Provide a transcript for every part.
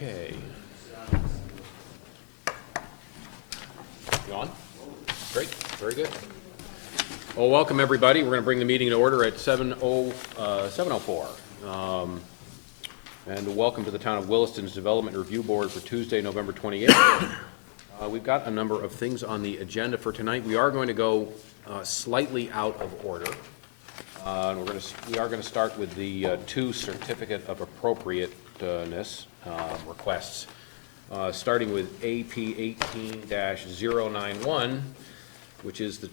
Okay. You on? Great, very good. Well, welcome everybody. We're going to bring the meeting to order at 7:04. And welcome to the Town of Williston's Development Review Board for Tuesday, November 28th. We've got a number of things on the agenda for tonight. We are going to go slightly out of order. And we are going to start with the two Certificate of Appropriateness requests, starting with AP 18-091, which is the,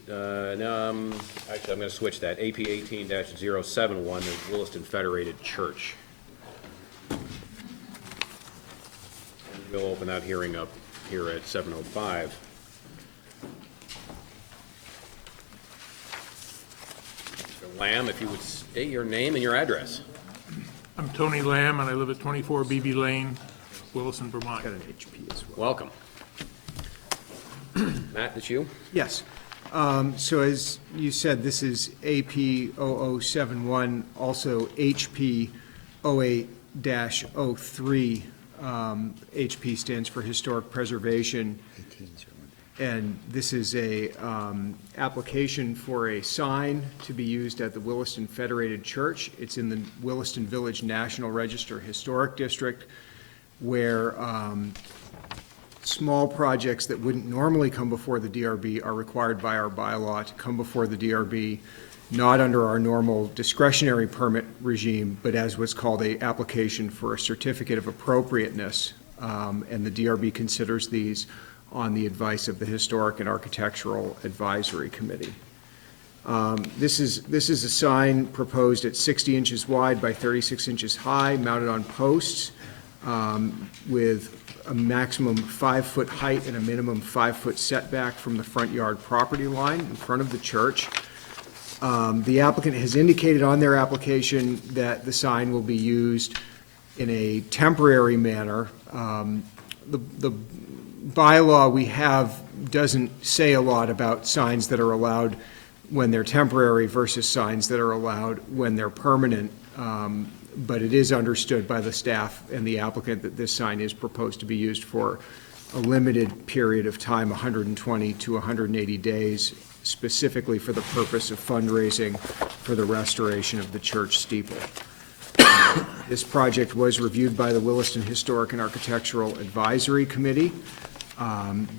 actually I'm going to switch that, AP 18-071, the Williston Federated Church. And we'll open that hearing up here at 7:05. Mr. Lamb, if you would state your name and your address. I'm Tony Lamb, and I live at 24 BB Lane, Williston, Vermont. Got an HP as well. Welcome. Matt, it's you? Yes. So as you said, this is AP 0071, also HP 08-03. HP stands for Historic Preservation. And this is a application for a sign to be used at the Williston Federated Church. It's in the Williston Village National Register Historic District, where small projects that wouldn't normally come before the DRB are required by our bylaw to come before the DRB, not under our normal discretionary permit regime, but as what's called an application for a certificate of appropriateness. And the DRB considers these on the advice of the Historic and Architectural Advisory Committee. This is a sign proposed at 60 inches wide by 36 inches high, mounted on posts, with a maximum 5-foot height and a minimum 5-foot setback from the front yard property line in front of the church. The applicant has indicated on their application that the sign will be used in a temporary manner. The bylaw we have doesn't say a lot about signs that are allowed when they're temporary versus signs that are allowed when they're permanent. But it is understood by the staff and the applicant that this sign is proposed to be used for a limited period of time, 120 to 180 days, specifically for the purpose of fundraising for the restoration of the church steeple. This project was reviewed by the Williston Historic and Architectural Advisory Committee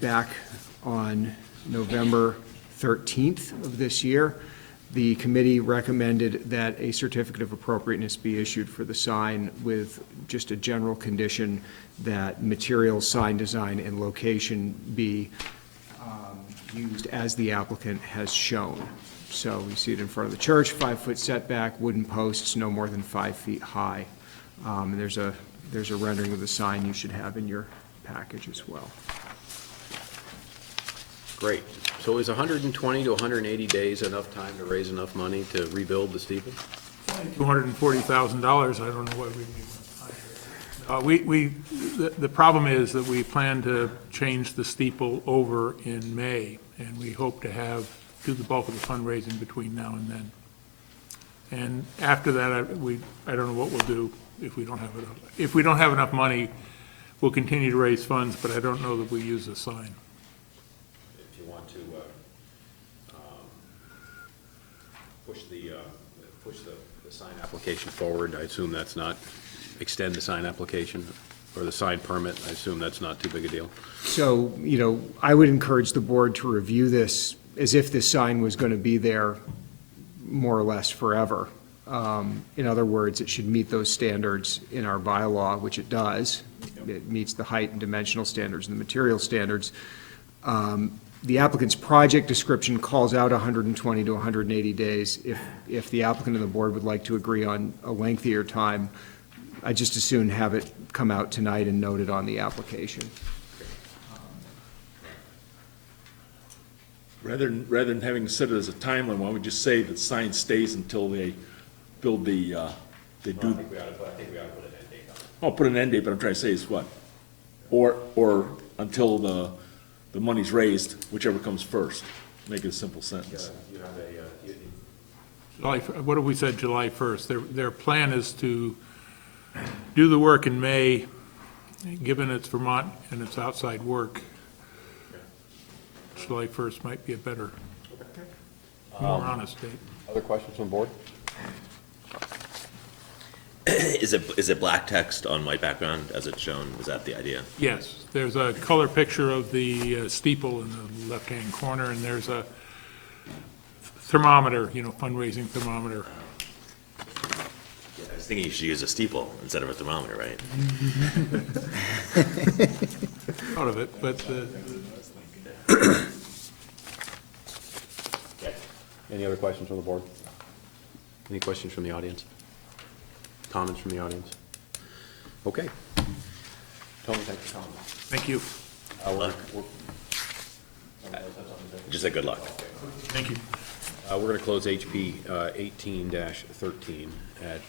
back on November 13th of this year. The committee recommended that a certificate of appropriateness be issued for the sign with just a general condition that material, sign design, and location be used as the applicant has shown. So we see it in front of the church, 5-foot setback, wooden posts no more than 5 feet high. And there's a rendering of the sign you should have in your package as well. Great. So is 120 to 180 days enough time to raise enough money to rebuild the steeple? $240,000, I don't know why we need more. The problem is that we plan to change the steeple over in May, and we hope to do the bulk of the fundraising between now and then. And after that, I don't know what we'll do if we don't have enough. If we don't have enough money, we'll continue to raise funds, but I don't know that we use the sign. If you want to push the sign application forward, I assume that's not, extend the sign application or the sign permit, I assume that's not too big a deal. So, I would encourage the board to review this as if this sign was going to be there more or less forever. In other words, it should meet those standards in our bylaw, which it does. It meets the height and dimensional standards and the material standards. The applicant's project description calls out 120 to 180 days. If the applicant and the board would like to agree on a lengthier time, I just as soon have it come out tonight and noted on the application. Rather than having set it as a time limit, why don't we just say that sign stays until they build the, they do. I think we ought to put an end date on it. Oh, put an end date, but I'm trying to say is what? Or until the money's raised, whichever comes first. Make it a simple sentence. You have What have we said, July 1st? Their plan is to do the work in May Given it's Vermont and it's outside work, July 1st might be a better, more honest date. Other questions from the board? Is it black text on white background as it's shown? Is that the idea? Yes, there's a color picture of the steeple in the left-hand corner, and there's a thermometer, fundraising thermometer. I was thinking you should use a steeple instead of a thermometer, right? Out of it, but Any other questions from the board? Any questions from the audience? Comments from the audience? Okay. Tony, thanks for coming. thank you. Just say good luck. Thank you. We're going to close HP 18-13 at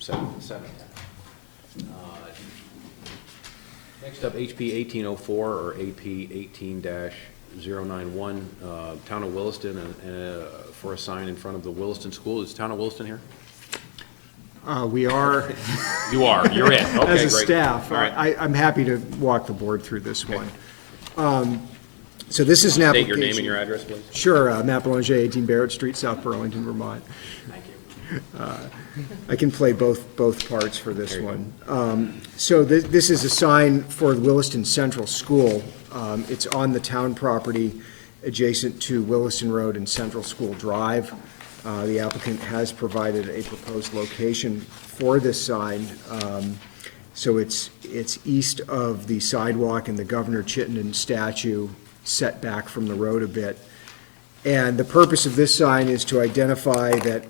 7. Next up, HP 1804 or AP 18-091, Town of Williston, for a sign in front of the Williston School. Is Town of Williston here? We are, You are, you're in. Okay, as a great. staff, All right. I'm happy to walk the board through this one. So this is an State application. your name and your address, please. Sure, Matt Belanger, 18 Barrett Street, South Burlington, Vermont. Thank you. I can play both parts for this one. So this is a sign for the Williston Central School. It's on the town property adjacent to Williston Road and Central School Drive. The applicant has provided a proposed location for this sign. So it's east of the sidewalk and the Governor Chittenden statue, set back from the road a bit. And the purpose of this sign is to identify that,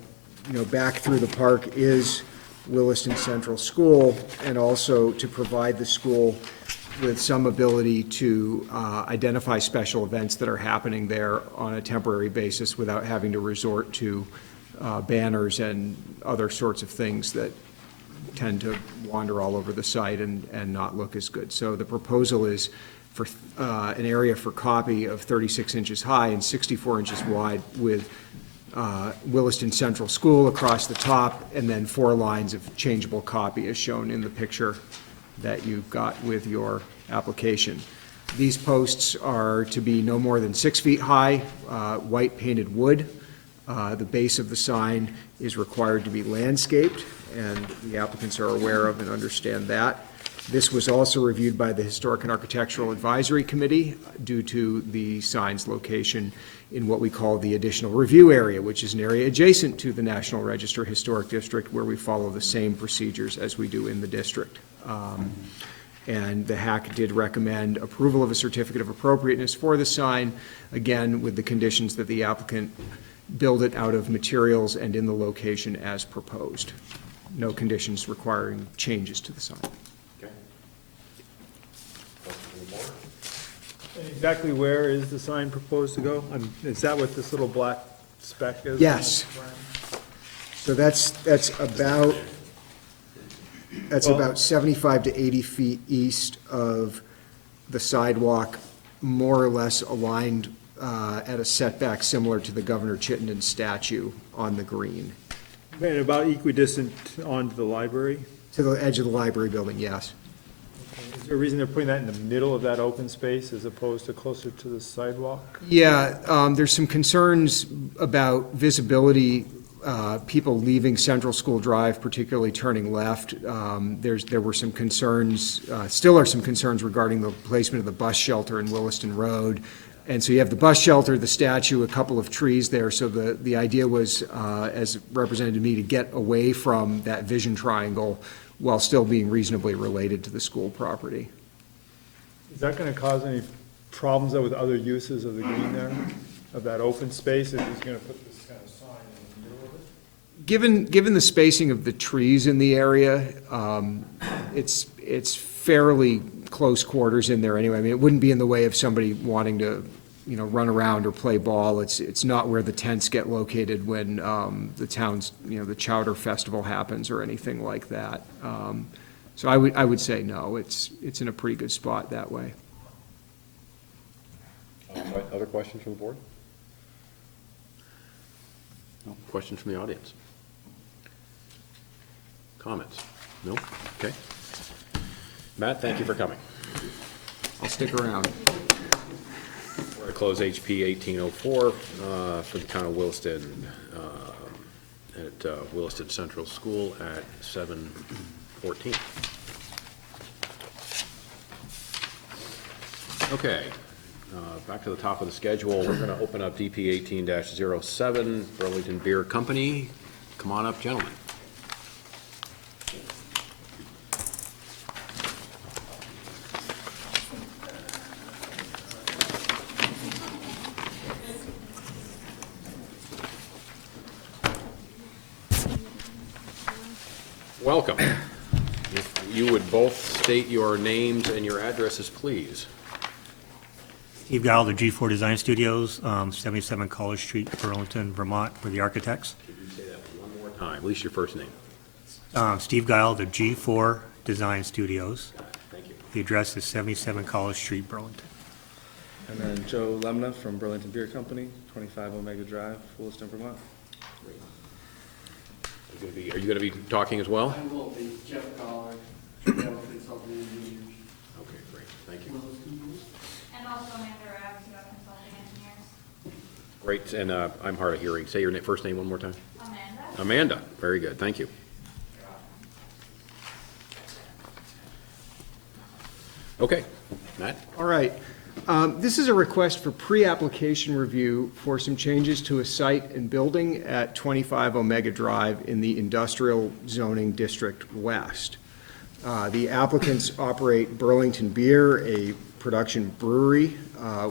back through the park is Williston Central School, and also to provide the school with some ability to identify special events that are happening there on a temporary basis without having to resort to banners and other sorts of things that tend to wander all over the site and not look as good. So the proposal is for an area for copy of 36 inches high and 64 inches wide, with Williston Central School across the top, and then 4 lines of changeable copy as shown in the picture that you've got with your application. These posts are to be no more than 6 feet high, white painted wood. The base of the sign is required to be landscaped, and the applicants are aware of and understand that. This was also reviewed by the Historic and Architectural Advisory Committee due to the sign's location in what we call the additional review area, which is an area adjacent to the National Register Historic District, where we follow the same procedures as we do in the district. And the HAC did recommend approval of a certificate of appropriateness for the sign, again, with the conditions that the applicant build it out of materials and in the location as proposed. No conditions requiring changes to the sign. Okay. Questions from the board? Exactly where is the sign proposed to go? Is that what this little black speck is? Yes. So that's about 75 to 80 feet east of the sidewalk, more or less aligned at a setback similar to the Governor Chittenden statue on the green. And about equidistant onto the library? To the edge of the library building, yes. Is there a reason they're putting that in the middle of that open space as opposed to closer to the sidewalk? Yeah, there's some concerns about visibility, people leaving Central School Drive, particularly turning left. There were some concerns, still are some concerns regarding the placement of the bus shelter in Williston Road. And so you have the bus shelter, the statue, a couple of trees there. So the idea was, as represented to me, to get away from that vision triangle while still being reasonably related to the school property. Is that gonna cause any problems though with other uses of the green there, of that open space, if he's gonna put this kind of sign in the middle of it? Given the spacing of the trees in the area, it's fairly close quarters in there anyway. I mean, it wouldn't be in the way of somebody wanting to, run around or play ball. It's not where the tents get located when the town's, the Chowder Festival happens or anything like that. So I would say no, it's in a pretty good spot that way. Other questions from the board? No. Questions from the audience? Comments? No? Okay. Matt, thank you for coming. I'll stick around. We're going to close HP 1804 for the town of Williston at Williston Central School at 7:14. Okay, back to the top of the schedule. We're going to open up DP 18-07, Burlington Beer Company. Come on up, gentlemen. Welcome. If you would both state your names and your addresses, please. Steve Gile, the G4 Design Studios, 77 College Street, Burlington, Vermont, for the architects. Could you say that one more time, at least your first name? Steve Gile, the G4 Design Studios. Thank you. The address is 77 College Street, Burlington. And then Joe Lemna from Burlington Beer Company, 25 Omega Drive, Williston, Vermont. Are you going to be talking as well? I will be. Jeff Collard, Consulting Engineers. Okay, great, thank you. And also Amanda Rabbs, about consulting engineers. Great, and I'm hard of hearing. Say your first name one more time. Amanda? Amanda, very good, thank you. Okay, Matt? All right. This is a request for pre-application review for some changes to a site and building at 25 Omega Drive in the Industrial Zoning District West. The applicants operate Burlington Beer, a production brewery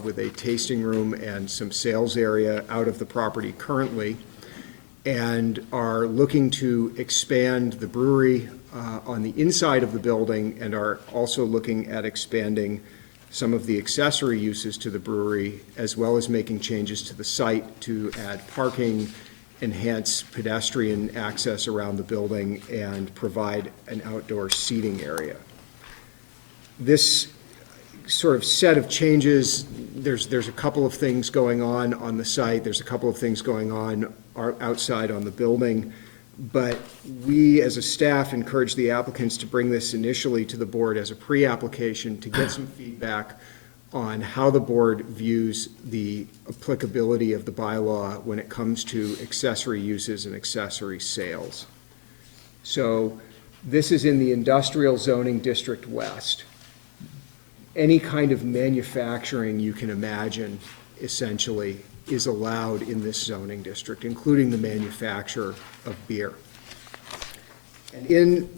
with a tasting room and some sales area out of the property currently, and are looking to expand the brewery on the inside of the building, and are also looking at expanding some of the accessory uses to the brewery, as well as making changes to the site to add parking, enhance pedestrian access around the building, and provide an outdoor seating area. This sort of set of changes, there's a couple of things going on the site, there's a couple of things going on outside on the building, but we as a staff encourage the applicants to bring this initially to the board as a pre-application to get some feedback on how the board views the applicability of the bylaw when it comes to accessory uses and accessory sales. So this is in the Industrial Zoning District West. Any kind of manufacturing you can imagine, essentially, is allowed in this zoning district, including the manufacture of beer. And in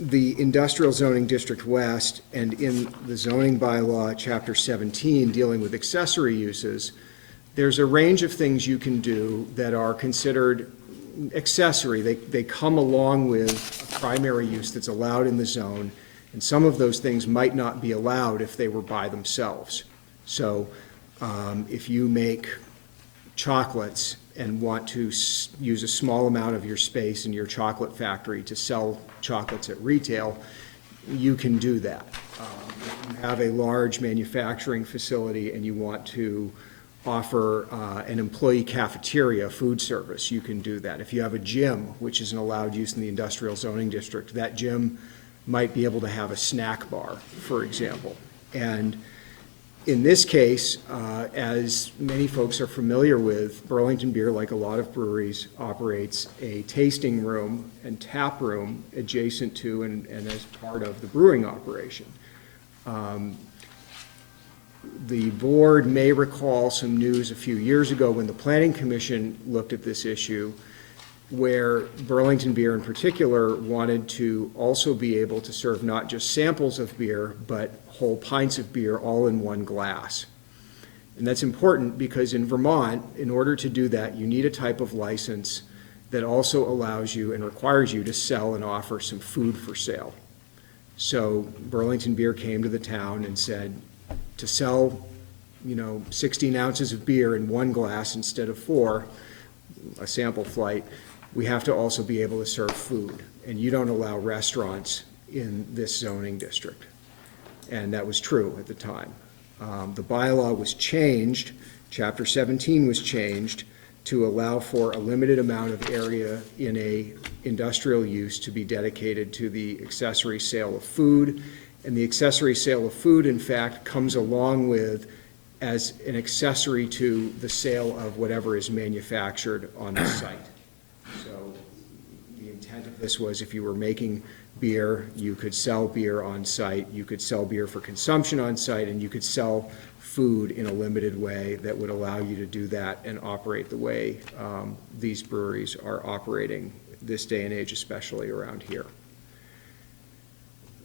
the Industrial Zoning District West and in the zoning bylaw, Chapter 17, dealing with accessory uses, there's a range of things you can do that are considered accessory. They come along with a primary use that's allowed in the zone, and some of those things might not be allowed if they were by themselves. So if you make chocolates and want to use a small amount of your space in your chocolate factory to sell chocolates at retail, you can do that. If you have a large manufacturing facility and you want to offer an employee cafeteria food service, you can do that. If you have a gym, which is an allowed use in the industrial zoning district, that gym might be able to have a snack bar, for example. And in this case, as many folks are familiar with, Burlington Beer, like a lot of breweries, operates a tasting room and tap room adjacent to and as part of the brewing operation. The board may recall some news a few years ago when the Planning Commission looked at this issue, where Burlington Beer in particular wanted to also be able to serve not just samples of beer, but whole pints of beer all in one glass. And that's important because in Vermont, in order to do that, you need a type of license that also allows you and requires you to sell and offer some food for sale. So Burlington Beer came to the town and said, to sell, 16 ounces of beer in one glass instead of 4, a sample flight, we have to also be able to serve food. And you don't allow restaurants in this zoning district. And that was true at the time. The bylaw was changed, Chapter 17 was changed to allow for a limited amount of area in a industrial use to be dedicated to the accessory sale of food, And the accessory sale of food, in fact, comes along with as an accessory to the sale of whatever is manufactured on the site. So the intent of this was if you were making beer, you could sell beer on site, you could sell beer for consumption on site, and you could sell food in a limited way that would allow you to do that and operate the way these breweries are operating this day and age, especially around here.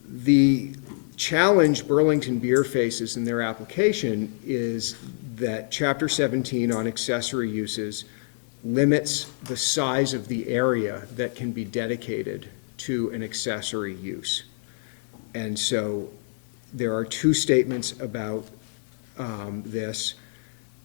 The challenge Burlington Beer faces in their application is that Chapter 17 on accessory uses limits the size of the area that can be dedicated to an accessory use. And so there are two statements about this.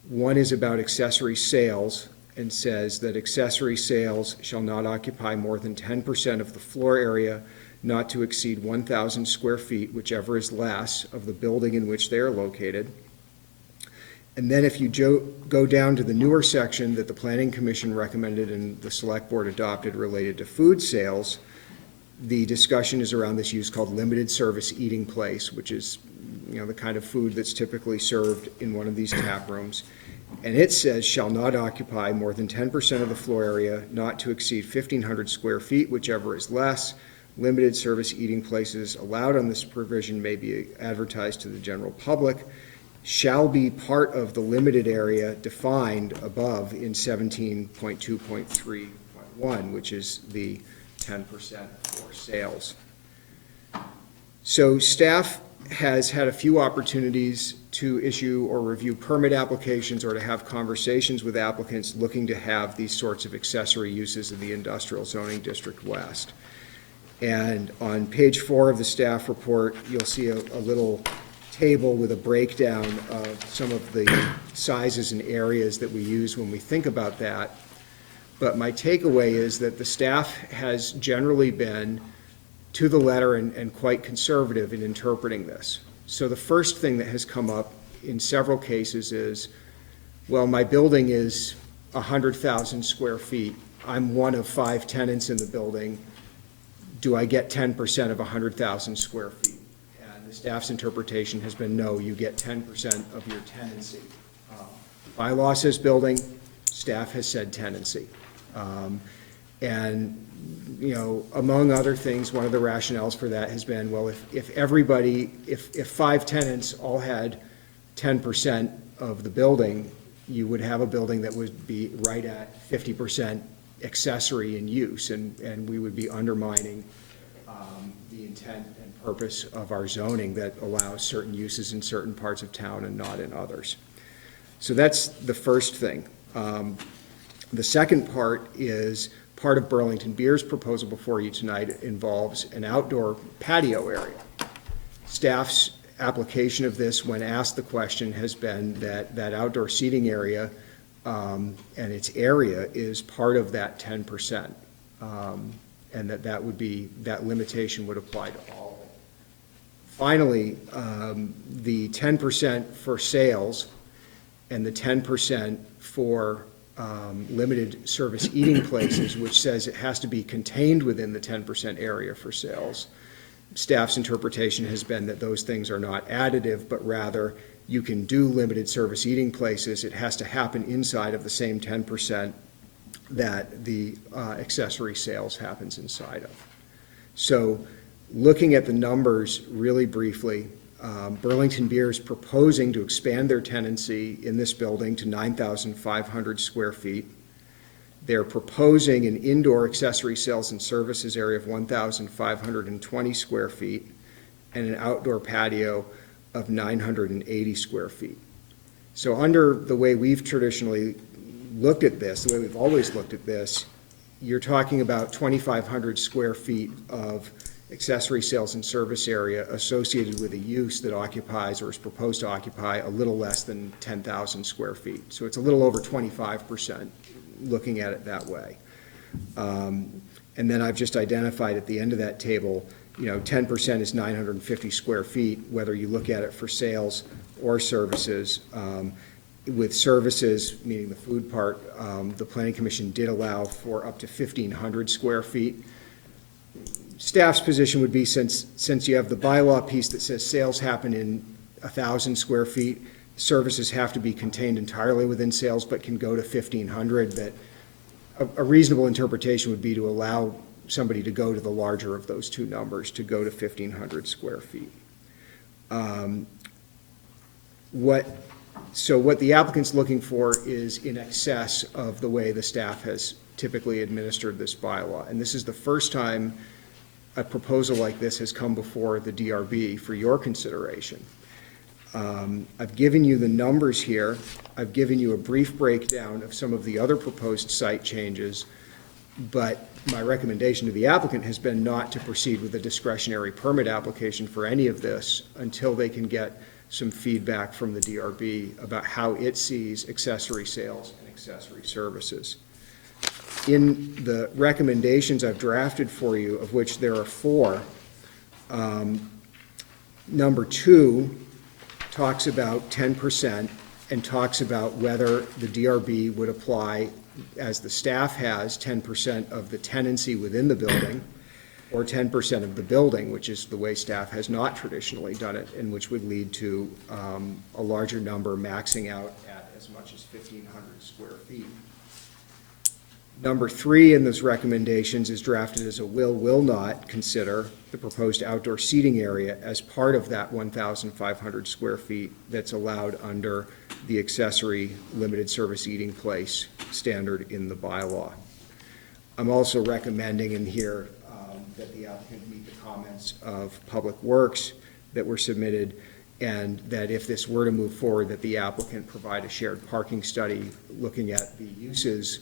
One is about accessory sales and says that accessory sales shall not occupy more than 10% of the floor area, not to exceed 1,000 square feet, whichever is less, of the building in which they are located. And then if you go down to the newer section that the Planning Commission recommended and the Select Board adopted related to food sales, the discussion is around this use called limited service eating place, which is, the kind of food that's typically served in one of these tap rooms. And it says shall not occupy more than 10% of the floor area, not to exceed 1,500 square feet, whichever is less. Limited service eating places allowed on this provision may be advertised to the general public, shall be part of the limited area defined above in 17.2.3.1, which is the 10% for sales. So staff has had a few opportunities to issue or review permit applications or to have conversations with applicants looking to have these sorts of accessory uses in the Industrial Zoning District West. And on page 4 of the staff report, you'll see a little table with a breakdown of some of the sizes and areas that we use when we think about that. But my takeaway is that the staff has generally been to the letter and quite conservative in interpreting this. So the first thing that has come up in several cases is, well, my building is 100,000 square feet. I'm one of 5 tenants in the building. Do I get 10% of 100,000 square feet? And the staff's interpretation has been, no, you get 10% of your tenancy. Bylaw says building, staff has said tenancy. And, among other things, one of the rationales for that has been, well, if 5 tenants all had 10% of the building, you would have a building that would be right at 50% accessory in use, and we would be undermining the intent and purpose of our zoning that allows certain uses in certain parts of town and not in others. So that's the first thing. The second part is part of Burlington Beer's proposal before you tonight involves an outdoor patio area. Staff's application of this, when asked the question, has been that outdoor seating area and its area is part of that 10%, and that limitation would apply to all of it. Finally, the 10% for sales and the 10% for limited service eating places, which says it has to be contained within the 10% area for sales. Staff's interpretation has been that those things are not additive, but rather you can do limited service eating places. It has to happen inside of the same 10% that the accessory sales happens inside of. So looking at the numbers really briefly, Burlington Beer is proposing to expand their tenancy in this building to 9,500 square feet. They're proposing an indoor accessory sales and services area of 1,520 square feet and an outdoor patio of 980 square feet. So under the way we've traditionally looked at this, the way we've always looked at this, you're talking about 2,500 square feet of accessory sales and service area associated with a use that occupies or is proposed to occupy a little less than 10,000 square feet. So it's a little over 25% looking at it that way. And then I've just identified at the end of that table, 10% is 950 square feet, whether you look at it for sales or services. With services, meaning the food part, the Planning Commission did allow for up to 1,500 square feet. Staff's position would be, since you have the bylaw piece that says sales happen in 1,000 square feet, services have to be contained entirely within sales, but can go to 1,500, that a reasonable interpretation would be to allow somebody to go to the larger of those two numbers, to go to 1,500 square feet. So what the applicant's looking for is in excess of the way the staff has typically administered this bylaw. And this is the first time a proposal like this has come before the DRB for your consideration. I've given you the numbers here. I've given you a brief breakdown of some of the other proposed site changes, but my recommendation to the applicant has been not to proceed with a discretionary permit application for any of this until they can get some feedback from the DRB about how it sees accessory sales and accessory services. In the recommendations I've drafted for you, of which there are 4, number 2 talks about 10% and talks about whether the DRB would apply, as the staff has, 10% of the tenancy within the building, or 10% of the building, which is the way staff has not traditionally done it, and which would lead to a larger number maxing out at as much as 1,500 square feet. Number 3 in those recommendations is drafted as a will not consider the proposed outdoor seating area as part of that 1,500 square feet that's allowed under the accessory limited service eating place standard in the bylaw. I'm also recommending in here that the applicant meet the comments of Public Works that were submitted, and that if this were to move forward, that the applicant provide a shared parking study looking at the uses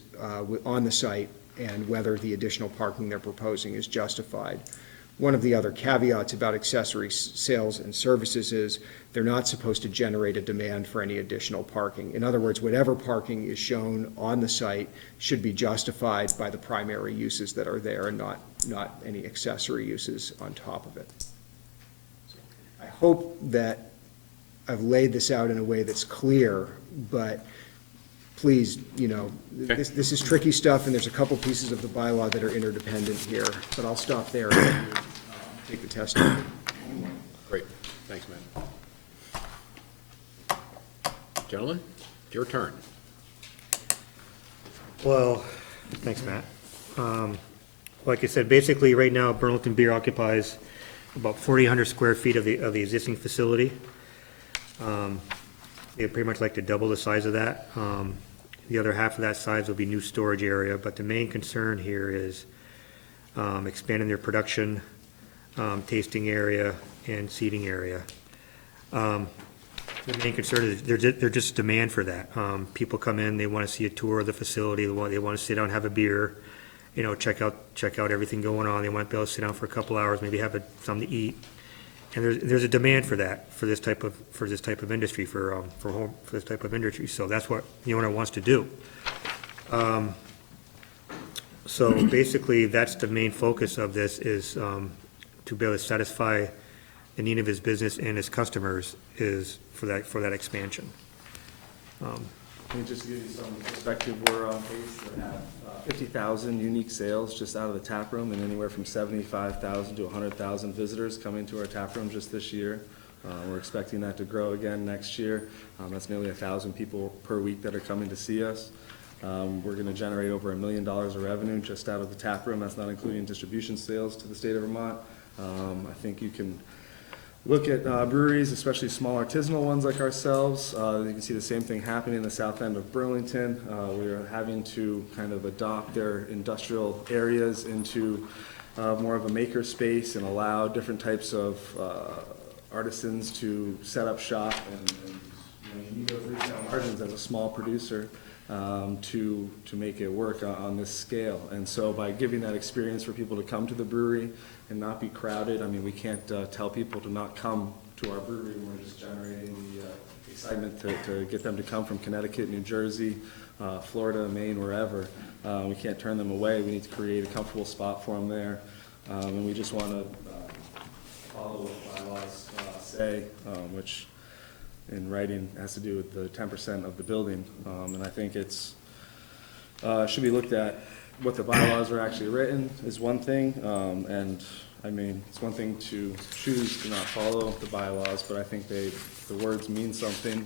on the site and whether the additional parking they're proposing is justified. One of the other caveats about accessory sales and services is they're not supposed to generate a demand for any additional parking. In other words, whatever parking is shown on the site should be justified by the primary uses that are there and not any accessory uses on top of it. I hope that I've laid this out in a way that's clear, but please, this is tricky stuff, and there's a couple pieces of the bylaw that are interdependent here, but I'll stop there and let you take the testimony. Great, thanks, Matt. Gentlemen, it's your turn. Well, thanks, Matt. Like I said, basically, right now, Burlington Beer occupies about 4,800 square feet of the existing facility. They'd pretty much like to double the size of that. The other half of that size will be new storage area, but the main concern here is expanding their production, tasting area, and seating area. The main concern is there's just demand for that. People come in, they want to see a tour of the facility, they want to sit down, have a beer, check out everything going on. They want to be able to sit down for a couple hours, maybe have something to eat. And there's a demand for that, for this type of industry, for this type of industry. So that's what the owner wants to do. So basically, that's the main focus of this, is to be able to satisfy the need of his business and his customers, is for that expansion. Just to give you some perspective, we're on pace to have 50,000 unique sales just out of the tap room, and anywhere from 75,000 to 100,000 visitors coming to our tap room just this year. We're expecting that to grow again next year. That's nearly 1,000 people per week that are coming to see us. We're going to generate over $1 million of revenue just out of the tap room. That's not including distribution sales to the state of Vermont. I think you can look at breweries, especially small artisanal ones like ourselves. You can see the same thing happening in the south end of Burlington. We are having to kind of adopt their industrial areas into more of a maker space and allow different types of artisans to set up shop. And you need those retail margins as a small producer to make it work on this scale. And so by giving that experience for people to come to the brewery and not be crowded, I mean, we can't tell people to not come to our brewery. We're just generating the excitement to get them to come from Connecticut, New Jersey, Florida, Maine, wherever. We can't turn them away. We need to create a comfortable spot for them there. And we just want to follow what bylaws say, which in writing has to do with the 10% of the building. And I think it's should be looked at. What the bylaws are actually written is one thing, and I mean, it's one thing to choose to not follow the bylaws, but I think the words mean something.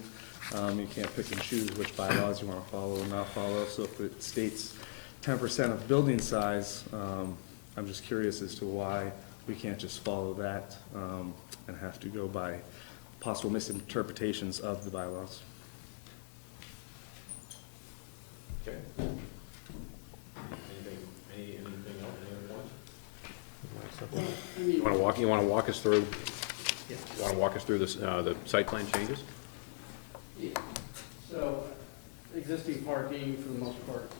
You can't pick and choose which bylaws you want to follow or not follow. So if it states 10% of building size, I'm just curious as to why we can't just follow that and have to go by possible misinterpretations of the bylaws. Okay. Anything else, any other points? You wanna walk us through, this, the site plan changes? Yeah. So, existing parking for the most part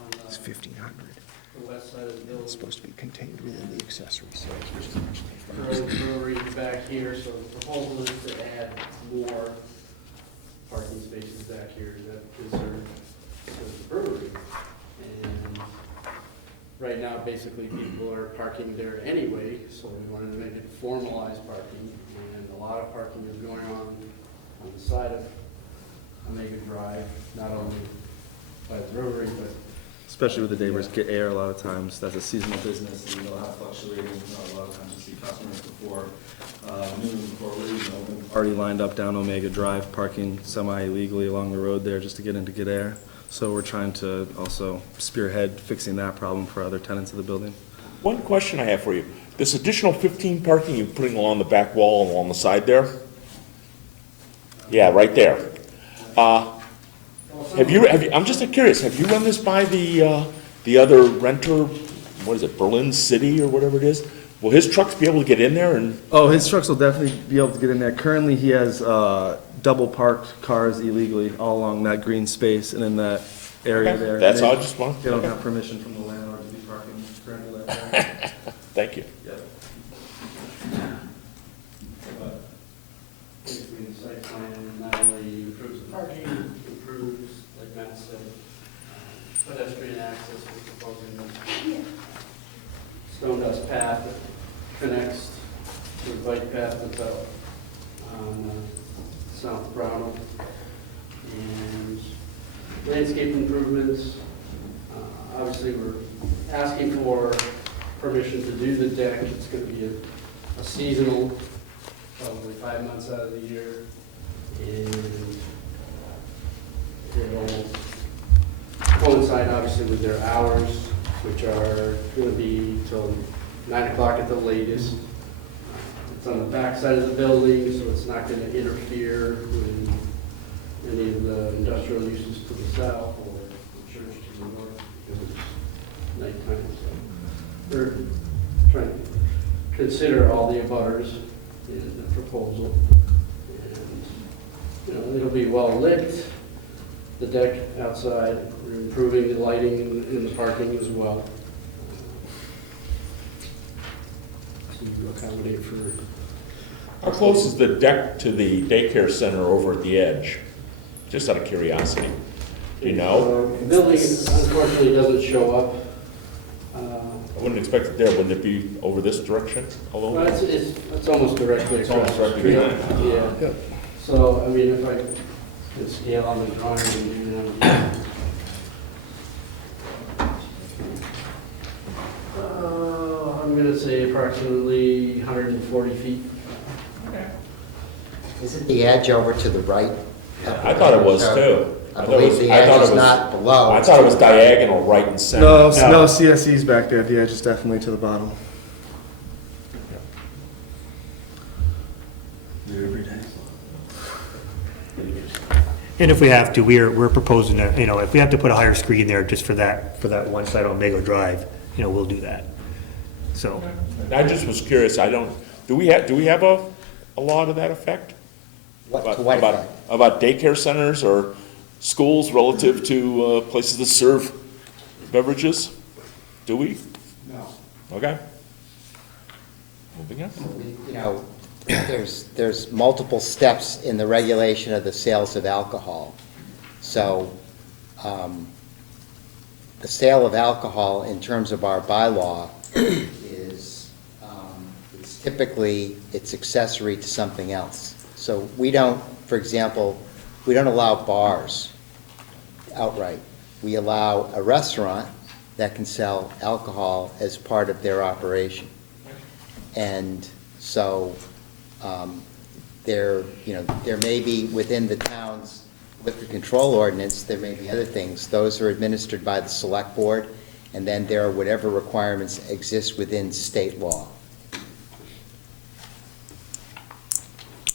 on It's 1,500. the west side of the building. It's supposed to be contained within the accessory space, which is actually Brewery back here, so the proposal is to add more parking spaces back here that is served as the brewery. And right now, basically, people are parking there anyway, so we wanted to make it formalized parking. And a lot of parking is going on the side of Omega Drive, not only by the brewery, but Especially with the neighbors get air a lot of times. That's a seasonal business and they'll have fluctuating. A lot of times you see customers before noon, before we're even open, already lined up down Omega Drive, parking semi-illegally along the road there just to get in to get air. So we're trying to also spearhead fixing that problem for other tenants of the building. One question I have for you. This additional 15 parking you're putting along the back wall and along the side there? Yeah, right there. I'm just curious, have you run this by the other renter, what is it, Berlin City or whatever it is? Will his trucks be able to get in there and? Oh, his trucks will definitely be able to get in there. Currently, he has double parked cars illegally all along that green space and in that area Okay, there. that's They- all I just want. They don't have permission from the landlord to be parking currently like that. Thank you. basically the site plan not only improves the parking, improves, like Matt said, pedestrian access, we're proposing stone dust path that connects to the bike path that's out on South Brownell. And landscape improvements, obviously we're asking for permission to do the deck. It's going to be a seasonal, probably 5 months out of the year. And it'll coincide obviously with their hours, which are going to be till 9 o'clock at the latest. It's on the back side of the building, so it's not going to interfere with any of the industrial uses to the south or the church to the north because it's nighttime. So we're trying to consider all the abutters in the proposal. And, it'll be well lit, the deck outside, we're improving the lighting in the parking as well. To accommodate for. How close is the deck to the daycare center over at the edge? Just out of curiosity. Do you know? The building unfortunately doesn't show up. I wouldn't expect it there. Wouldn't it be over this direction Well, alone? it's almost directly It's across almost the directly street. behind. Yeah. So, I mean, if I could scale on the drawing and do that. I'm gonna say approximately 140 feet. Isn't the edge over to the right? I thought it was too. I believe the edge is not below. I thought it was diagonal, right and center. No, CSE's back there. The edge is definitely to the bottom. And if we have to, we're proposing to, if we have to put a higher screen there just for that one side on Omega Drive, we'll do that. So, I just was curious. Do we have a law to that effect? What, to what effect? About daycare centers or schools relative to places that serve beverages? Do we? No. Okay. Moving on. There's multiple steps in the regulation of the sales of alcohol. So, the sale of alcohol in terms of our bylaw is, it's typically, it's accessory to something else. So we don't, for example, we don't allow bars outright. We allow a restaurant that can sell alcohol as part of their operation. And so, there, you know, there may be, within the town's liquor control ordinance, there may be other things. Those are administered by the select board, and then there are whatever requirements exist within state law.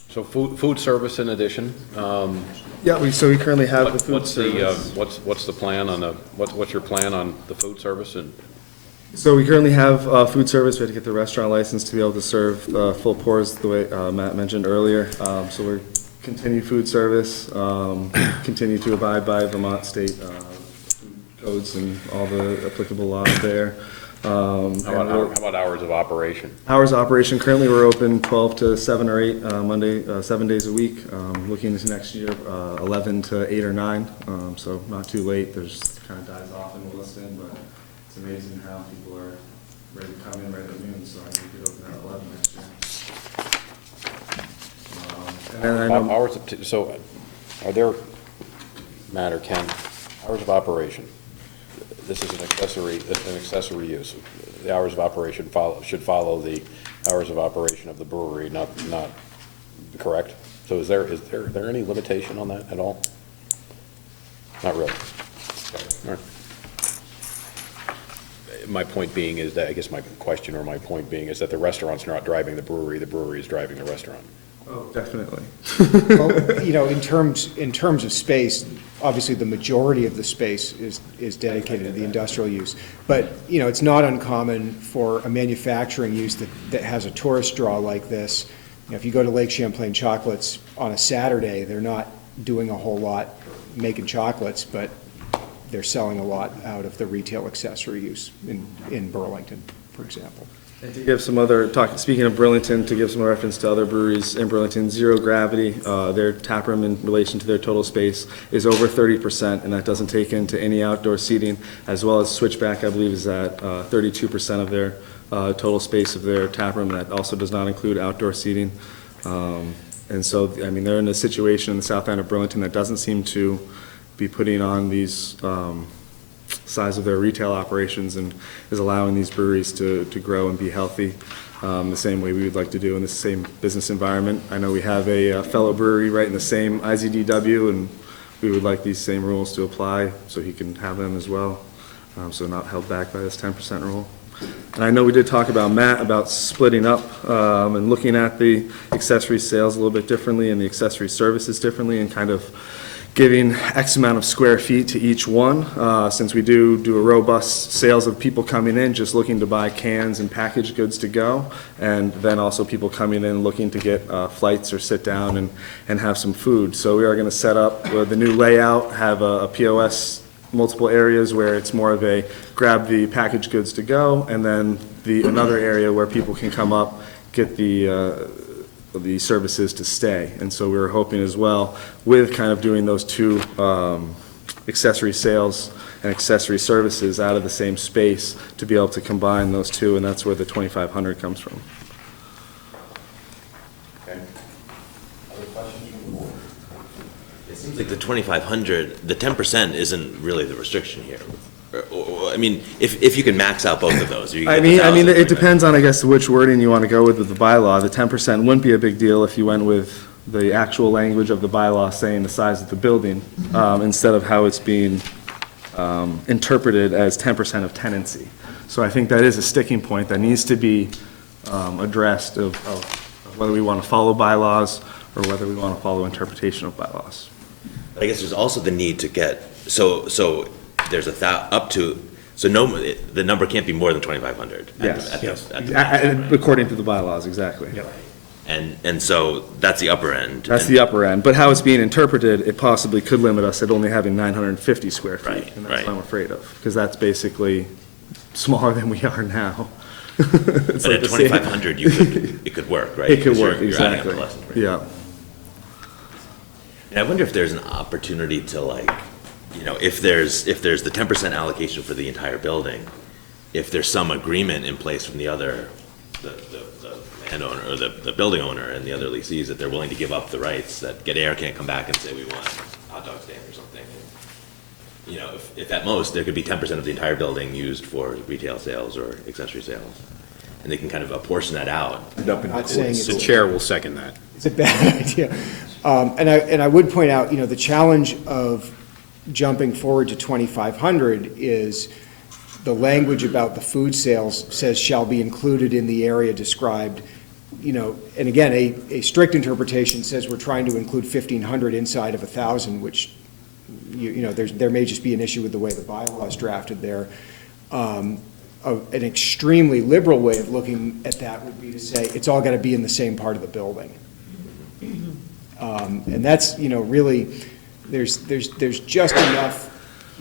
So food service in addition, Yeah, so we currently have the food what's the, service. what's the plan on the, what's your plan on the food service and? So we currently have food service. We have to get the restaurant license to be able to serve full pours the way Matt mentioned earlier. So we're continue food service, continue to abide by Vermont state food codes and all the applicable laws there. How about hours of operation? Hours of operation, currently we're open 12 to 7 or 8, Monday, 7 days a week. Looking into next year, 11 to 8 or 9, so not too late. There's, kind of dies off in Williston, but it's amazing how people are ready to come in right at noon, so I think we could open at 11 next year. And then I know, Hours of, so are there, Matt or Ken, hours of operation? This is an accessory use. The hours of operation should follow the hours of operation of the brewery, not, correct? So is there any limitation on that at all? Not really. All right. My point being is that, I guess my question or my point being is that the restaurant's not driving the brewery is driving the restaurant. oh, definitely. Well, you know, in terms of space, obviously the majority of the space is dedicated to the industrial use. But, you know, it's not uncommon for a manufacturing use that has a tourist draw like this. You know, if you go to Lake Champlain Chocolates on a Saturday, they're not doing a whole lot making chocolates, but they're selling a lot out of the retail accessory use in Burlington, for example. And to give some other, speaking of Burlington, to give some reference to other breweries in Burlington, Zero Gravity, their tap room in relation to their total space is over 30%, and that doesn't take into any outdoor seating, as well as Switchback, I believe, is at 32% of their total space of their tap room. That also does not include outdoor seating. And so, I mean, they're in a situation in the south end of Burlington that doesn't seem to be putting on these size of their retail operations and is allowing these breweries to grow and be healthy the same way we would like to do in the same business environment. I know we have a fellow brewery right in the same IZDW, and we would like these same rules to apply so he can have them as well, so not held back by this 10% rule. And I know we did talk about, Matt, about splitting up and looking at the accessory sales a little bit differently and the accessory services differently, and kind of giving X amount of square feet to each one, since we do a robust sales of people coming in just looking to buy cans and packaged goods to go, and then also people coming in looking to get flights or sit down and have some food. So we are going to set up the new layout, have a POS, multiple areas where it's more of a grab the packaged goods to go, and then another area where people can come up, get the services to stay. And so we were hoping as well, with kind of doing those two accessory sales and accessory services out of the same space, to be able to combine those two, and that's where the 2,500 comes from. Okay. Other questions? It seems like the 2,500, the 10% isn't really the restriction here. I mean, if you can max out both of those, you can get the 1,000, it depends on, I guess, which wording you want to go with the bylaw. The 10% wouldn't be a big deal if you went with the actual language of the bylaw saying the size of the building, instead of how it's being interpreted as 10% of tenancy. So I think that is a sticking point that needs to be addressed of whether we want to follow bylaws or whether we want to follow interpretation of bylaws. But I guess there's also the need to get, so there's so the number can't be more than 2,500. Yes. According to the bylaws, exactly. And so that's the upper end. That's the upper end, but how it's being interpreted, it possibly could limit us at only having 950 square feet. Right, And that's right. what I'm afraid of, because that's basically smaller than we are now. But at 2,500, it could work, right? It could Because work, you're adding up exactly. the lesson. Yeah. And I wonder if there's an opportunity to, like, you know, if there's the 10% allocation for the entire building, if there's some agreement in place from the landowner or the building owner and the other lessees that they're willing to give up the rights, that Get Air can't come back and say we want a hot dog stand or something. You know, if at most there could be 10% of the entire building used for retail sales or accessory sales. and they can kind of apportion that out. Not saying it's The chair will second that. it's a bad idea. And I would point out, the challenge of jumping forward to 2,500 is the language about the food sales says shall be included in the area described. And again, a strict interpretation says we're trying to include 1,500 inside of 1,000, which, there may just be an issue with the way the bylaw is drafted there. An extremely liberal way of looking at that would be to say it's all got to be in the same part of the building. And that's, really, there's just enough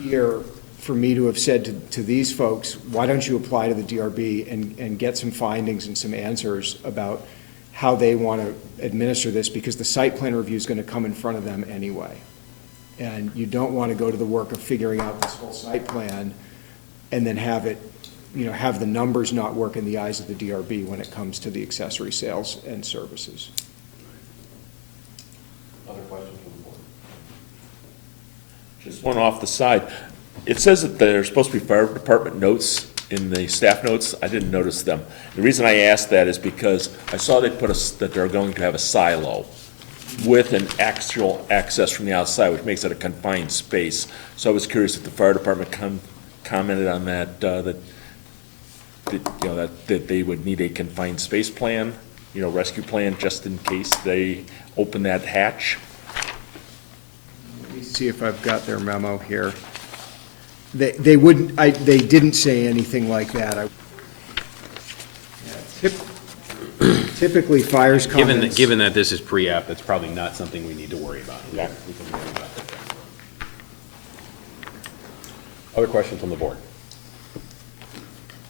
here for me to have said to these folks, why don't you apply to the DRB and get some findings and some answers about how they want to administer this, because the site plan review is going to come in front of them anyway. And you don't want to go to the work of figuring out this whole site plan and then have it, have the numbers not work in the eyes of the DRB when it comes to the accessory sales and services. Other questions from the board? Just one off the side. It says that there's supposed to be fire department notes in the staff notes. I didn't notice them. The reason I asked that is because I saw they put that they're going to have a silo with an actual access from the outside, which makes it a confined space. So I was curious if the fire department commented on that, that they would need a confined space plan, rescue plan, just in case they open that hatch. Let me see if I've got their memo here. They wouldn't, they didn't say anything like that. Typically, fires comments. Given that this is pre-app, that's probably not something we need to worry about. Yeah. We can worry about that. Other questions from the board?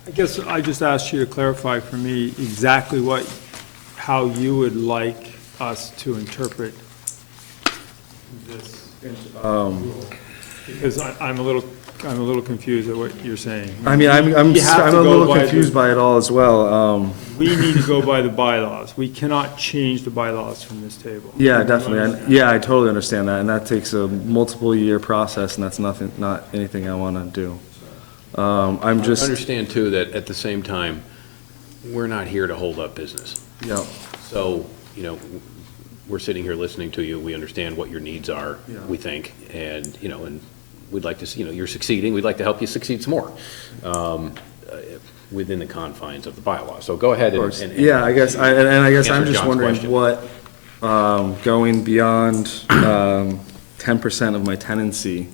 I guess I just asked you to clarify for me exactly how you would like us to interpret this rule. Because I'm a little confused at what you're saying. I mean, I'm a We have to go little by confused by it all as well. We need to go by the bylaws. We cannot change the bylaws from this table. Yeah, definitely. Yeah, I totally understand that, and that takes a multiple year process, and that's not anything I want to do. I'm just, Understand too that at the same time, we're not here to hold up business. yeah, So, we're sitting here listening to you. We understand what your needs are, Yeah. we think, and, and we'd like to see, you're succeeding. We'd like to help you succeed some more, within the confines of the bylaw. So go ahead of and. course. and- Yeah, I guess Answer I'm just John's wondering question. what, going beyond 10% of my tenancy,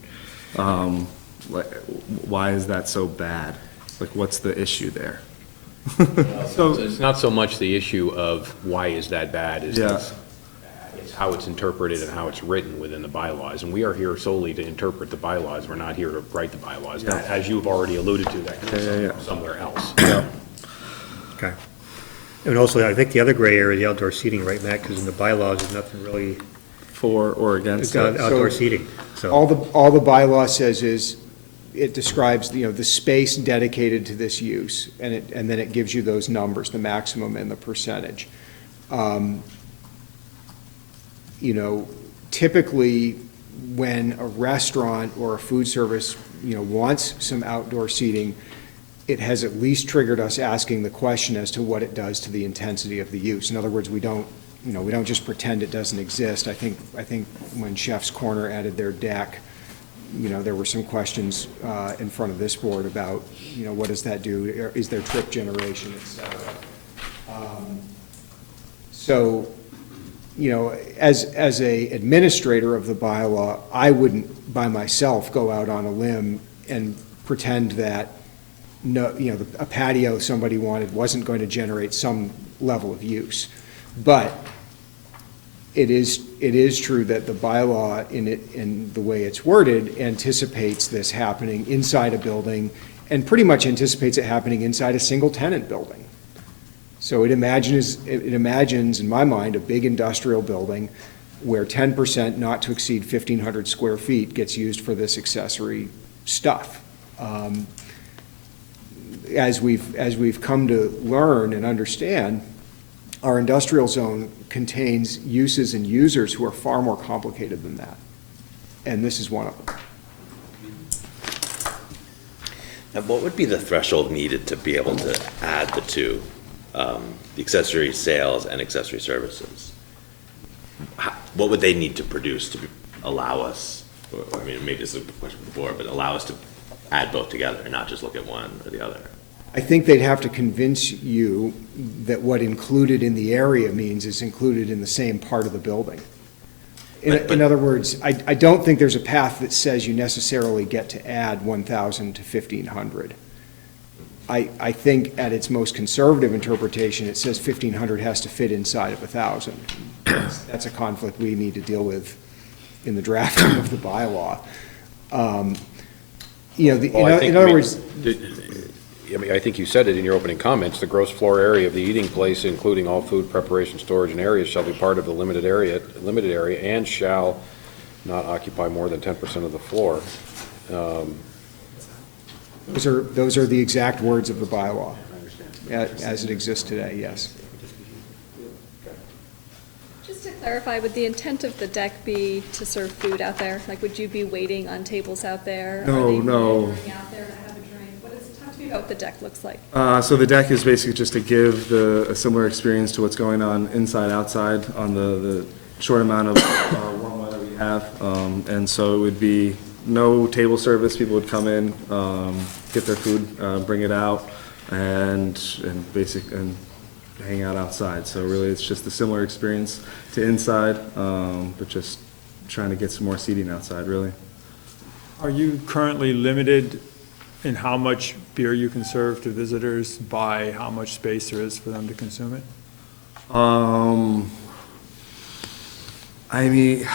why is that so bad? Like, what's the issue there? So it's not so much the issue of why is that bad, Yeah. it's how it's interpreted and how it's written within the bylaws. And we are here solely to interpret the bylaws. We're not here to write the bylaws. Yeah. As you've already alluded to, that comes Yeah. somewhere else. Okay. And also, I think the other gray area, the outdoor seating, right, Matt, because in the bylaws, there's nothing really, For or against it's it? outdoor seating, so. All the bylaw says is, it describes, the space dedicated to this use, and then it gives you those numbers, the maximum and the percentage. Typically, when a restaurant or a food service, wants some outdoor seating, it has at least triggered us asking the question as to what it does to the intensity of the use. In other words, we don't just pretend it doesn't exist. I think when Chef's Corner added their deck, there were some questions in front of this board about, what does that do? Is there trip generation, et cetera? So, as a administrator of the bylaw, I wouldn't by myself go out on a limb and pretend that a patio somebody wanted wasn't going to generate some level of use. But it is true that the bylaw in the way it's worded anticipates this happening inside a building and pretty much anticipates it happening inside a single tenant building. So it imagines in my mind a big industrial building where 10%, not to exceed 1,500 square feet, gets used for this accessory stuff. As we've come to learn and understand, our industrial zone contains uses and users who are far more complicated than that. And this is one of them. And what would be the threshold needed to be able to add the two? the accessory sales and accessory services, what would they need to produce to allow us, or, I mean, maybe this is a question before, but allow us to add both together and not just look at one or the other? I think they'd have to convince you that what included in the area means is included in the same part of the building. In other words, I don't think there's a path that says you necessarily get to add 1,000 to 1,500. I think at its most conservative interpretation, it says 1,500 has to fit inside of 1,000. That's a conflict we need to deal with in the drafting of the bylaw. You know, in other words. I mean, I think you said it in your opening comments, the gross floor area of the eating place, including all food preparation, storage, and areas, shall be part of the limited area, and shall not occupy more than 10% of the floor. Those are the exact words of the bylaw, as it exists today, yes. Just to clarify, would the intent of the deck be to serve food out there? Like, would you be waiting on tables out there? No, Are they no. meandering out there to have a drink? Talk to me about what the deck looks like. So the deck is basically just to give a similar experience to what's going on inside, outside on the short amount of warm weather we have. And so it would be no table service. People would come in, get their food, bring it out, and hang out outside. So really, it's just a similar experience to inside, but just trying to get some more seating outside, really. Are you currently limited in how much beer you can serve to visitors by how much space there is for them to consume it? I mean,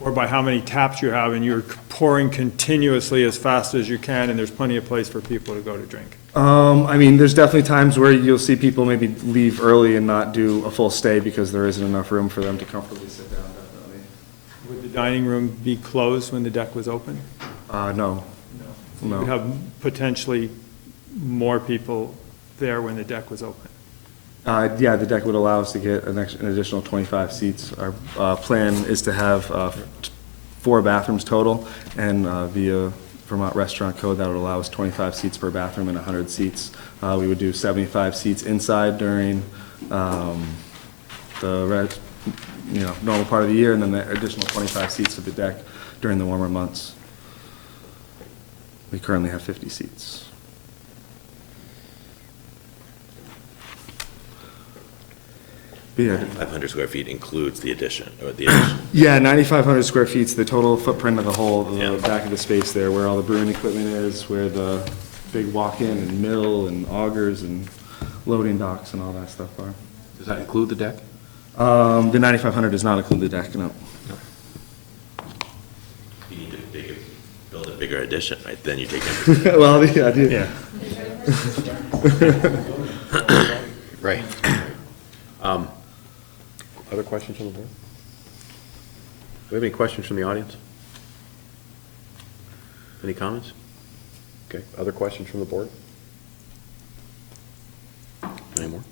Or by how many taps you have and you're pouring continuously as fast as you can and there's plenty of place for people to go to drink? I mean, there's definitely times where you'll see people maybe leave early and not do a full stay because there isn't enough room for them to comfortably sit down, definitely. Would the dining room be closed when the deck was open? No. You'd have potentially more people there when the deck was open. Yeah, the deck would allow us to get an additional 25 seats. Our plan is to have 4 bathrooms total, and via Vermont Restaurant Code, that would allow us 25 seats per bathroom and 100 seats. We would do 75 seats inside during the normal part of the year, and then the additional 25 seats to the deck during the warmer months. We currently have 50 seats. But yeah. 500 square feet includes the addition, or the addition. Yeah, 9,500 square feet is the total footprint of the whole, Yeah. back of the space there, where all the brewing equipment is, where the big walk-in and mill and augers and loading docks and all that stuff are. Does that include the deck? The 9,500 does not include the deck, no. You need to build a bigger addition, right? Then you take everything. Well, yeah, I do. Yeah. Right. Other questions from the board? Do we have any questions from the audience? Any comments? Okay, other questions from the board? Any more?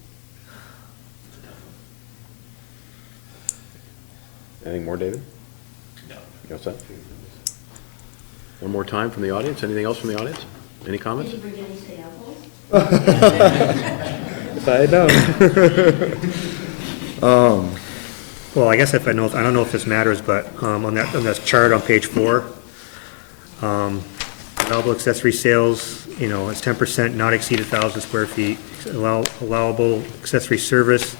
Anything more, David? No. You all set? One more time from the audience? Anything else from the audience? Any comments? Did you bring any samples? If I had known. Well, I guess I don't know if this matters, but on that chart on page 4, allowable accessory sales, it's 10%, not exceed 1,000 square feet. Allowable accessory service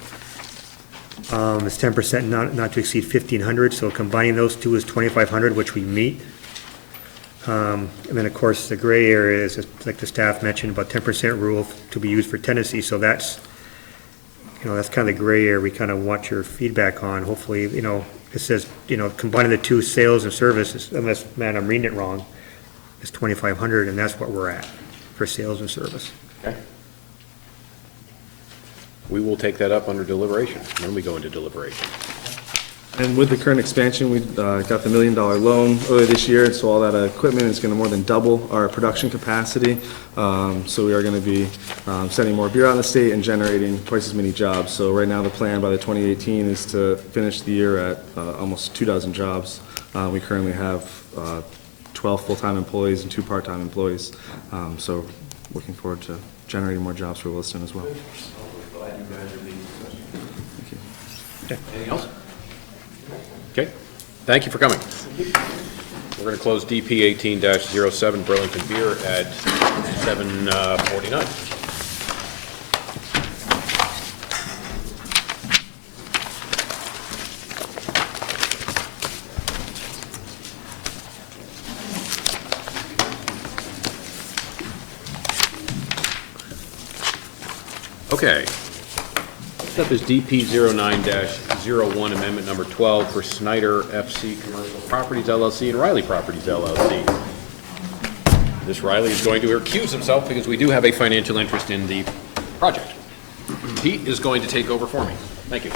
is 10%, not to exceed 1,500, so combining those two is 2,500, which we meet. And then, of course, the gray area is, like the staff mentioned, about 10% rule to be used for tenancy, so that's that's kind of the gray area we kind of want your feedback on. Hopefully, it says, combining the two sales and services, unless, man, I'm reading it wrong, it's 2,500, and that's what we're at for sales and service. Okay. We will take that up under deliberation, when we go into deliberation. And with the current expansion, we got the $1 million loan earlier this year, and so all that equipment is going to more than double our production capacity. So we are going to be sending more beer out in the state and generating twice as many jobs. So right now, the plan by the 2018 is to finish the year at almost 24 jobs. We currently have 12 full-time employees and 2 part-time employees. So looking forward to generating more jobs for Williston as well. Anything else? Okay, thank you for coming. We're going to close DP 18-07 Burlington Beer at 7:49. Okay. Next up is DP 09-01, amendment number 12 for Snyder FC Commercial Properties LLC and Riley Properties LLC. This Riley is going to recuse himself because we do have a financial interest in the project. Pete is going to take over for me. Thank you.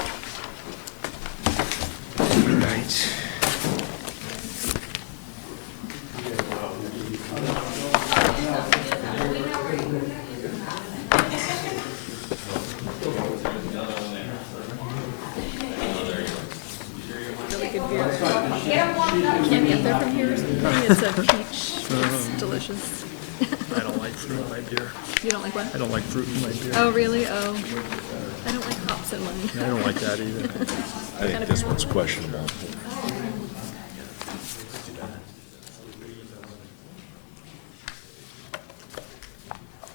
Really good beer. Can't get there from here or something. It's a peach. It's delicious. I don't like fruit in my beer. You don't like what? I don't like fruit in my beer. Oh, really? Oh. I don't like hops in mine. I don't like that either. I think this one's questionable.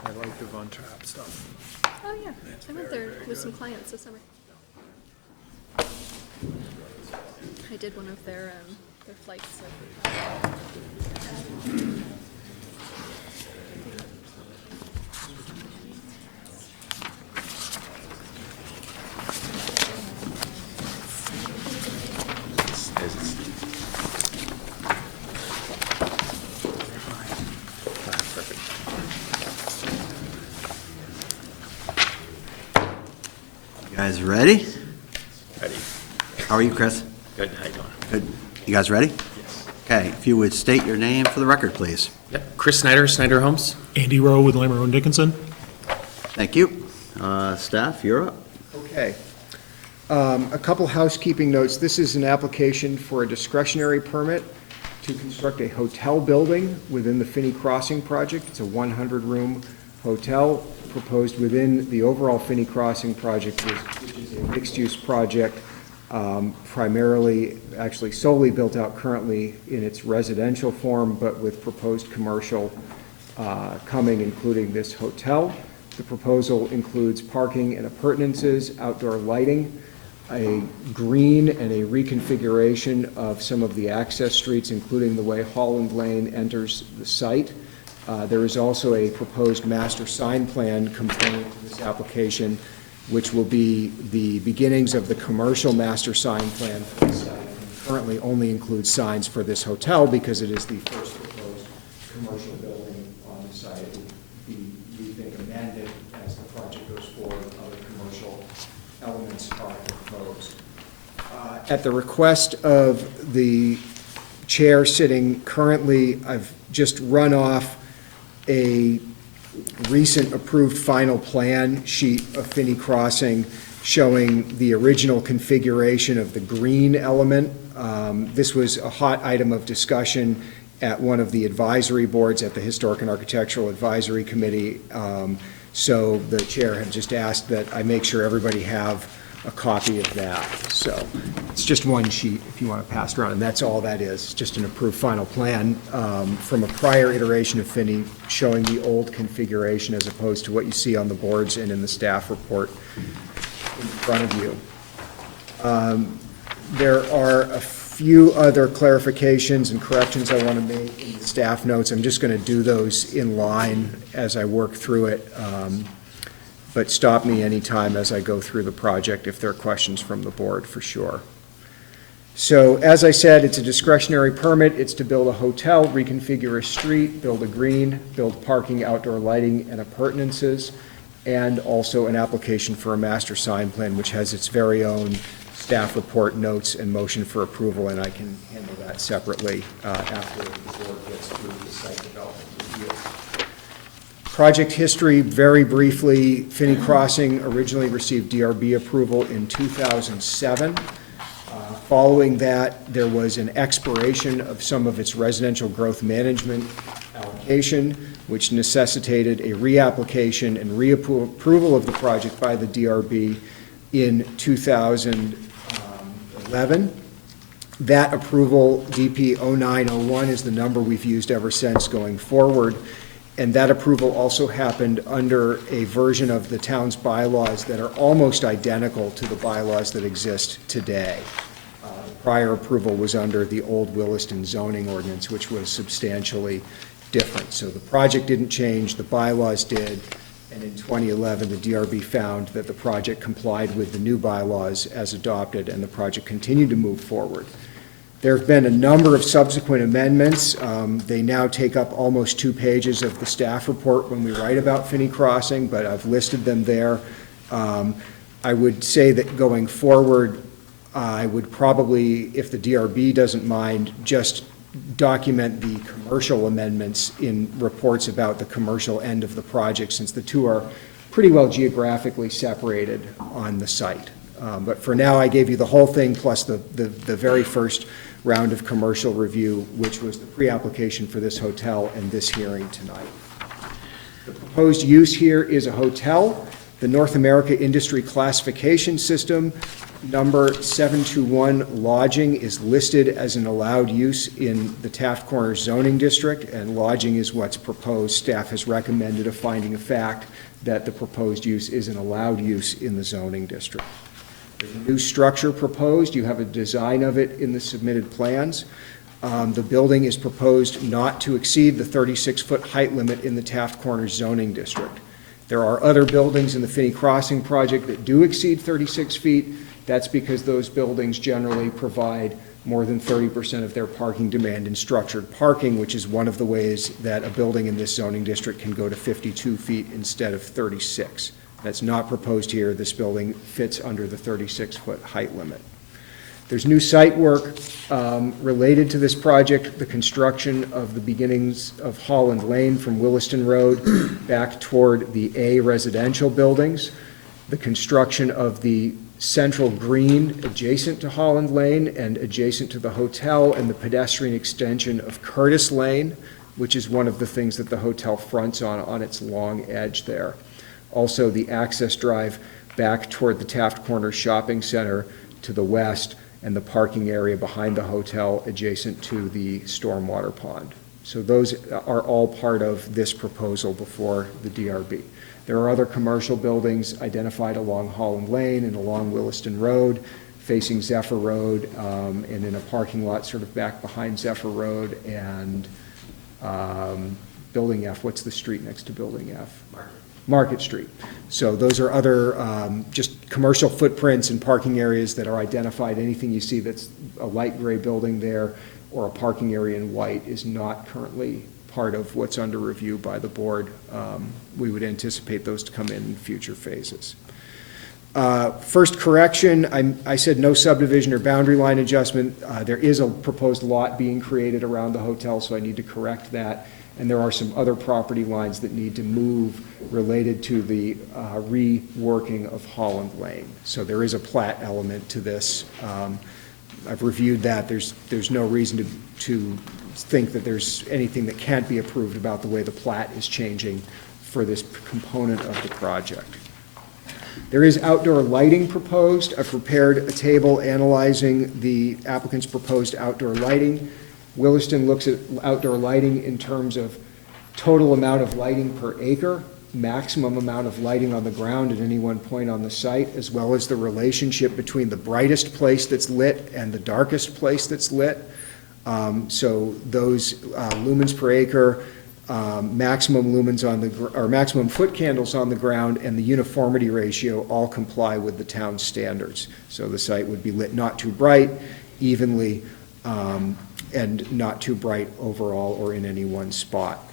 I like the Von Trapp stuff. Oh, yeah. I went there with some clients this summer. I did one of their flights. You guys ready? Ready. How are you, Chris? Good. How you doing? Good. You guys ready? Yes. Okay, if you would state your name for the record, please. Yep, Chris Snyder, Snyder Homes. Andy Rowe with Lammer and Dickinson. Thank you. Staff, you're up. Okay. A couple housekeeping notes. This is an application for a discretionary permit to construct a hotel building within the Finney Crossing project. It's a 100-room hotel proposed within the overall Finney Crossing project, which is a mixed-use project, primarily, actually solely built out currently in its residential form, but with proposed commercial coming, including this hotel. The proposal includes parking and appurtenances, outdoor lighting, a green and a reconfiguration of some of the access streets, including the way Holland Lane enters the site. There is also a proposed master sign plan component to this application, which will be the beginnings of the commercial master sign plan for the site. Currently only includes signs for this hotel because it is the first proposed commercial building on the site. It will be, we think, amended as the project goes forward. Other commercial elements are proposed. At the request of the chair sitting currently, I've just run off a recent approved final plan sheet of Finney Crossing showing the original configuration of the green element. This was a hot item of discussion at one of the advisory boards at the Historic and Architectural Advisory Committee. So the chair had just asked that I make sure everybody have a copy of that. So it's just one sheet if you want to pass it around, and that's all that is, just an approved final plan from a prior iteration of Finney showing the old configuration as opposed to what you see on the boards and in the staff report in front of you. There are a few other clarifications and corrections I want to make in the staff notes. I'm just going to do those in line as I work through it. But stop me anytime as I go through the project if there are questions from the board, for sure. So, as I said, it's a discretionary permit. It's to build a hotel, reconfigure a street, build a green, build parking, outdoor lighting, and appurtenances, and also an application for a master sign plan, which has its very own staff report, notes, and motion for approval, and I can handle that separately after the board gets through the site development review. Project history, very briefly, Finney Crossing originally received DRB approval in 2007. Following that, there was an expiration of some of its residential growth management allocations application, which necessitated a reapplication and reapproval of the project by the DRB in 2011. That approval, DP 0901, is the number we've used ever since going forward. And that approval also happened under a version of the town's bylaws that are almost identical to the bylaws that exist today. The prior approval was under the old Williston zoning ordinance, which was substantially different. So the project didn't change, the bylaws did, and in 2011, the DRB found that the project complied with the new bylaws as adopted, and the project continued to move forward. There have been a number of subsequent amendments. They now take up almost 2 pages of the staff report when we write about Finney Crossing, but I've listed them there. I would say that going forward, I would probably, if the DRB doesn't mind, just document the commercial amendments in reports about the commercial end of the project, since the two are pretty well geographically separated on the site. But for now, I gave you the whole thing plus the very first round of commercial review, which was the pre-application for this hotel and this hearing tonight. The proposed use here is a hotel. The North America Industry Classification System, number 721 lodging, is listed as an allowed use in the Taft Corners zoning district, and lodging is what's proposed. Staff has recommended a finding of fact that the proposed use is an allowed use in the zoning district. There's a new structure proposed. You have a design of it in the submitted plans. The building is proposed not to exceed the 36-foot height limit in the Taft Corners zoning district. There are other buildings in the Finney Crossing project that do exceed 36 feet. That's because those buildings generally provide more than 30% of their parking demand in structured parking, which is one of the ways that a building in this zoning district can go to 52 feet instead of 36. That's not proposed here. This building fits under the 36-foot height limit. There's new site work related to this project, the construction of the beginnings of Holland Lane from Williston Road back toward the A residential buildings, the construction of the central green adjacent to Holland Lane and adjacent to the hotel, and the pedestrian extension of Curtis Lane, which is one of the things that the hotel fronts on its long edge there. Also, the access drive back toward the Taft Corners Shopping Center to the west, and the parking area behind the hotel adjacent to the stormwater pond. So those are all part of this proposal before the DRB. There are other commercial buildings identified along Holland Lane and along Williston Road, facing Zephyr Road, and in a parking lot sort of back behind Zephyr Road, and Building F. What's the street next to Building F? Market Street. So those are other just commercial footprints and parking areas that are identified. Anything you see that's a light gray building there or a parking area in white is not currently part of what's under review by the board. We would anticipate those to come in future phases. First correction, I said no subdivision or boundary line adjustment. There is a proposed lot being created around the hotel, so I need to correct that. And there are some other property lines that need to move related to the reworking of Holland Lane. So there is a plat element to this. I've reviewed that. There's no reason to think that there's anything that can't be approved about the way the plat is changing for this component of the project. There is outdoor lighting proposed. I've prepared a table analyzing the applicant's proposed outdoor lighting. Williston looks at outdoor lighting in terms of total amount of lighting per acre, maximum amount of lighting on the ground at any one point on the site, as well as the relationship between the brightest place that's lit and the darkest place that's lit. So those lumens per acre, maximum lumens on the, or maximum foot candles on the ground, and the uniformity ratio all comply with the town standards. So the site would be lit not too bright, evenly, and not too bright overall or in any one spot.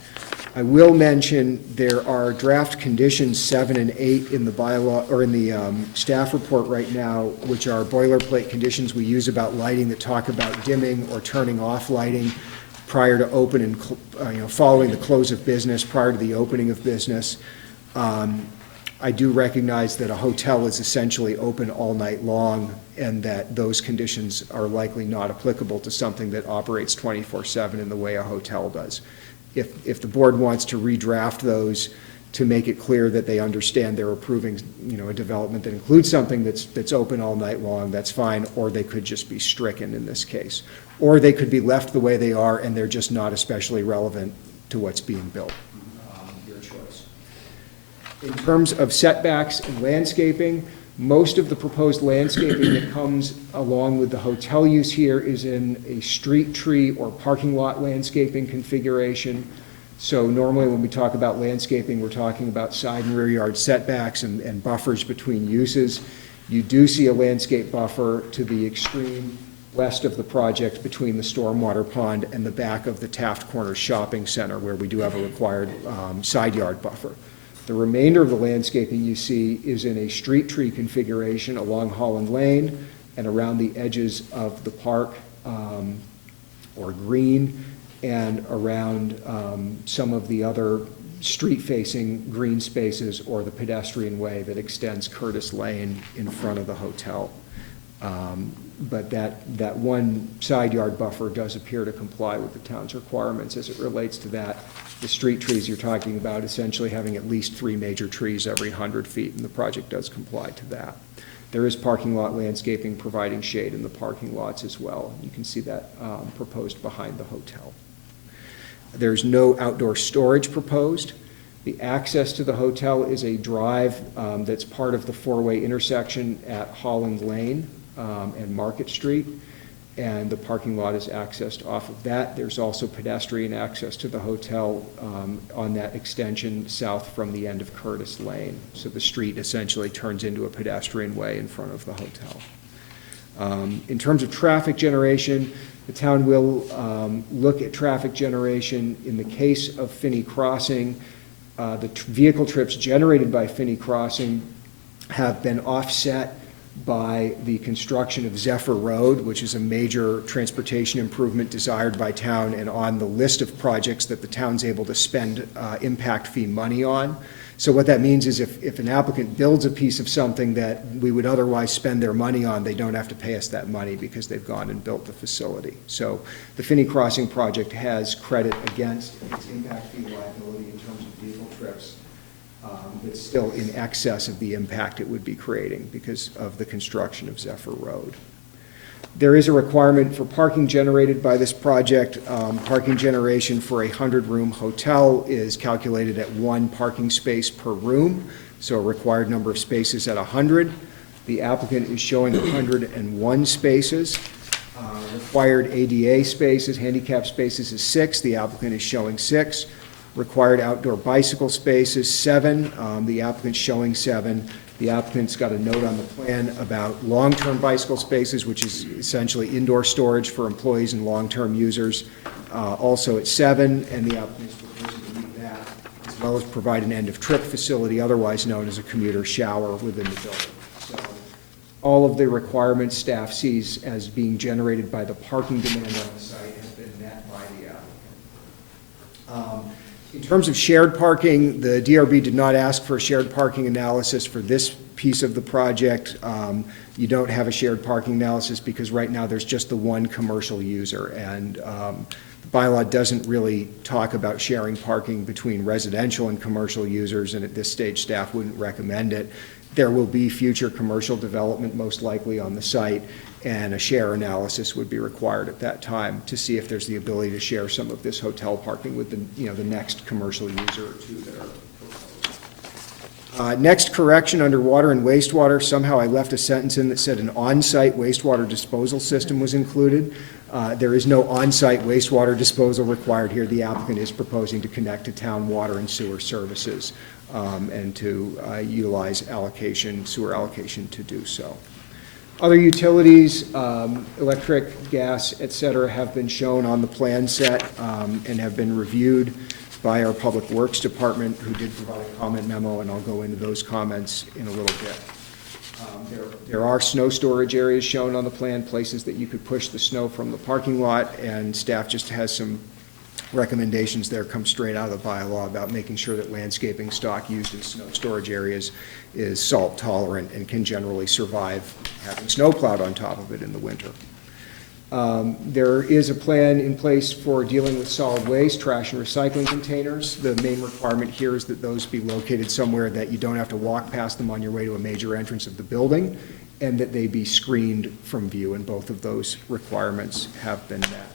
I will mention there are draft conditions 7 and 8 in the bylaw, or in the staff report right now, which are boilerplate conditions we use about lighting that talk about dimming or turning off lighting prior to open and following the close of business, prior to the opening of business. I do recognize that a hotel is essentially open all night long, and that those conditions are likely not applicable to something that operates 24/7 in the way a hotel does. if the board wants to redraft those to make it clear that they understand they're approving, a development that includes something that's open all night long, that's fine, or they could just be stricken in this case. Or they could be left the way they are and they're just not especially relevant to what's being built. Your choice. In terms of setbacks and landscaping, most of the proposed landscaping that comes along with the hotel use here is in a street tree or parking lot landscaping configuration. So normally when we talk about landscaping, we're talking about side and rear yard setbacks and buffers between uses. You do see a landscape buffer to the extreme west of the project between the stormwater pond and the back of the Taft Corners Shopping Center, where we do have a required side yard buffer. The remainder of the landscaping you see is in a street tree configuration along Holland Lane and around the edges of the park or green, and around some of the other street-facing green spaces or the pedestrian way that extends Curtis Lane in front of the hotel. But that one side yard buffer does appear to comply with the town's requirements as it relates to that. The street trees you're talking about essentially having at least 3 major trees every 100 feet, and the project does comply to that. There is parking lot landscaping providing shade in the parking lots as well. You can see that proposed behind the hotel. There's no outdoor storage proposed. The access to the hotel is a drive that's part of the 4-way intersection at Holland Lane and Market Street, and the parking lot is accessed off of that. There's also pedestrian access to the hotel on that extension south from the end of Curtis Lane. So the street essentially turns into a pedestrian way in front of the hotel. In terms of traffic generation, the town will look at traffic generation. In the case of Finney Crossing, the vehicle trips generated by Finney Crossing have been offset by the construction of Zephyr Road, which is a major transportation improvement desired by town and on the list of projects that the town's able to spend impact fee money on. So what that means is if an applicant builds a piece of something that we would otherwise spend their money on, they don't have to pay us that money because they've gone and built the facility. So the Finney Crossing project has credit against its impact fee liability in terms of vehicle trips. It's still in excess of the impact it would be creating because of the construction of Zephyr Road. There is a requirement for parking generated by this project. Parking generation for a 100-room hotel is calculated at 1 parking space per room, so a required number of spaces at 100. The applicant is showing 101 spaces. Required ADA spaces, handicap spaces is 6. The applicant is showing 6. Required outdoor bicycle spaces, 7. The applicant's showing 7. The applicant's got a note on the plan about long-term bicycle spaces, which is essentially indoor storage for employees and long-term users. Also at 7, and the applicant's proposing to meet that, as well as provide an end-of-trip facility, otherwise known as a commuter shower within the building. So all of the requirements staff sees as being generated by the parking demand on the site has been met by the applicant. In terms of shared parking, the DRB did not ask for a shared parking analysis for this piece of the project. You don't have a shared parking analysis because right now there's just the one commercial user, and the bylaw doesn't really talk about sharing parking between residential and commercial users, and at this stage staff wouldn't recommend it. There will be future commercial development most likely on the site, and a share analysis would be required at that time to see if there's the ability to share some of this hotel parking with the next commercial user or two that are proposed. Next correction under water and wastewater, somehow I left a sentence in that said an on-site wastewater disposal system was included. There is no on-site wastewater disposal required here. The applicant is proposing to connect to town water and sewer services and to utilize sewer allocation to do so. Other utilities, electric, gas, et cetera, have been shown on the plan set and have been reviewed by our Public Works Department, who did provide a comment memo, and I'll go into those comments in a little bit. There are snow storage areas shown on the plan, places that you could push the snow from the parking lot, and staff just has some recommendations there come straight out of the bylaw about making sure that landscaping stock used in snow storage areas is salt tolerant and can generally survive having snow plowed on top of it in the winter. There is a plan in place for dealing with solid waste, trash and recycling containers. The main requirement here is that those be located somewhere that you don't have to walk past them on your way to a major entrance of the building, and that they be screened from view, and both of those requirements have been met.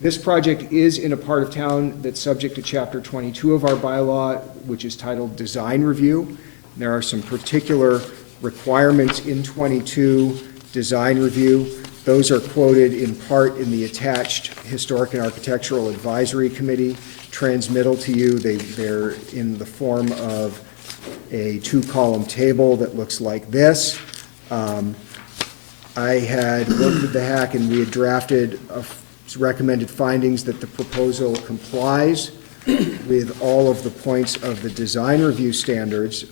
This project is in a part of town that's subject to Chapter 22 of our bylaw, which is titled Design Review. There are some particular requirements in 22 Design Review. Those are quoted in part in the attached Historic and Architectural Advisory Committee transmittal to you. They're in the form of a 2-column table that looks like this. I had worked with the HAC, and we had drafted recommended findings that the proposal complies with all of the points of the design review standards.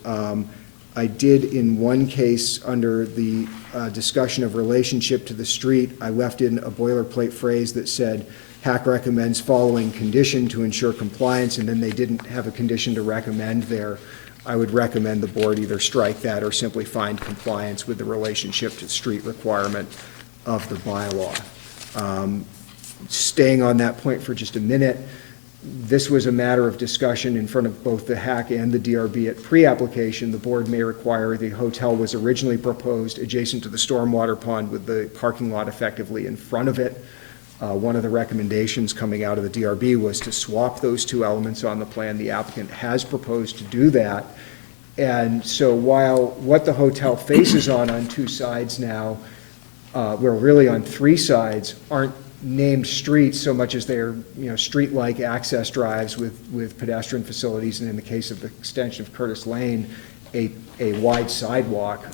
I did, in one case, under the discussion of relationship to the street, I left in a boilerplate phrase that said, HAC recommends following condition to ensure compliance, and then they didn't have a condition to recommend there. I would recommend the board either strike that or simply find compliance with the relationship to street requirement of the bylaw. Staying on that point for just a minute, this was a matter of discussion in front of both the HAC and the DRB at pre-application. The board may require the hotel was originally proposed adjacent to the stormwater pond with the parking lot effectively in front of it. One of the recommendations coming out of the DRB was to swap those two elements on the plan. The applicant has proposed to do that. And so while what the hotel faces on 2 sides now, well, really on 3 sides, aren't named streets so much as they're, street-like access drives with pedestrian facilities, and in the case of the extension of Curtis Lane, a wide sidewalk.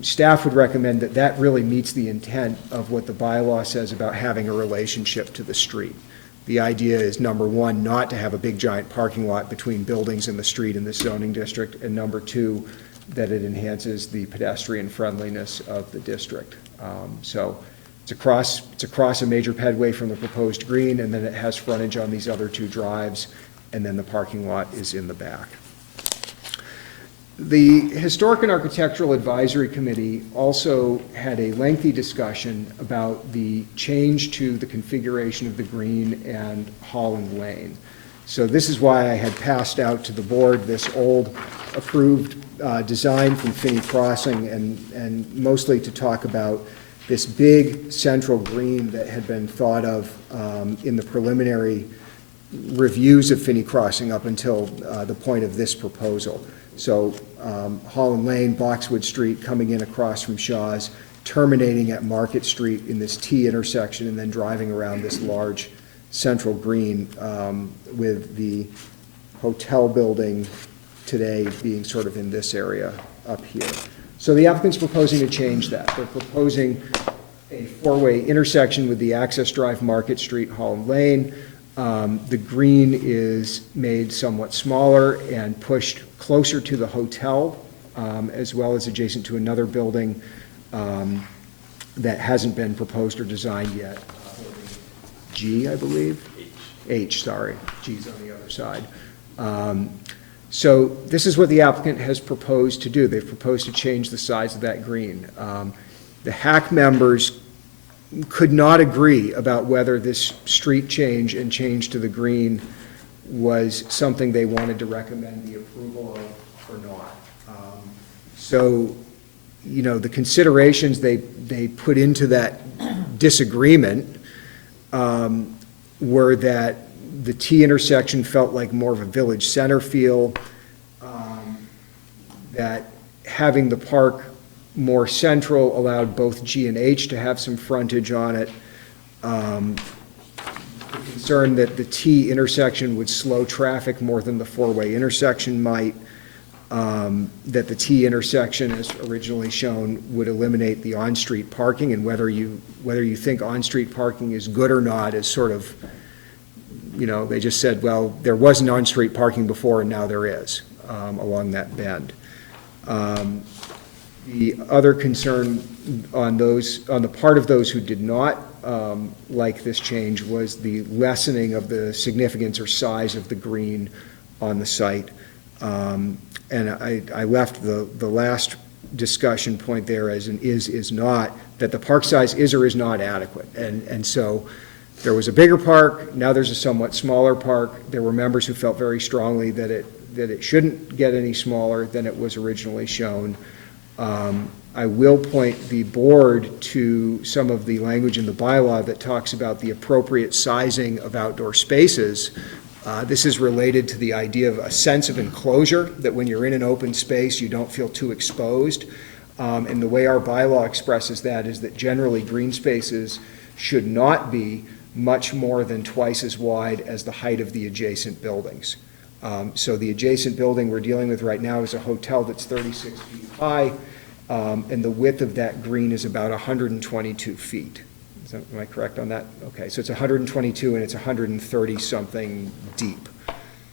Staff would recommend that that really meets the intent of what the bylaw says about having a relationship to the street. The idea is, number 1, not to have a big giant parking lot between buildings and the street in this zoning district, and number 2, that it enhances the pedestrian friendliness of the district. So it's across a major pedway from the proposed green, and then it has frontage on these other 2 drives, and then the parking lot is in the back. The Historic and Architectural Advisory Committee also had a lengthy discussion about the change to the configuration of the green and Holland Lane. So this is why I had passed out to the board this old approved design from Finney Crossing, and mostly to talk about this big central green that had been thought of in the preliminary reviews of Finney Crossing up until the point of this proposal. So Holland Lane, Boxwood Street, coming in across from Shaw's, terminating at Market Street in this T intersection, and then driving around this large central green with the hotel building today being sort of in this area up here. So the applicant's proposing to change that. They're proposing a 4-way intersection with the access drive Market Street, Holland Lane. The green is made somewhat smaller and pushed closer to the hotel, as well as adjacent to another building that hasn't been proposed or designed yet. G, I believe? H, sorry. G's on the other side. So this is what the applicant has proposed to do. They've proposed to change the size of that green. The HAC members could not agree about whether this street change and change to the green was something they wanted to recommend the approval of or not. So, the considerations they put into that disagreement were that the T intersection felt like more of a village center feel, that having the park more central allowed both G and H to have some frontage on it. The concern that the T intersection would slow traffic more than the 4-way intersection might. That the T intersection, as originally shown, would eliminate the on-street parking, and whether you think on-street parking is good or not is sort of, they just said, well, there wasn't on-street parking before and now there is along that bend. The other concern on the part of those who did not like this change was the lessening of the significance or size of the green on the site. And I left the last discussion point there as an is not. that the park size is or is not adequate. And so there was a bigger park, now there's a somewhat smaller park. There were members who felt very strongly that it shouldn't get any smaller than it was originally shown. I will point the board to some of the language in the bylaw that talks about the appropriate sizing of outdoor spaces. This is related to the idea of a sense of enclosure, that when you're in an open space, you don't feel too exposed. And the way our bylaw expresses that is that generally green spaces should not be much more than twice as wide as the height of the adjacent buildings. So the adjacent building we're dealing with right now is a hotel that's 36 feet high, and the width of that green is about 122 feet. Am I correct on that? Okay, so it's 122 and it's 130 something deep.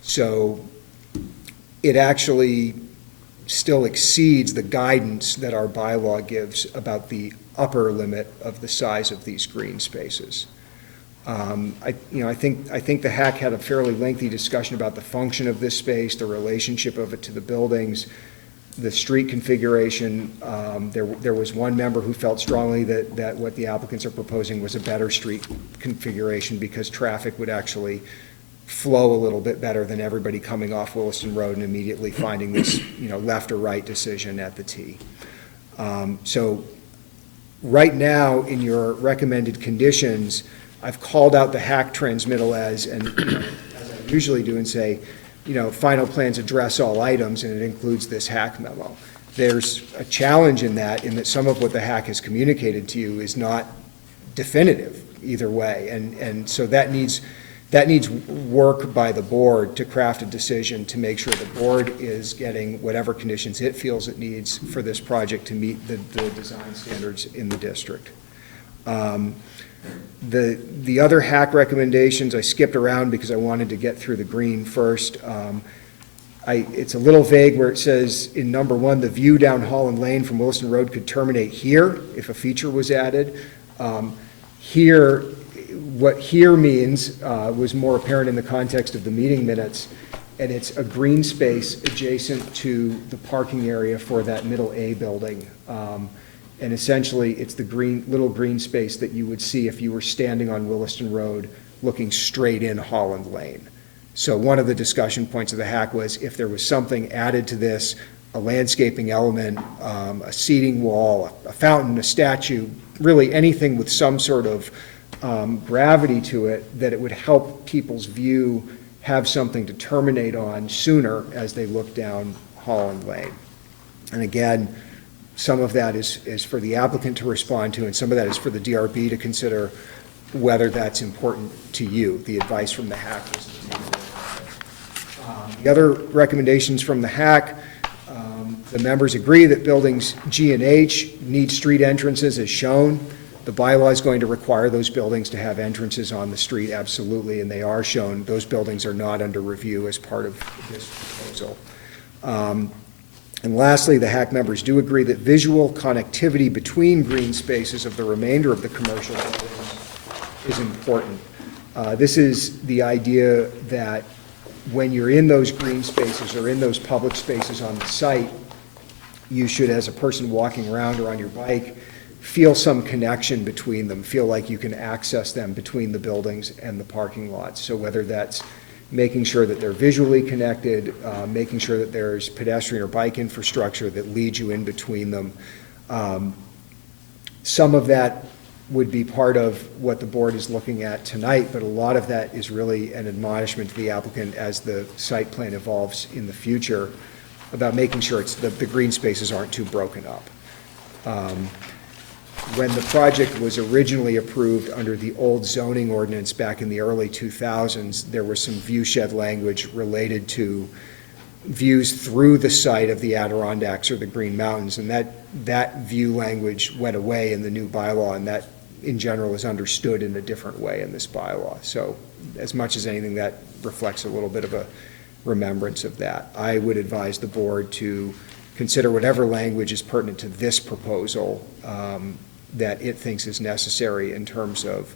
So it actually still exceeds the guidance that our bylaw gives about the upper limit of the size of these green spaces. I think the HAC had a fairly lengthy discussion about the function of this space, the relationship of it to the buildings, the street configuration. There was one member who felt strongly that what the applicants are proposing was a better street configuration because traffic would actually flow a little bit better than everybody coming off Williston Road and immediately finding this, left or right decision at the T. So right now, in your recommended conditions, I've called out the HAC transmittal as I usually do, and say, final plans address all items, and it includes this HAC memo. There's a challenge in that some of what the HAC has communicated to you is not definitive either way, and so that needs work by the board to craft a decision to make sure the board is getting whatever conditions it feels it needs for this project to meet the design standards in the district. The other HAC recommendations, I skipped around because I wanted to get through the green first. It's a little vague where it says in number 1, the view down Holland Lane from Williston Road could terminate here if a feature was added. Here, what here means was more apparent in the context of the meeting minutes, and it's a green space adjacent to the parking area for that middle A building. And essentially, it's the little green space that you would see if you were standing on Williston Road looking straight in Holland Lane. So one of the discussion points of the HAC was if there was something added to this, a landscaping element, a seating wall, a fountain, a statue, really anything with some sort of gravity to it, that it would help people's view have something to terminate on sooner as they look down Holland Lane. And again, some of that is for the applicant to respond to, and some of that is for the DRB to consider whether that's important to you. The advice from the HAC was the other recommendations from the HAC, the members agree that buildings G and H need street entrances as shown. The bylaw is going to require those buildings to have entrances on the street, absolutely, and they are shown. Those buildings are not under review as part of this proposal. And lastly, the HAC members do agree that visual connectivity between green spaces of the remainder of the commercial buildings is important. This is the idea that when you're in those green spaces or in those public spaces on the site, you should, as a person walking around or on your bike, feel some connection between them, feel like you can access them between the buildings and the parking lots. So whether that's making sure that they're visually connected, making sure that there's pedestrian or bike infrastructure that leads you in between them. Some of that would be part of what the board is looking at tonight, but a lot of that is really an admonishment to the applicant as the site plan evolves in the future about making sure the green spaces aren't too broken up. When the project was originally approved under the old zoning ordinance back in the early 2000s, there was some view shed language related to views through the site of the Adirondacks or the Green Mountains, and that view language went away in the new bylaw, and that in general is understood in a different way in this bylaw. So as much as anything, that reflects a little bit of a remembrance of that. I would advise the board to consider whatever language is pertinent to this proposal that it thinks is necessary in terms of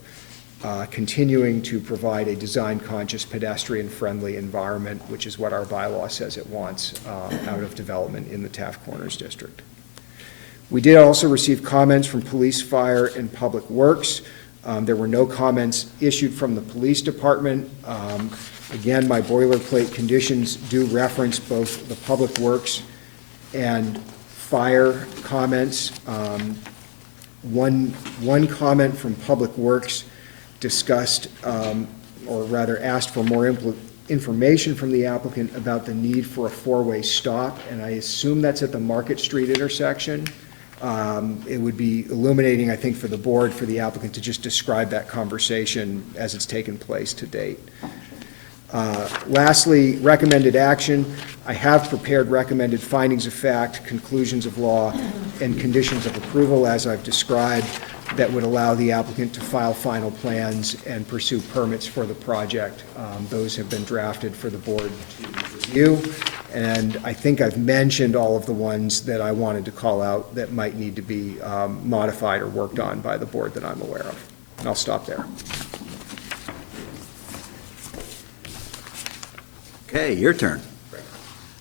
continuing to provide a design-conscious, pedestrian-friendly environment, which is what our bylaw says it wants out of development in the Taft Corners District. We did also receive comments from police, fire, and public works. There were no comments issued from the police department. Again, my boilerplate conditions do reference both the public works and fire comments. One comment from Public Works discussed, or rather asked for more information from the applicant about the need for a four-way stop, and I assume that's at the Market Street intersection. It would be illuminating, I think, for the board, for the applicant to just describe that conversation as it's taken place to date. Lastly, recommended action. I have prepared recommended findings of fact, conclusions of law, and conditions of approval, as I've described, that would allow the applicant to file final plans and pursue permits for the project. Those have been drafted for the board to review, and I think I've mentioned all of the ones that I wanted to call out that might need to be modified or worked on by the board that I'm aware of. And I'll stop there. Okay, your turn.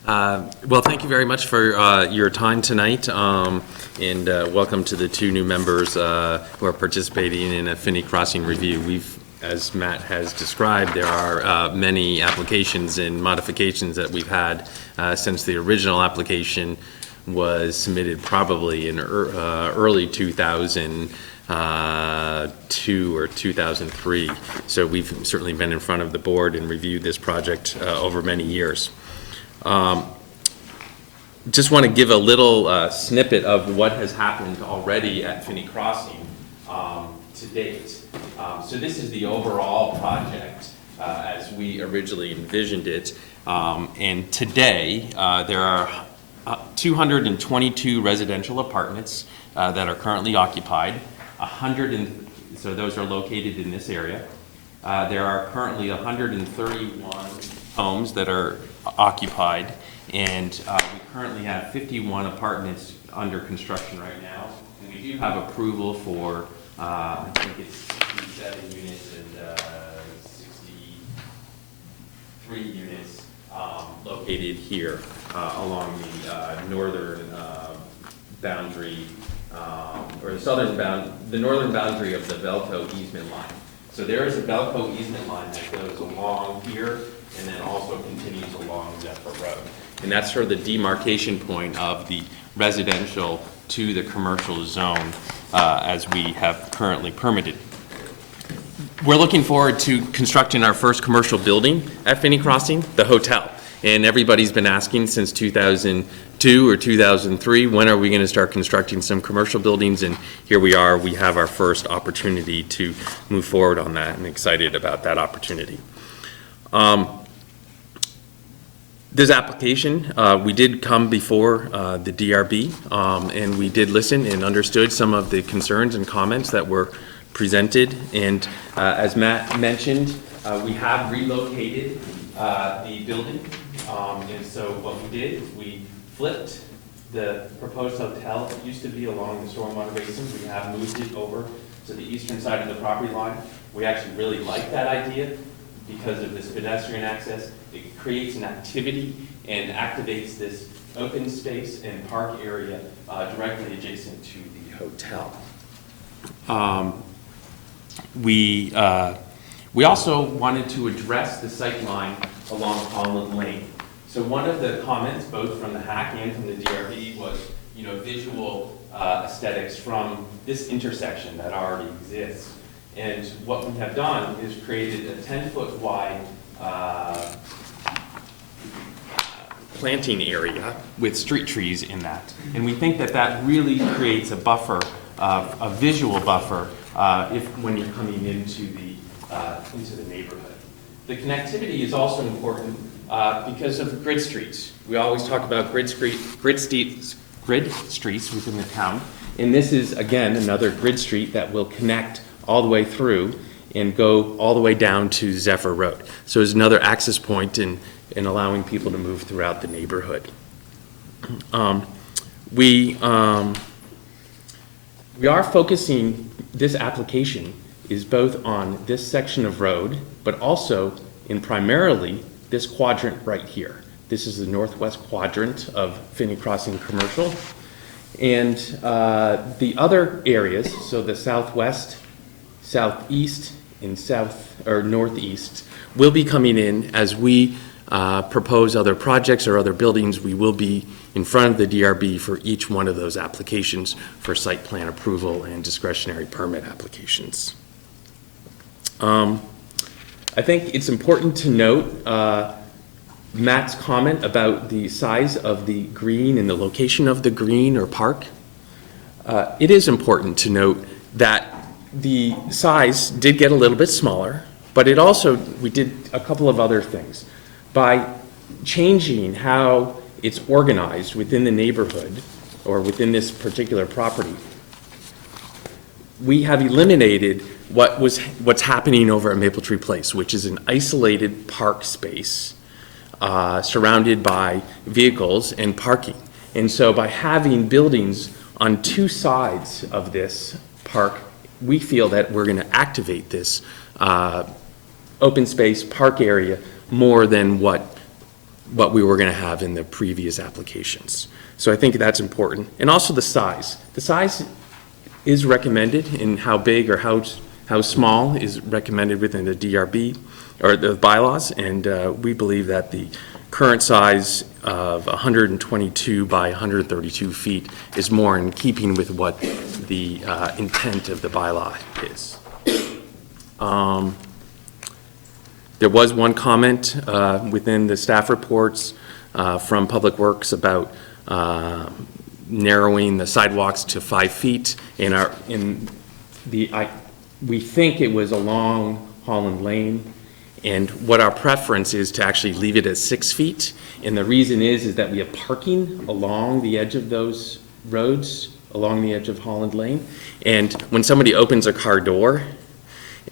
Well, thank you very much for your time tonight, and welcome to the two new members who are participating in a Finney Crossing review. As Matt has described, there are many applications and modifications that we've had since the original application was submitted probably in early 2002 or 2003. So we've certainly been in front of the board and reviewed this project over many years. Just want to give a little snippet of what has happened already at Finney Crossing to date. So this is the overall project as we originally envisioned it. And today there are 222 residential apartments that are currently occupied. So those are located in this area. There are currently 131 homes that are occupied, and we currently have 51 apartments under construction right now. And we do have approval for, I think it's 67 units and 63 units located here along the northern boundary, or the northern boundary of the Velco easement line. So there is a Velco easement line that goes along here and then also continues along Zephyr Road. And that's sort of the demarcation point of the residential to the commercial zone as we have currently permitted. We're looking forward to constructing our first commercial building at Finney Crossing, the hotel. And everybody's been asking since 2002 or 2003, when are we going to start constructing some commercial buildings? And here we are, we have our first opportunity to move forward on that, and excited about that opportunity. This application, we did come before the DRB, and we did listen and understood some of the concerns and comments that were presented. And as Matt mentioned, we have relocated the building. And so what we did is we flipped the proposed hotel that used to be along the stormwater basin. We have moved it over to the eastern side of the property line. We actually really like that idea because of this pedestrian access. It creates an activity and activates this open space and park area directly adjacent to the hotel. We also wanted to address the sight line along Holland Lane. So one of the comments, both from the HAC and from the DRB, was, visual aesthetics from this intersection that already exists. And what we have done is created a 10-foot wide planting area with street trees in that. And we think that that really creates a buffer, a visual buffer, when you're coming into the neighborhood. The connectivity is also important because of grid streets. We always talk about grid streets within the town. And this is, again, another grid street that will connect all the way through and go all the way down to Zephyr Road. So it's another access point in allowing people to move throughout the neighborhood. We are focusing, this application is both on this section of road, but also in primarily this quadrant right here. This is the northwest quadrant of Finney Crossing Commercial. And the other areas, so the southwest, southeast, and northeast, will be coming in as we propose other projects or other buildings. We will be in front of the DRB for each one of those applications for site plan approval and discretionary permit applications. I think it's important to note Matt's comment about the size of the green and the location of the green or park. It is important to note that the size did get a little bit smaller, but it also, we did a couple of other things. By changing how it's organized within the neighborhood or within this particular property, we have eliminated what's happening over at Maple Tree Place, which is an isolated park space surrounded by vehicles and parking. And so by having buildings on two sides of this park, we feel that we're going to activate this open space park area more than what we were going to have in the previous applications. So I think that's important. And also the size. The size is recommended in how big or how small is recommended within the DRB or the bylaws, and we believe that the current size of 122 by 132 feet is more in keeping with what the intent of the bylaw is. There was one comment within the staff reports from Public Works about narrowing the sidewalks to 5 feet. We think it was along Holland Lane, and what our preference is to actually leave it at 6 feet. And the reason is that we have parking along the edge of those roads, along the edge of Holland Lane. And when somebody opens a car door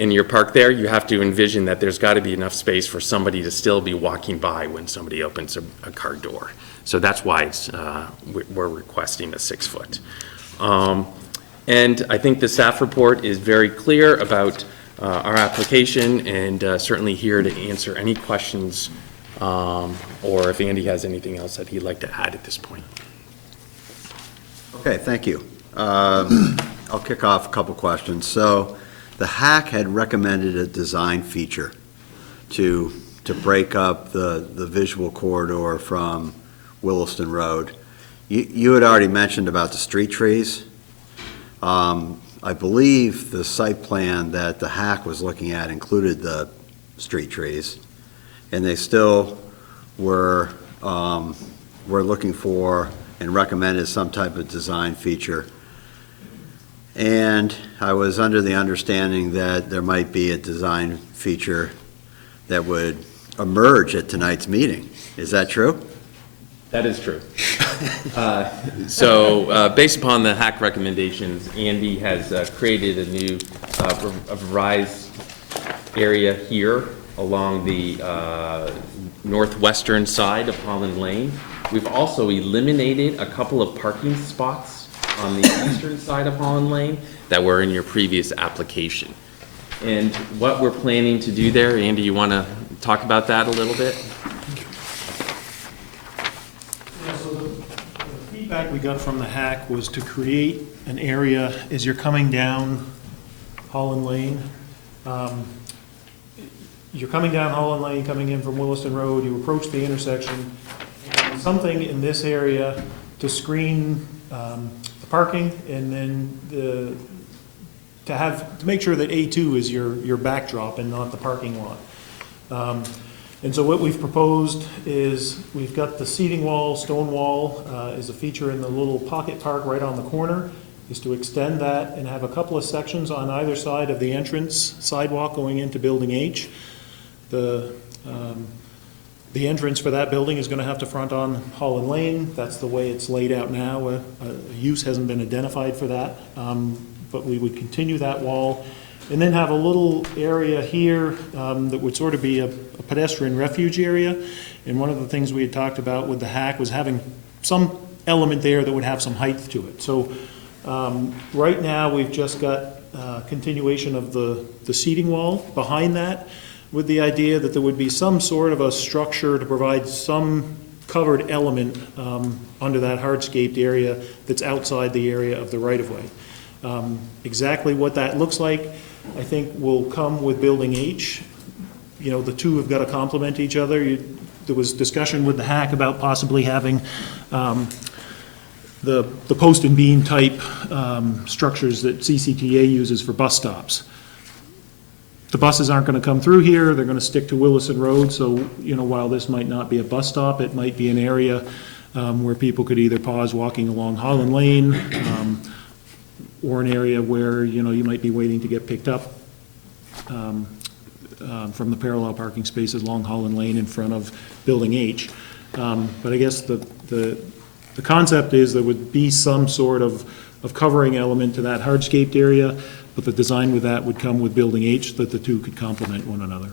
and you're parked there, you have to envision that there's got to be enough space for somebody to still be walking by when somebody opens a car door. So that's why we're requesting a 6 foot. And I think the staff report is very clear about our application, and certainly here to answer any questions or if Andy has anything else that he'd like to add at this point. Okay, thank you. I'll kick off a couple questions. So the HAC had recommended a design feature to break up the visual corridor from Williston Road. You had already mentioned about the street trees. I believe the site plan that the HAC was looking at included the street trees, and they still were looking for and recommended some type of design feature. And I was under the understanding that there might be a design feature that would emerge at tonight's meeting. Is that true? That is true. So based upon the HAC recommendations, Andy has created a new a revised area here along the northwestern side of Holland Lane. We've also eliminated a couple of parking spots on the eastern side of Holland Lane that were in your previous application. And what we're planning to do there, Andy, you want to talk about that a little bit? Yeah, so the feedback we got from the HAC was to create an area as you're coming down Holland Lane. You're coming down Holland Lane, coming in from Williston Road, you approach the intersection, and something in this area to screen the parking, and then to make sure that A2 is your backdrop and not the parking lot. And so what we've proposed is we've got the seating wall, stone wall, is a feature in the little pocket park right on the corner, is to extend that and have a couple of sections on either side of the entrance sidewalk going into Building H. The entrance for that building is going to have to front on Holland Lane. That's the way it's laid out now. A use hasn't been identified for that, but we would continue that wall and then have a little area here that would sort of be a pedestrian refuge area. And one of the things we had talked about with the HAC was having some element there that would have some height to it. So right now we've just got continuation of the seating wall behind that, with the idea that there would be some sort of a structure to provide some covered element under that hardscaped area that's outside the area of the right-of-way. Exactly what that looks like, I think, will come with Building H. You know, the two have got to complement each other. There was discussion with the hack about possibly having the post and beam type structures that CCTA uses for bus stops. The buses aren't going to come through here, they're going to stick to Williston Road, so, you know, while this might not be a bus stop, it might be an area where people could either pause walking along Holland Lane, or an area where, you know, you might be waiting to get picked up from the parallel parking spaces along Holland Lane in front of Building H. But I guess the concept is there would be some sort of covering element to that hardscaped area, but the design with that would come with Building H, that the two could complement one another.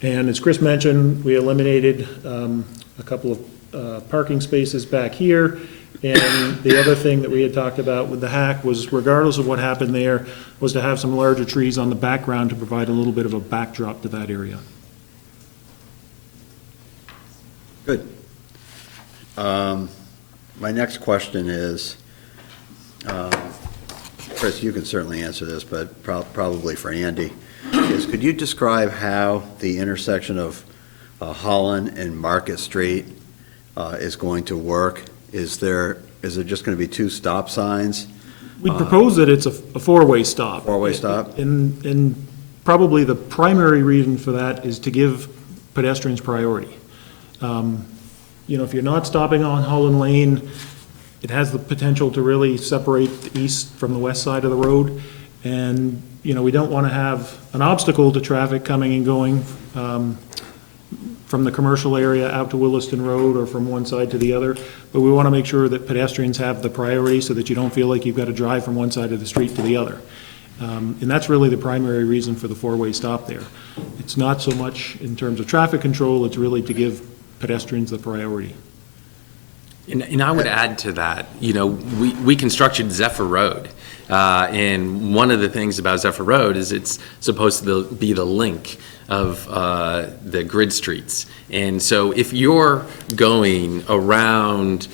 And as Chris mentioned, we eliminated a couple of parking spaces back here. And the other thing that we had talked about with the hack was, regardless of what happened there, was to have some larger trees on the background to provide a little bit of a backdrop to that area. Good. My next question is, Chris, you can certainly answer this, but probably for Andy, is could you describe how the intersection of Holland and Market Street is going to work? Is there just going to be two stop signs? We propose that it's a four-way stop. Four-way stop? And probably the primary reason for that is to give pedestrians priority. You know, if you're not stopping on Holland Lane, it has the potential to really separate the east from the west side of the road. And, you know, we don't want to have an obstacle to traffic coming and going from the commercial area out to Williston Road or from one side to the other. But we want to make sure that pedestrians have the priority so that you don't feel like you've got to drive from one side of the street to the other. And that's really the primary reason for the four-way stop there. It's not so much in terms of traffic control, it's really to give pedestrians the priority. And I would add to that, you know, we constructed Zephyr Road. And one of the things about Zephyr Road is it's supposed to be the link of the grid streets. And so if you're going around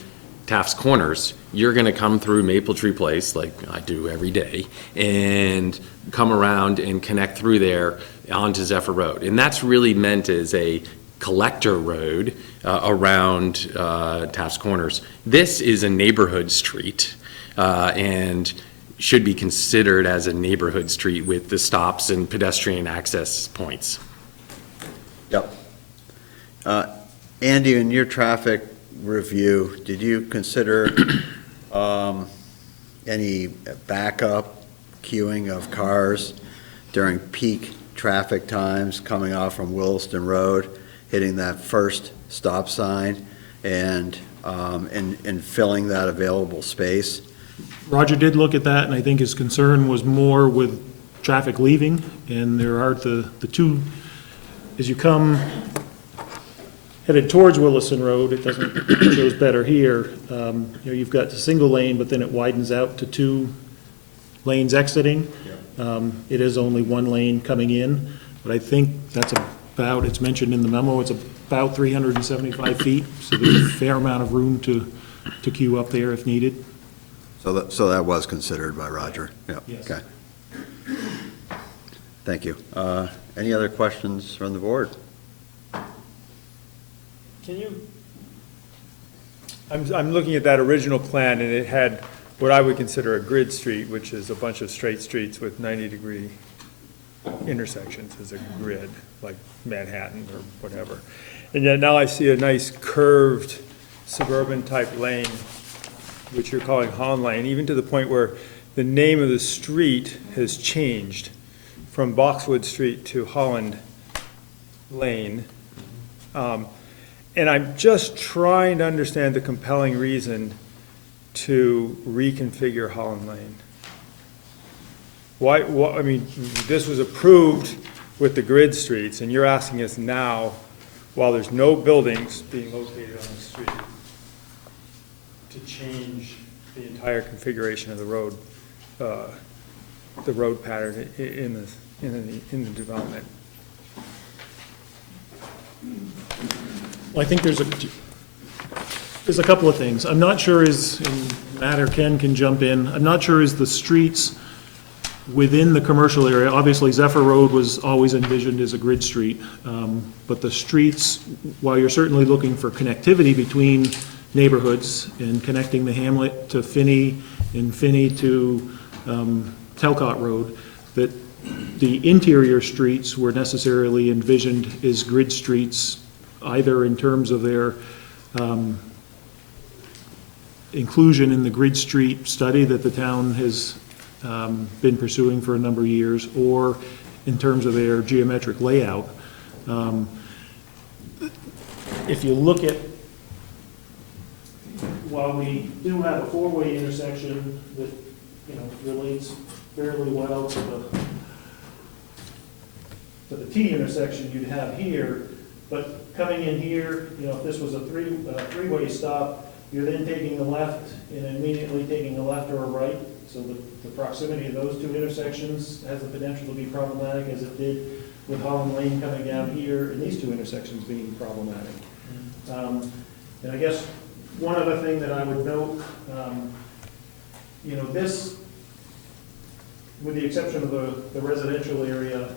Taft's Corners, you're going to come through Maple Tree Place, like I do every day, and come around and connect through there onto Zephyr Road. And that's really meant as a collector road around Taft's Corners. This is a neighborhood street and should be considered as a neighborhood street with the stops and pedestrian access points. Yep. Andy, in your traffic review, did you consider any backup queuing of cars during peak traffic times coming off from Williston Road, hitting that first stop sign and filling that available space? Roger did look at that, and I think his concern was more with traffic leaving, and there are the two, as you come headed towards Williston Road, it shows better here. You know, you've got the single lane, but then it widens out to two lanes exiting. It is only one lane coming in, but I think that's about, it's mentioned in the memo, it's about 375 feet, so there's a fair amount of room to queue up there if needed. So that was considered by Roger? Yep. Yes. Okay. Thank you. Any other questions from the board? Can you, I'm looking at that original plan, and it had what I would consider a grid street, which is a bunch of straight streets with 90-degree intersections as a grid, like Manhattan or whatever. And yet now I see a nice curved suburban-type lane, which you're calling Holland Lane, even to the point where the name of the street has changed from Boxwood Street to Holland Lane. And I'm just trying to understand the compelling reason to reconfigure Holland Lane. Why, I mean, this was approved with the grid streets, and you're asking us now, while there's no buildings being located on the street, to change the entire configuration of the road pattern in the development. Well, I think there's a couple of things. I'm not sure and Matt or Ken can jump in, I'm not sure the streets within the commercial area, obviously Zephyr Road was always envisioned as a grid street, but the streets, while you're certainly looking for connectivity between neighborhoods and connecting the hamlet to Finney and Finney to Telcott Road, that the interior streets were necessarily envisioned as grid streets, either in terms of their inclusion in the grid street study that the town has been pursuing for a number of years, or in terms of their geometric layout. If you look at, while we do have a four-way intersection that, relates fairly well to the T intersection you'd have here, but coming in here, if this was a three-way stop, you're then taking the left and immediately taking a left or a right. So the proximity of those two intersections has the potential to be problematic, as it did with Holland Lane coming down here, and these two intersections being problematic. And I guess one other thing that I would note, this, with the exception of the residential area,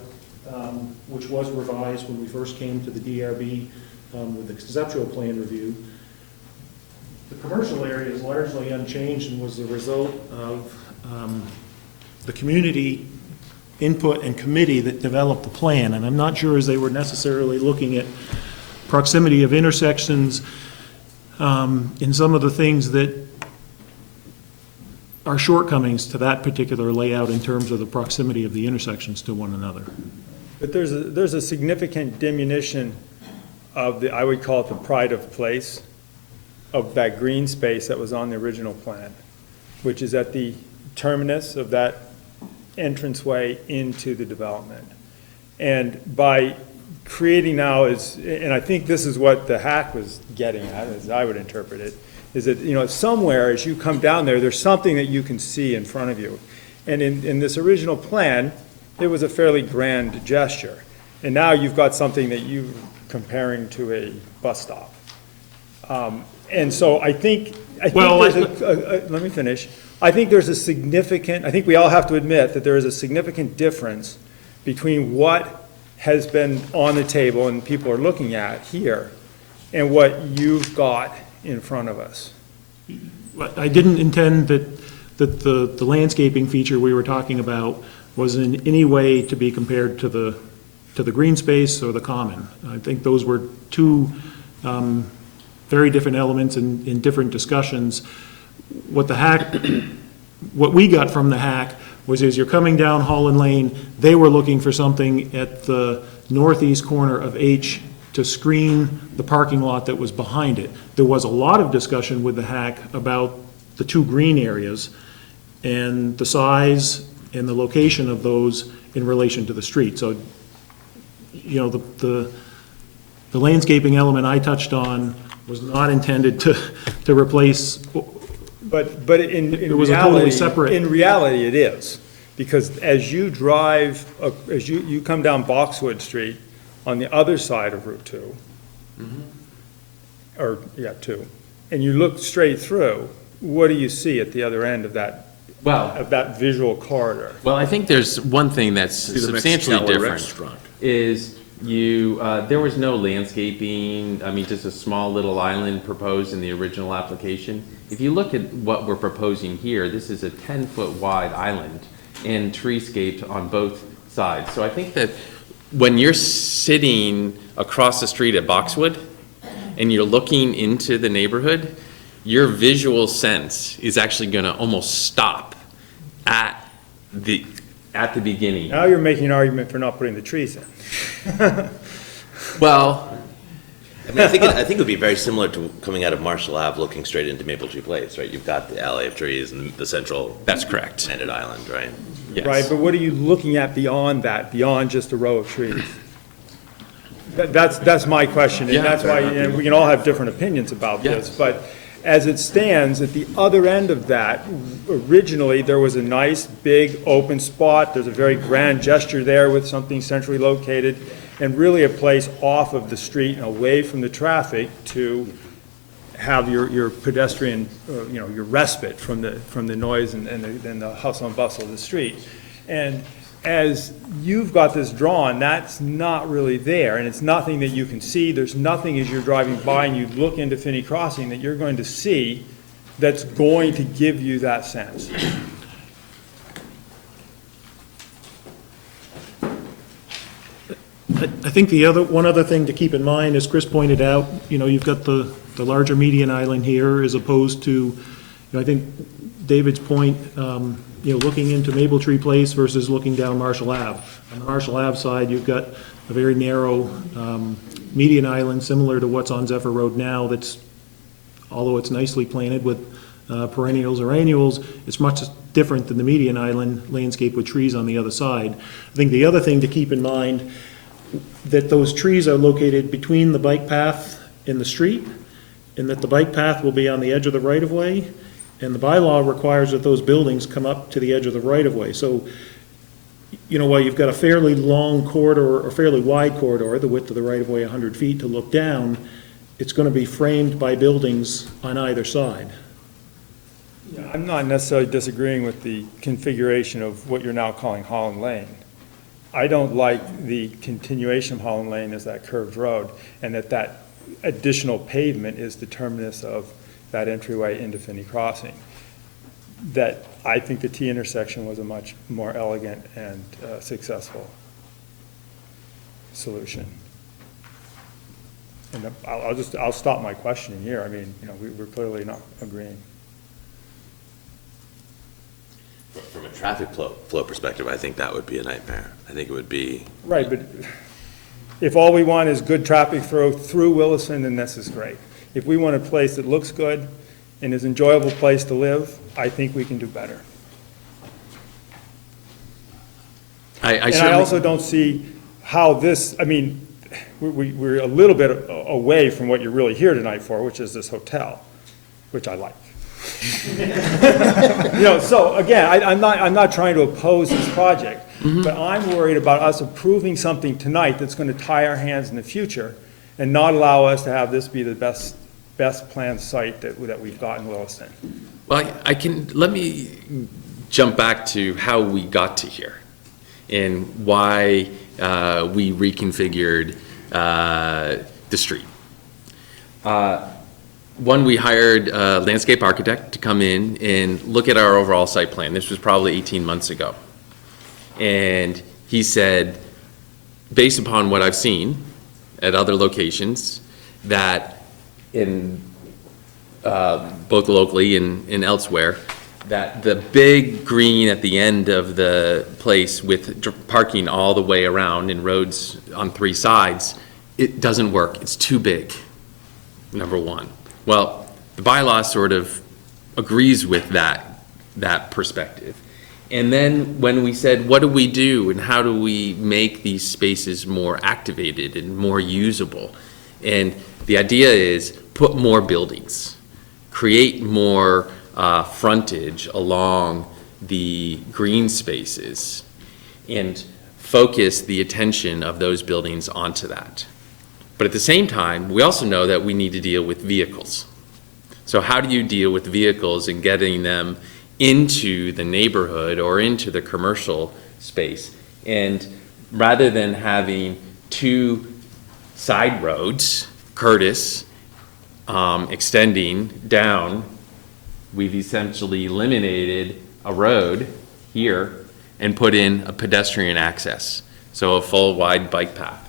which was revised when we first came to the DRB with the conceptual plan review, the commercial area is largely unchanged and was the result of the community input and committee that developed the plan. And I'm not sure as they were necessarily looking at proximity of intersections in some of the things that are shortcomings to that particular layout in terms of the proximity of the intersections to one another. But there's a significant diminution of I would call it the pride of place, of that green space that was on the original plan, which is at the terminus of that entranceway into the development. And by creating now and I think this is what the hack was getting at, as I would interpret it, is that, somewhere as you come down there, there's something that you can see in front of you. And in this original plan, it was a fairly grand gesture. And now you've got something that you're comparing to a bus stop. And so I think let me finish. I think we all have to admit that there is a significant difference between what has been on the table and people are looking at here and what you've got in front of us. I didn't intend that the landscaping feature we were talking about was in any way to be compared to the green space or the common. I think those were two very different elements in different discussions. What we got from the hack was, as you're coming down Holland Lane, they were looking for something at the northeast corner of H to screen the parking lot that was behind it. There was a lot of discussion with the hack about the two green areas and the size and the location of those in relation to the street. So, the landscaping element I touched on was not intended to replace. But in it was reality, a totally separate. In reality, it is, because as you drive, as you come down Boxwood Street on the other side of Route 2, and you look straight through, what do you see at the other end of that? Of that visual corridor? Well, I think there's one thing that's substantially different. Is there was no landscaping, just a small little island proposed in the original application. If you look at what we're proposing here, this is a 10-foot wide island and treescaped on both sides. So I think that when you're sitting across the street at Boxwood and you're looking into the neighborhood, your visual sense is actually going to almost stop at the beginning. Now you're making an argument for not putting the trees in. Well, I think it would be very similar to coming out of Marshall Ave, looking straight into Maple Tree Place, right? You've got the alley of trees and the central. That's correct. Landed island, right? Yes. Right, but what are you looking at beyond that, beyond just a row of trees? That's my question, and that's why, and we can all have different opinions about this, but as it stands, at the other end of that, originally, there was a nice, big, open spot. There's a very grand gesture there with something centrally located. and really a place off of the street and away from the traffic to have your pedestrian, your respite from the noise and the hustle and bustle of the street. And as you've got this drawn, that's not really there, and it's nothing that you can see. There's nothing as you're driving by and you look into Finney Crossing that you're going to see that's going to give you that sense. I think one other thing to keep in mind, as Chris pointed out, you've got the larger median island here as opposed to, I think David's point, looking into Maple Tree Place versus looking down Marshall Ave. On the Marshall Ave side, you've got a very narrow median island, similar to what's on Zephyr Road now, that's, although it's nicely planted with perennials or annuals, it's much different than the median island landscape with trees on the other side. I think the other thing to keep in mind, that those trees are located between the bike path and the street, and that the bike path will be on the edge of the right-of-way, and the bylaw requires that those buildings come up to the edge of the right-of-way. So, while you've got a fairly long corridor, or fairly wide corridor, the width of the right-of-way 100 feet to look down, it's going to be framed by buildings on either side. Yeah, I'm not necessarily disagreeing with the configuration of what you're now calling Holland Lane. I don't like the continuation of Holland Lane as that curved road, and that additional pavement is the terminus of that entryway into Finney Crossing. That I think the T intersection was a much more elegant and successful solution. And I'll stop my questioning here. I mean, we're clearly not agreeing. From a traffic flow perspective, I think that would be a nightmare. I think it would be. Right, but if all we want is good traffic flow through Williston, then this is great. If we want a place that looks good and is an enjoyable place to live, I think we can do better. I also don't see how this, we're a little bit away from what you're really here tonight for, which is this hotel, which I like. So again, I'm not trying to oppose this project, but I'm worried about us approving something tonight that's going to tie our hands in the future and not allow us to have this be the best planned site that we've got in Williston. Well, let me jump back to how we got to here and why we reconfigured the street. One, we hired a landscape architect to come in and look at our overall site plan. This was probably 18 months ago. And he said, based upon what I've seen at other locations, that in both locally and elsewhere, that the big green at the end of the place with parking all the way around and roads on 3 sides, it doesn't work. It's too big, number one. Well, the bylaw sort of agrees with that perspective. And then when we said, what do we do and how do we make these spaces more activated and more usable? And the idea is put more buildings, create more frontage along the green spaces, and focus the attention of those buildings onto that. But at the same time, we also know that we need to deal with vehicles. So how do you deal with vehicles and getting them into the neighborhood or into the commercial space? And rather than having 2 side roads, Curtis, extending down, we've essentially eliminated a road here and put in a pedestrian access, so a full wide bike path.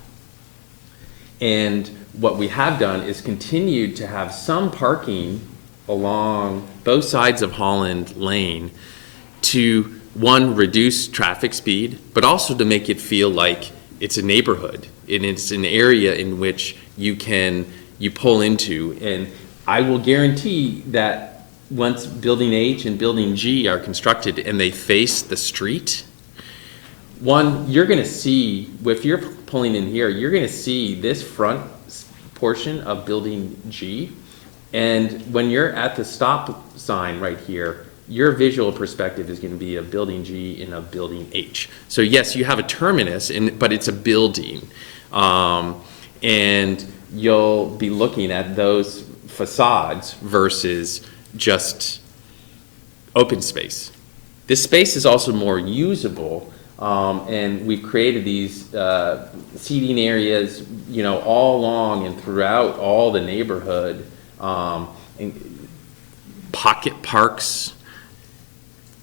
And what we have done is continued to have some parking along both sides of Holland Lane to, one, reduce traffic speed, but also to make it feel like it's a neighborhood and it's an area in which you pull into. And I will guarantee that once Building H and Building G are constructed and they face the street, one, you're going to see, if you're pulling in here, you're going to see this front portion of Building G. And when you're at the stop sign right here, your visual perspective is going to be a Building G and a Building H. So yes, you have a terminus, but it's a building. And you'll be looking at those facades versus just open space. This space is also more usable, and we've created these seating areas, you know, all along and throughout all the neighborhood, and pocket parks,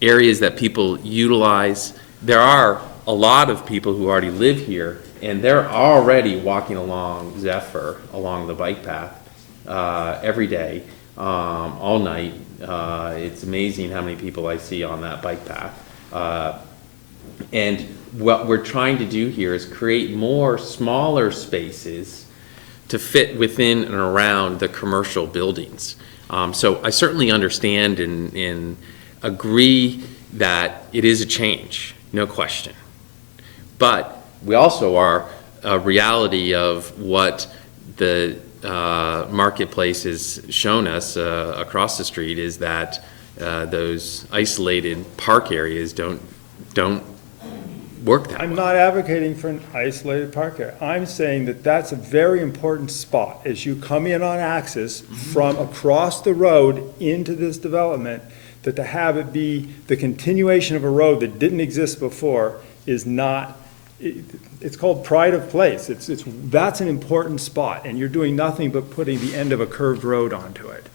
areas that people utilize. There are a lot of people who already live here, and they're already walking along Zephyr, along the bike path, every day, all night. It's amazing how many people I see on that bike path. And what we're trying to do here is create more smaller spaces to fit within and around the commercial buildings. So I certainly understand and agree that it is a change, no question. But we also are a reality of what the marketplace has shown us across the street is that those isolated park areas don't work that well. I'm not advocating for an isolated park area. I'm saying that that's a very important spot. As you come in on Axis from across the road into this development, that to have it be the continuation of a road that didn't exist before is not, it's called pride of place. That's an important spot, and you're doing nothing but putting the end of a curved road onto it.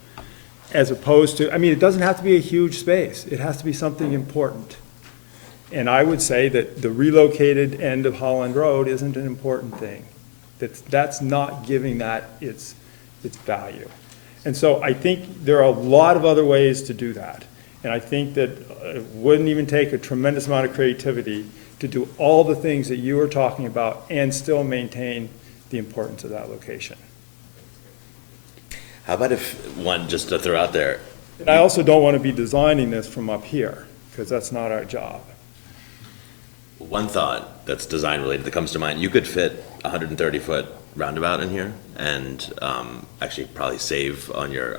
As opposed to, I mean, it doesn't have to be a huge space. It has to be something important. And I would say that the relocated end of Holland Road isn't an important thing. That's not giving that its value. And so I think there are a lot of other ways to do that. And I think that it wouldn't even take a tremendous amount of creativity to do all the things that you were talking about and still maintain the importance of that location. How about if, one, just to throw out there, And I also don't want to be designing this from up here, because that's not our job. one thought that's design related that comes to mind, you could fit a 130-foot roundabout in here and actually probably save on your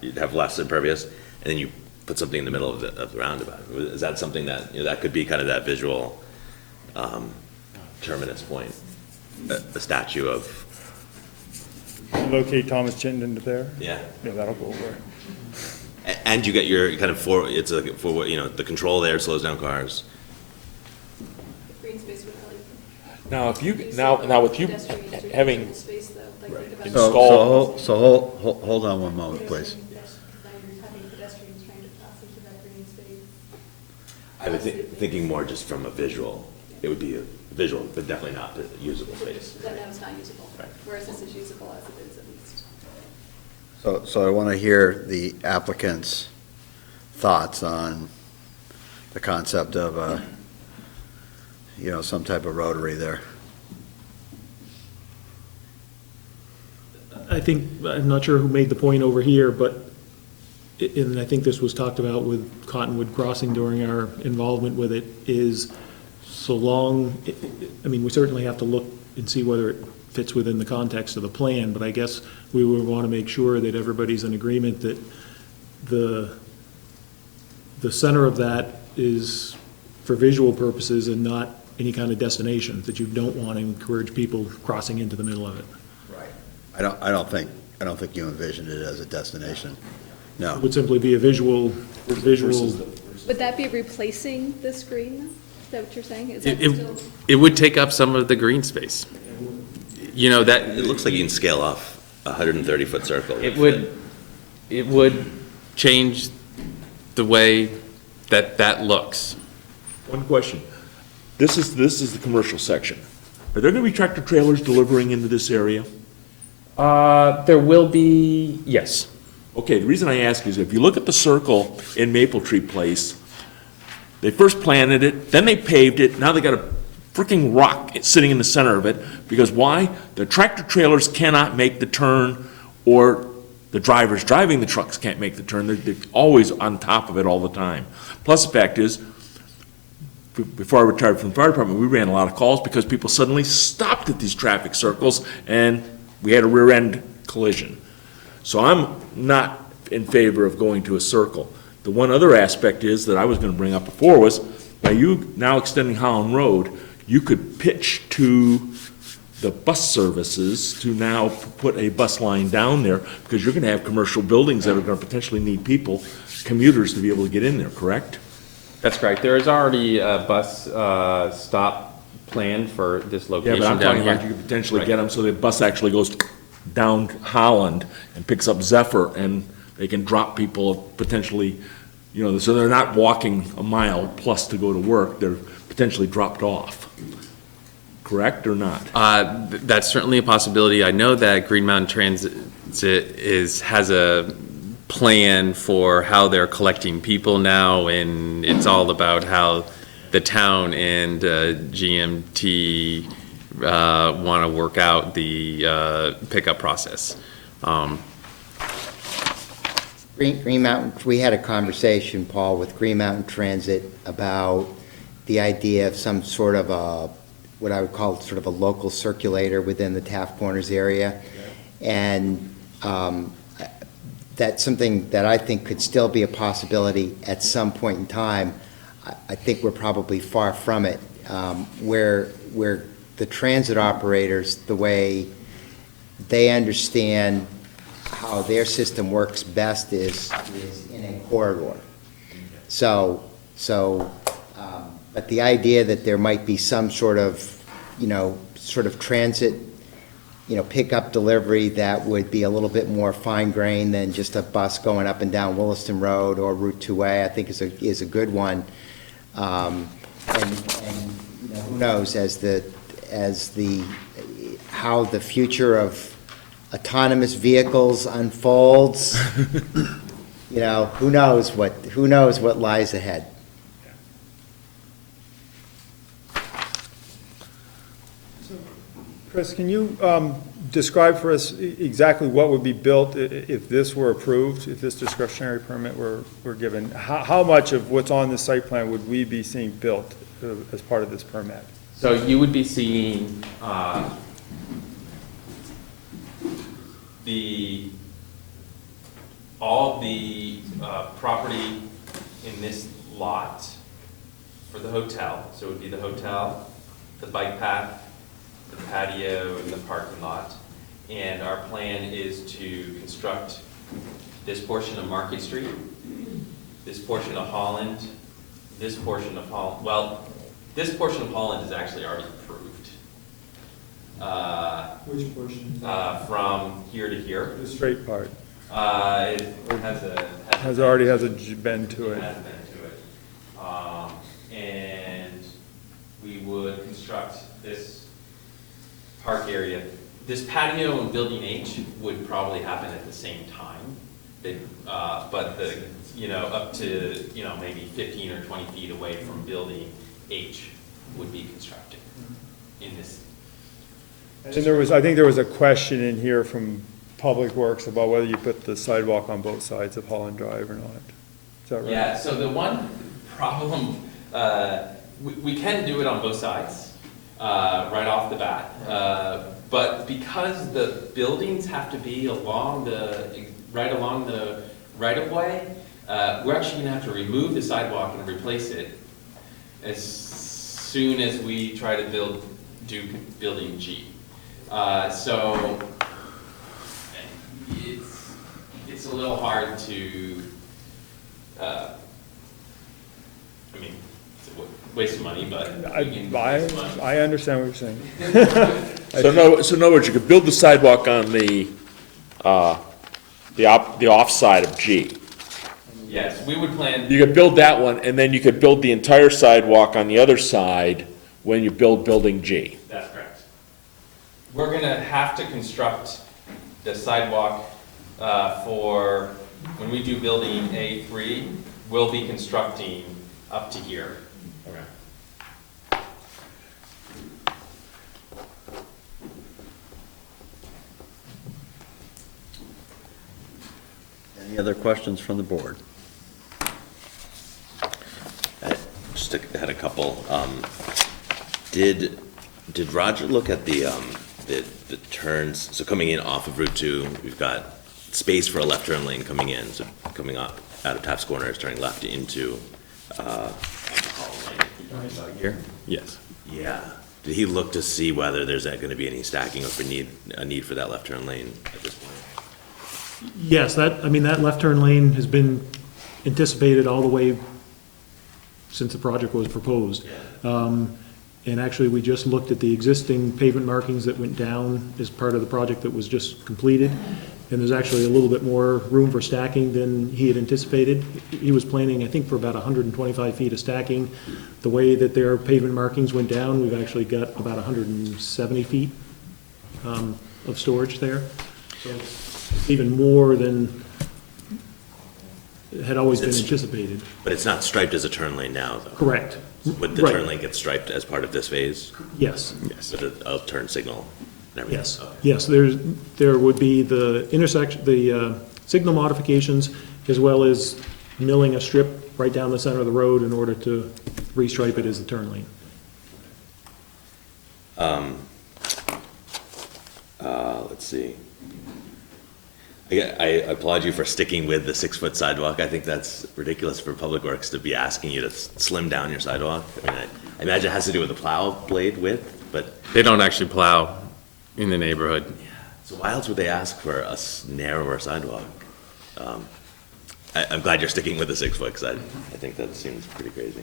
you'd have less impervious, and then you put something in the middle of the roundabout. Is that something that, you know, that could be kind of that visual terminus point, a statue of? Locate Thomas Chittenden into there? Yeah. Yeah, that'll go over. And you get your kind of it's a, for, you know, the control there slows down cars. Green space would probably. Now, if you, now with you having So hold on one moment, please. I was thinking more just from a visual. It would be a visual, but definitely not a usable space. Then it's not usable, Right. whereas this is usable as it is at least. So I want to hear the applicant's thoughts on the concept of some type of rotary there. I think, I'm not sure who made the point over here, but, and I think this was talked about with Cottonwood Crossing during our involvement with it, is so long, I mean, we certainly have to look and see whether it fits within the context of the plan, but I guess we would want to make sure that everybody's in agreement that the center of that is for visual purposes and not any kind of destination, that you don't want to encourage people crossing into the middle of it. I don't think you envisioned it as a destination. No. It would simply be a visual. Would that be replacing this green, though? Is that what you're saying? Is that still? It would take up some of the green space. You know, that. It looks like you can scale off a 130-foot circle. It would change the way that looks. One question. This is the commercial section. Are there gonna be tractor trailers delivering into this area? There will be, yes. Okay, the reason I ask is if you look at the circle in Maple Tree Place, they first planted it, then they paved it, now they got a freaking rock sitting in the center of it, because why? The tractor trailers cannot make the turn, or the drivers driving the trucks can't make the turn. They're always on top of it all the time. Plus, the fact is, before I retired from the fire department, we ran a lot of calls because people suddenly stopped at these traffic circles, and we had a rear-end collision. So I'm not in favor of going to a circle. The one other aspect is that I was gonna bring up before was, by you now extending Holland Road, you could pitch to the bus services to now put a bus line down there, because you're gonna have commercial buildings that are gonna potentially need people, commuters, to be able to get in there, correct? That's correct. There is already a bus stop planned for this Yeah, location but I'm down talking here. about you could potentially Right. get them so the bus actually goes down Holland and picks up Zephyr, and they can drop people potentially, you know, so they're not walking a mile plus to go to work, they're potentially dropped off. Correct or not? That's certainly a possibility. I know that Green Mountain Transit has a plan for how they're collecting people now, and it's all about how the town and GMT want to work out the pickup process. Green Mountain, we had a conversation, Paul, with Green Mountain Transit about the idea of some sort of a, what I would call sort of a local circulator within the Taft Corners area. And that's something that I think could still be a possibility at some point in time. I think we're probably far from it, where the transit operators, the way they understand how their system works best is in a corridor. But the idea that there might be some sort of transit, pickup delivery that would be a little bit more fine-grained than just a bus going up and down Williston Road or Route 2A, I think is a good one. And who knows, how the future of autonomous vehicles unfolds, who knows what lies ahead. Chris, can you describe for us exactly what would be built if this were approved, if this discretionary permit were given? How much of what's on the site plan would we be seeing built as part of this permit? So you would be seeing all the property in this lot for the hotel. So it would be the hotel, the bike path, the patio, and the parking lot. And our plan is to construct this portion of Market Street, this portion of Holland, this portion of Holland. Well, this portion of Holland is actually already approved. Which portion? From here to here. The straight part. It Already has a bend to it. Has a bend to it. And we would construct this park area. This patio and building H would probably happen at the same time. But up to, maybe 15 or 20 feet away from building H would be constructed in this. And I think there was a question in here from Public Works about whether you put the sidewalk on both sides of Holland Drive or not. Is that right? Yeah, so the one problem, we can do it on both sides, right off the bat. But because the buildings have to be right along the right-of-way, we're actually gonna have to remove the sidewalk and replace it as soon as we try to do building G. So it's a little hard to, it's a waste of money, but we can waste money. I understand what you're saying. So in other words, you could build the sidewalk on the off side of G. Yes, we would plan. You could build that one, and then you could build the entire sidewalk on the other side when you build building G. That's correct. We're gonna have to construct the sidewalk for, when we do building A3, we'll be constructing up to here. Okay. Any other questions from the board? I just had a couple. Did Roger look at the turns? So coming in off of Route 2, we've got space for a left turn lane coming in. So coming up out of Taft's Corners, turning left into Here? Yes. Yeah. Did he look to see whether there's gonna be any stacking or if we need, a need for that left turn lane at this point? Yes, that left turn lane has been anticipated all the way since the project was proposed. And actually, we just looked at the existing pavement markings that went down as part of the project that was just completed. And there's actually a little bit more room for stacking than he had anticipated. He was planning, I think, for about 125 feet of stacking. The way that their pavement markings went down, we've actually got about 170 feet of storage there. So it's even more than had always been anticipated. But it's not striped as a turn lane now, though? Correct. Would the Right. turn lane get striped as part of this phase? Yes. With a turn signal and everything? Yes, Okay. yes, there would be the intersection, the signal modifications, as well as milling a strip right down the center of the road in order to restripe it as a turn lane. Let's see. I applaud you for sticking with the 6-foot sidewalk. I think that's ridiculous for Public Works to be asking you to slim down your sidewalk. I mean, I imagine it has to do with the plow blade width, but. They don't actually plow in the neighborhood. So why else would they ask for a narrower sidewalk? I'm glad you're sticking with the 6-foot, because I think that seems pretty crazy.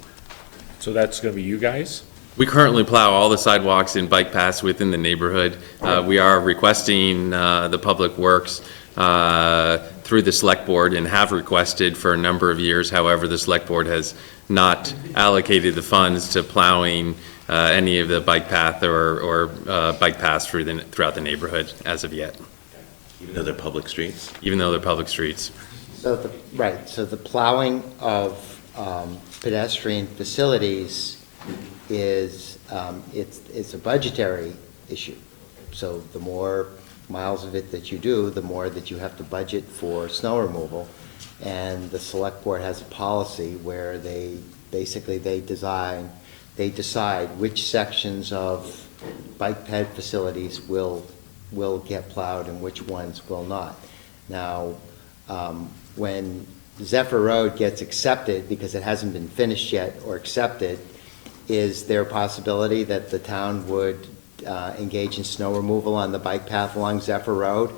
So that's gonna be you guys? We currently plow all the sidewalks and bike paths within the neighborhood. We are requesting the Public Works through the Selectboard and have requested for a number of years. However, the Selectboard has not allocated the funds to plowing any of the bike path or bike paths throughout the neighborhood as of yet. Even though they're public streets? Even though they're public streets. So so the plowing of pedestrian facilities is, it's a budgetary issue. So the more miles of it that you do, the more that you have to budget for snow removal. And the Select Board has a policy where they decide which sections of bike ped facilities will get plowed and which ones will not. Now, when Zephyr Road gets accepted, because it hasn't been finished yet or accepted, is there a possibility that the town would engage in snow removal on the bike path along Zephyr Road?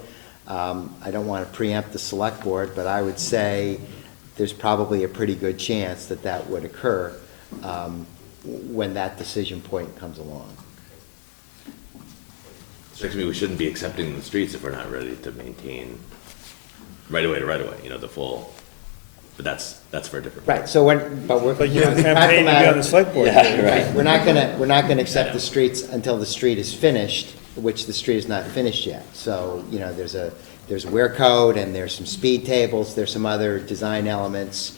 I don't want to preempt the Select Board, but I would say there's probably a pretty good chance that that would occur when that decision point comes along. Strikes me we shouldn't be accepting the streets if we're not ready to maintain right away to right away, the full, but that's for a different. Right, so But you're campaigning to be on the Select Board. Yeah, right. We're not gonna accept the streets until the street is finished, which the street is not finished yet. So, there's a wear code and there's some speed tables, there's some other design elements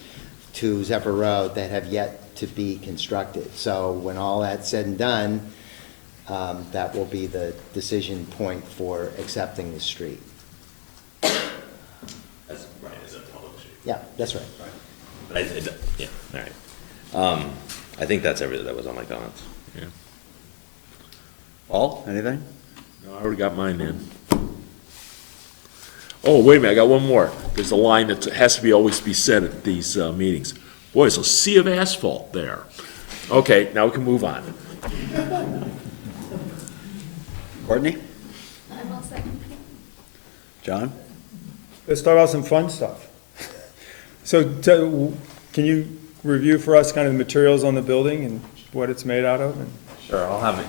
to Zephyr Road that have yet to be constructed. So when all that's said and done, that will be the decision point for accepting the street. That's right, it's a public street. Yeah, that's right. But yeah, all right. I think that's everything that was on my comments. Yeah. Paul, anything? No, I already got mine in. Oh, wait a minute, I got one more. There's a line that has to always be said at these meetings. Boy, it's a sea of asphalt there. Okay, now we can move on. Courtney? I'm all set. John? Let's talk about some fun stuff. So, can you review for us kind of the materials on the building and what it's made out of? Sure, I'll have it.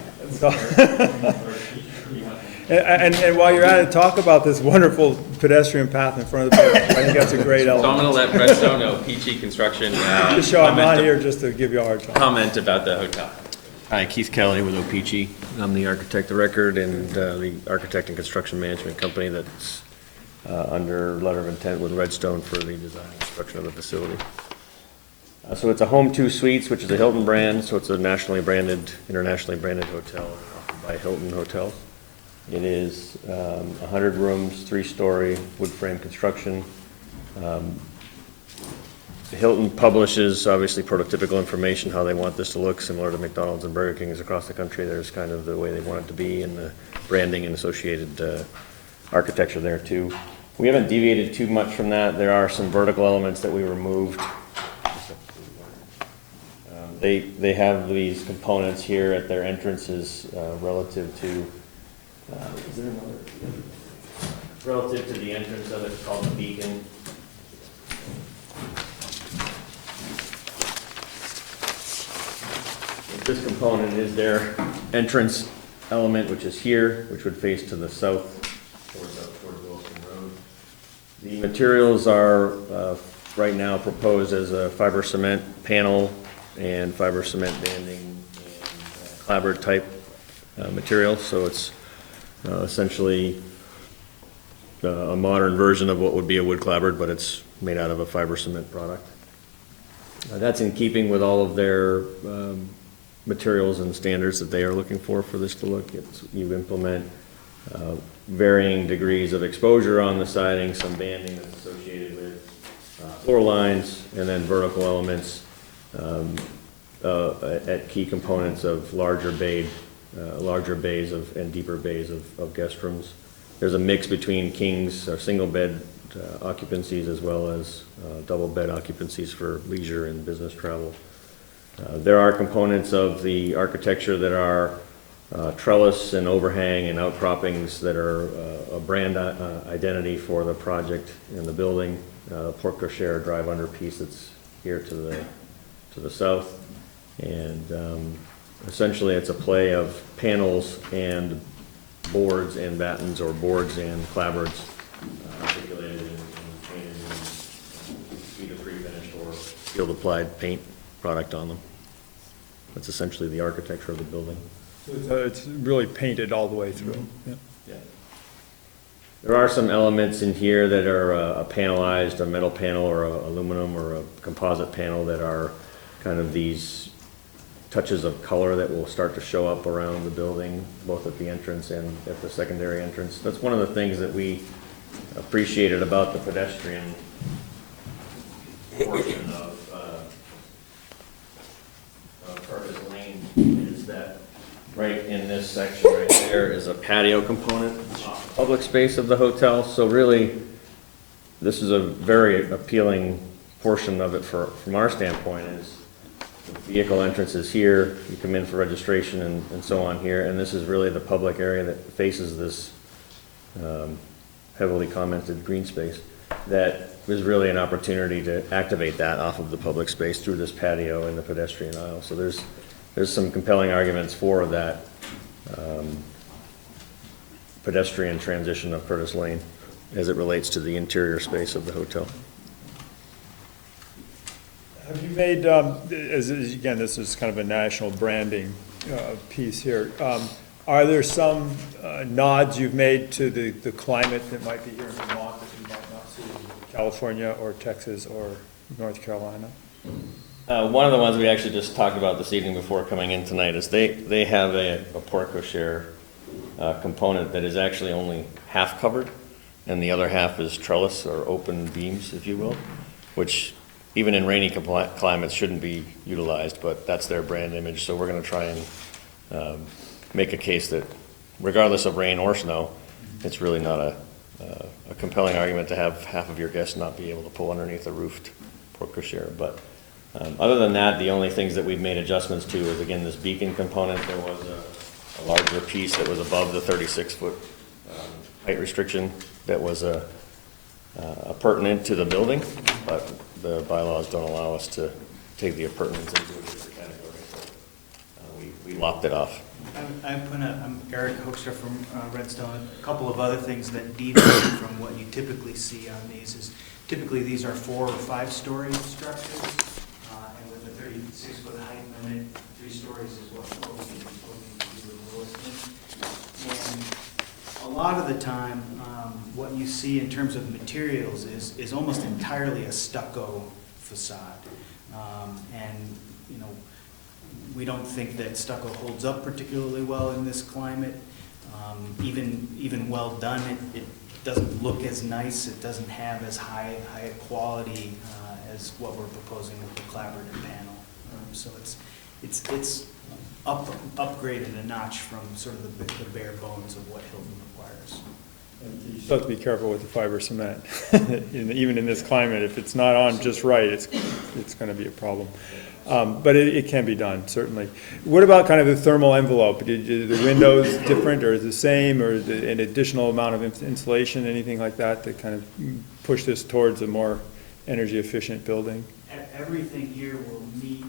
And while you're at it, talk about this wonderful pedestrian path in front of the building. I think that's a great So I'm element. gonna let Redstone know, Peachy Construction. Just show I'm not here just to give you a hard time. Comment about the hotel. Hi, Keith Kelly with O-Pee-Chee. I'm the architect of record and the architect and construction management company that's under letter of intent with Redstone for the design and construction of the facility. So it's a Home 2 Suites, which is a Hilton brand, so it's a nationally branded, internationally branded hotel offered by Hilton Hotels. It is 100 rooms, 3-story, wood frame construction. Hilton publishes, obviously, prototypical information, how they want this to look, similar to McDonald's and Burger King's across the country. There's kind of the way they want it to be, and the branding and associated architecture there, too. We haven't deviated too much from that. There are some vertical elements that we removed They have these components here at their entrances relative to, is there another? Relative to the entrance of it, called the beacon. This component is their entrance element, which is here, which would face to the south, towards Wilson Road. The materials are right now proposed as a fiber cement panel and fiber cement banding and clapboard type material, so it's essentially a modern version of what would be a wood clapboard, but it's made out of a fiber cement product. That's in keeping with all of their materials and standards that they are looking for this to look. You implement varying degrees of exposure on the siding, some banding that's associated with floor lines, and then vertical elements at key components of larger bays and deeper bays of guest rooms. There's a mix between kings or single bed occupancies as well as double bed occupancies for leisure and business travel. There are components of the architecture that are trellis and overhang and outcroppings that are a brand identity for the project in the building. Porte cochere drive under piece that's here to the south, and essentially it's a play of panels and boards and battens, or boards and clapboards articulated and painted in either pre-finished or field applied paint product on them. That's essentially the architecture of the building. So it's really painted all the way through. Yeah. Yeah. There are some elements in here that are a panelized, a metal panel or a aluminum or a composite panel that are kind of these touches of color that will start to show up around the building, both at the entrance and at the secondary entrance. That's one of the things that we appreciated about the pedestrian portion of Purvis Lane, is that right in this section right there is a patio component, public space of the hotel. So really, this is a very appealing portion of it from our standpoint. Is the vehicle entrance is here, you come in for registration and so on here, and this is really the public area that faces this heavily commented green space. That is really an opportunity to activate that off of the public space through this patio and the pedestrian aisle. So there's some compelling arguments for that pedestrian transition of Curtis Lane as it relates to the interior space of the hotel. Have you made, again, this is kind of a national branding piece here. Are there some nods you've made to the climate that might be here in Vermont that you might not see in California or Texas or North Carolina? One of the ones we actually just talked about this evening before coming in tonight is they have a porte cochere component that is actually only half covered, and the other half is trellis or open beams, if you will, which even in rainy climates shouldn't be utilized, but that's their brand image. So we're going to try and make a case that regardless of rain or snow, it's really not a compelling argument to have half of your guests not be able to pull underneath a roofed porte cochere. But other than that, the only things that we've made adjustments to is, again, this beacon component. There was a larger piece that was above the 36-foot height restriction that was pertinent to the building, but the bylaws don't allow us to take the appurtenance into a different category. So we lopped it off. I'm Eric Hoekstra from Redstone. A couple of other things that deviate from what you typically see on these is typically these are 4 or 5-story structures, and with a 36-foot height limit, 3 stories is what we do in Williston. And a lot of the time, what you see in terms of materials is almost entirely a stucco facade, and you know, we don't think that stucco holds up particularly well in this climate. Even well done, it doesn't look as nice. It doesn't have as high a quality as what we're proposing with the clapboard and panel. So it's upgraded a notch from sort of the bare bones of what Hilton requires. You still have to be careful with the fiber cement. Even in this climate, if it's not on just right, it's going to be a problem. But it can be done, certainly. What about kind of the thermal envelope? Are the windows different, or is it the same, or is it an additional amount of insulation, anything like that, to kind of push this towards a more energy-efficient building? Everything here will meet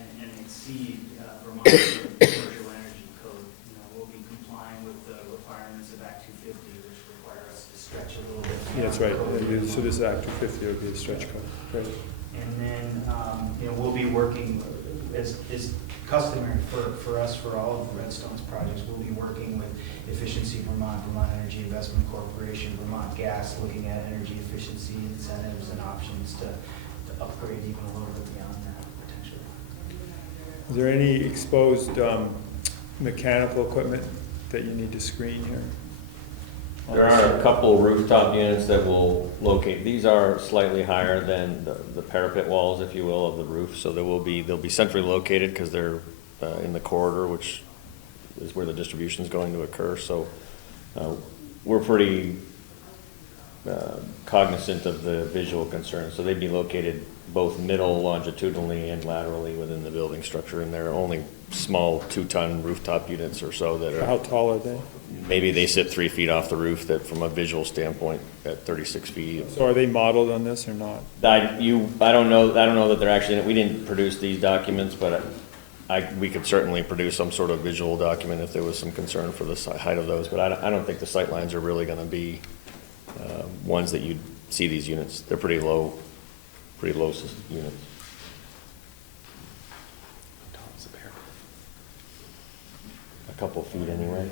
and exceed Vermont commercial energy code. You know, we'll be complying with the requirements of Act 250, which require us to stretch a little bit. Yeah, that's right. So this Act 250 would be a stretch code. Great. And then, you know, we'll be working, as is customary for us, for all of Redstone's projects, we'll be working with Efficiency Vermont, Vermont Energy Investment Corporation, Vermont Gas, looking at energy efficiency incentives and options to upgrade even a little bit beyond that, potentially. Is there any exposed mechanical equipment that you need to screen here? There are a couple rooftop units that will locate, these are slightly higher than the parapet walls, if you will, of the roof, so they'll be centrally located because they're in the corridor, which is where the distribution is going to occur, so we're pretty cognizant of the visual concerns, so they'd be located both middle longitudinally and laterally within the building structure, and they're only small 2-ton rooftop units or so that are. How tall are they? Maybe they sit 3 feet off the roof, that from a visual standpoint at 36 feet. So are they modeled on this or not? I don't know that they're actually, we didn't produce these documents, but we could certainly produce some sort of visual document if there was some concern for the height of those, but I don't think the sight lines are really gonna be ones that you'd see these units. They're pretty low units. A couple feet anyway.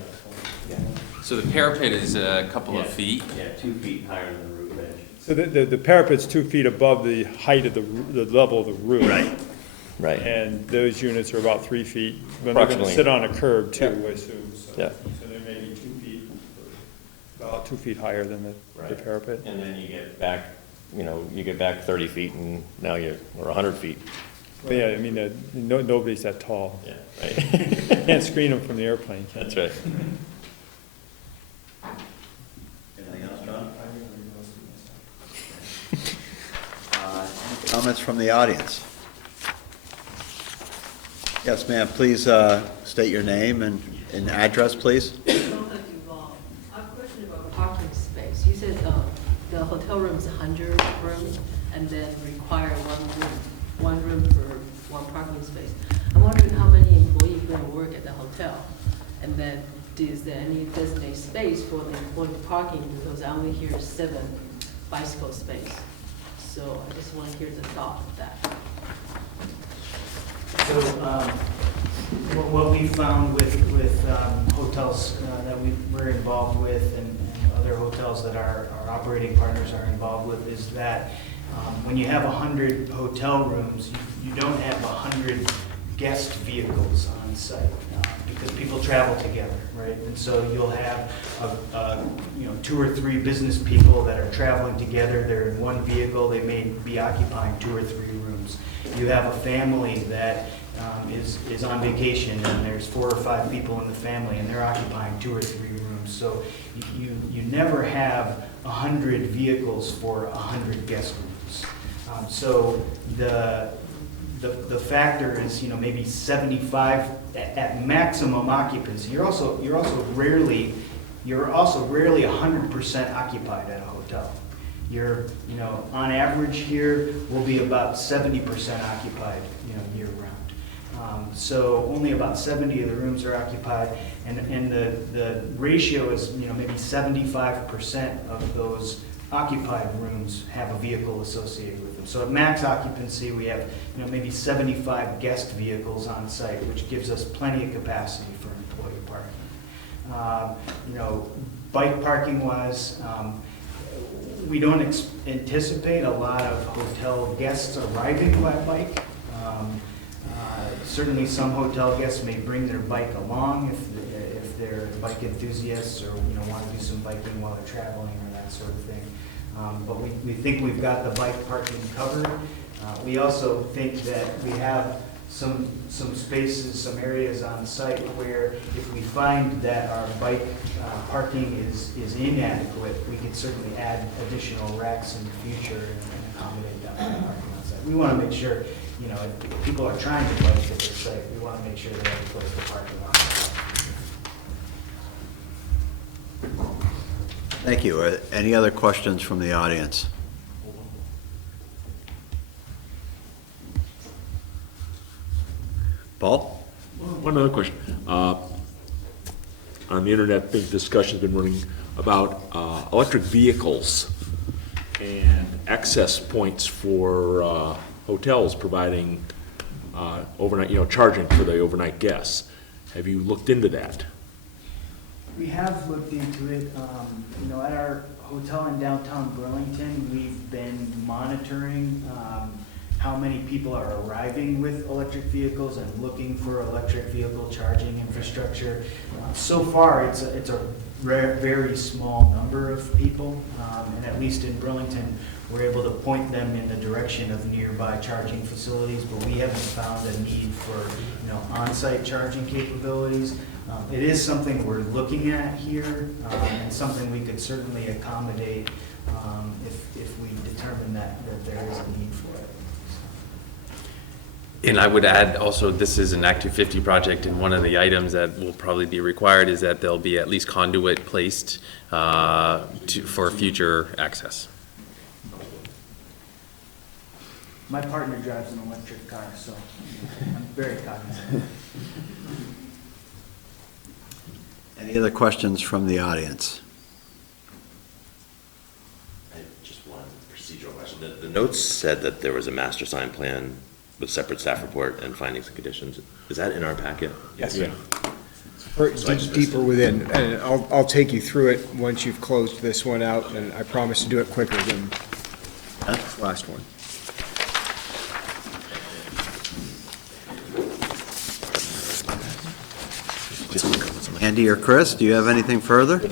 Yeah. So the parapet is a couple of feet? Yeah, 2 feet higher than the roof edge. So the parapet's 2 feet above the height of the level of the roof. Right. And those units are about 3 feet. But they're going to sit on a curb too, I assume. So, Yeah. So they may be 2 feet, about 2 feet higher than the parapet. And then you get back, you get back 30 feet and now or 100 feet. Well, yeah, I mean, nobody's that tall. Yeah, right. Can't screen them from the airplane, can That's you? right. Anything else, John? Any comments from the audience? Yes, ma'am, please state your name and address, please. I have a question about parking space. You said the hotel room is 100 rooms and then require one room for one parking space. I'm wondering how many employees are going to work at the hotel? And then is there any designated space for the employee parking? Because I only hear 7 bicycle space. So I just want to hear the thought of that. So, what we found with hotels that we're involved with and other hotels that our operating partners are involved with is that when you have 100 hotel rooms, you don't have 100 guest vehicles on site because people travel together, right? And so you'll have 2 or 3 business people that are traveling together. They're in one vehicle. They may be occupying 2 or 3 rooms. You have a family that is on vacation, and there's 4 or 5 people in the family, and they're occupying 2 or 3 rooms. So you never have 100 vehicles for 100 guest rooms. So the factor is maybe 75 at maximum occupancy. You're also rarely 100% occupied at a hotel. You're on average here will be about 70% occupied year round. So only about 70 of the rooms are occupied, and the ratio is maybe 75% of those occupied rooms have a vehicle associated with them. So at max occupancy, we have maybe 75 guest vehicles on site, which gives us plenty of capacity for employee parking. Bike parking wise, we don't anticipate a lot of hotel guests arriving by bike. Certainly some hotel guests may bring their bike along if they're bike enthusiasts or want to do some biking while they're traveling or that sort of thing. But we think we've got the bike parking covered. We also think that we have some spaces, some areas on site where if we find that our bike parking is inadequate, we could certainly add additional racks in the future and accommodate that parking on site. We want to make sure, you know, if people are trying to bike at their site, we want to make sure they have a place to park on. Thank you. Any other questions from the audience? Paul? One other question. On the internet, big discussion's been running about electric vehicles and access points for hotels providing overnight, you know, charging for the overnight guests. Have you looked into that? We have looked into it. You know, at our hotel in downtown Burlington, we've been monitoring how many people are arriving with electric vehicles and looking for electric vehicle charging infrastructure. So far, it's a very small number of people, and at least in Burlington, we're able to point them in the direction of nearby charging facilities, but we haven't found a need for, you know, on-site charging capabilities. It is something we're looking at here, and something we could certainly accommodate if we determine that there is a need for it. And I would add also, this is an Act 250 project, and one of the items that will probably be required is that there'll be at least conduit placed for future access. My partner drives an electric car, so I'm very cognizant. Any other questions from the audience? I just one procedural question. The notes said that there was a master sign plan with separate staff report and findings and conditions. Is that in our packet? Yes. Yeah. Deeper within, and I'll take you through it once you've closed this one out, and I promise to do it quicker than the last one. Andy or Chris, do you have anything further?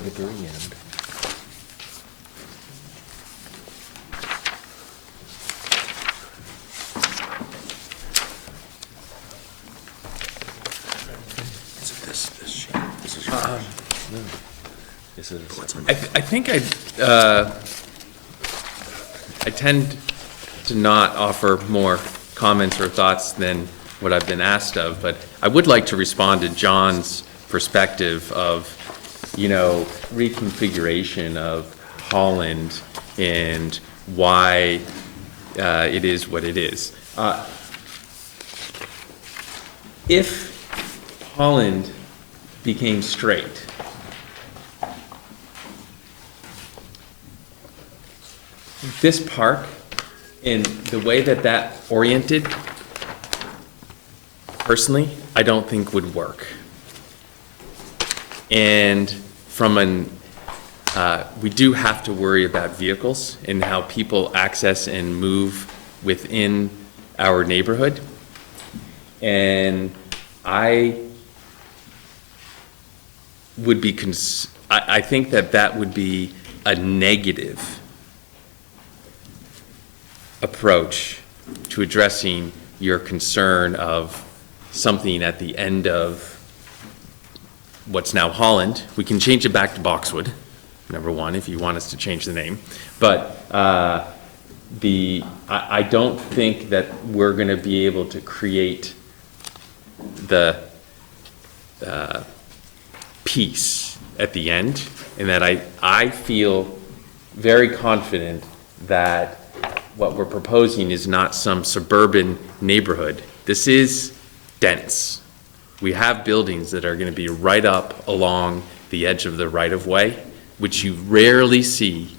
I think I tend to not offer more comments or thoughts than what I've been asked of, but I would like to respond to John's perspective of, you know, reconfiguration of Holland and why it is what it is. If Holland became straight, this park and the way that that oriented, personally, I don't think would work. And from we do have to worry about vehicles and how people access and move within our neighborhood. And I would be, I think that that would be a negative approach to addressing your concern of something at the end of what's now Holland. We can change it back to Boxwood, number one, if you want us to change the name. But I don't think that we're going to be able to create the peace at the end, and that I feel very confident that what we're proposing is not some suburban neighborhood. This is dense. We have buildings that are going to be right up along the edge of the right-of-way, which you rarely see.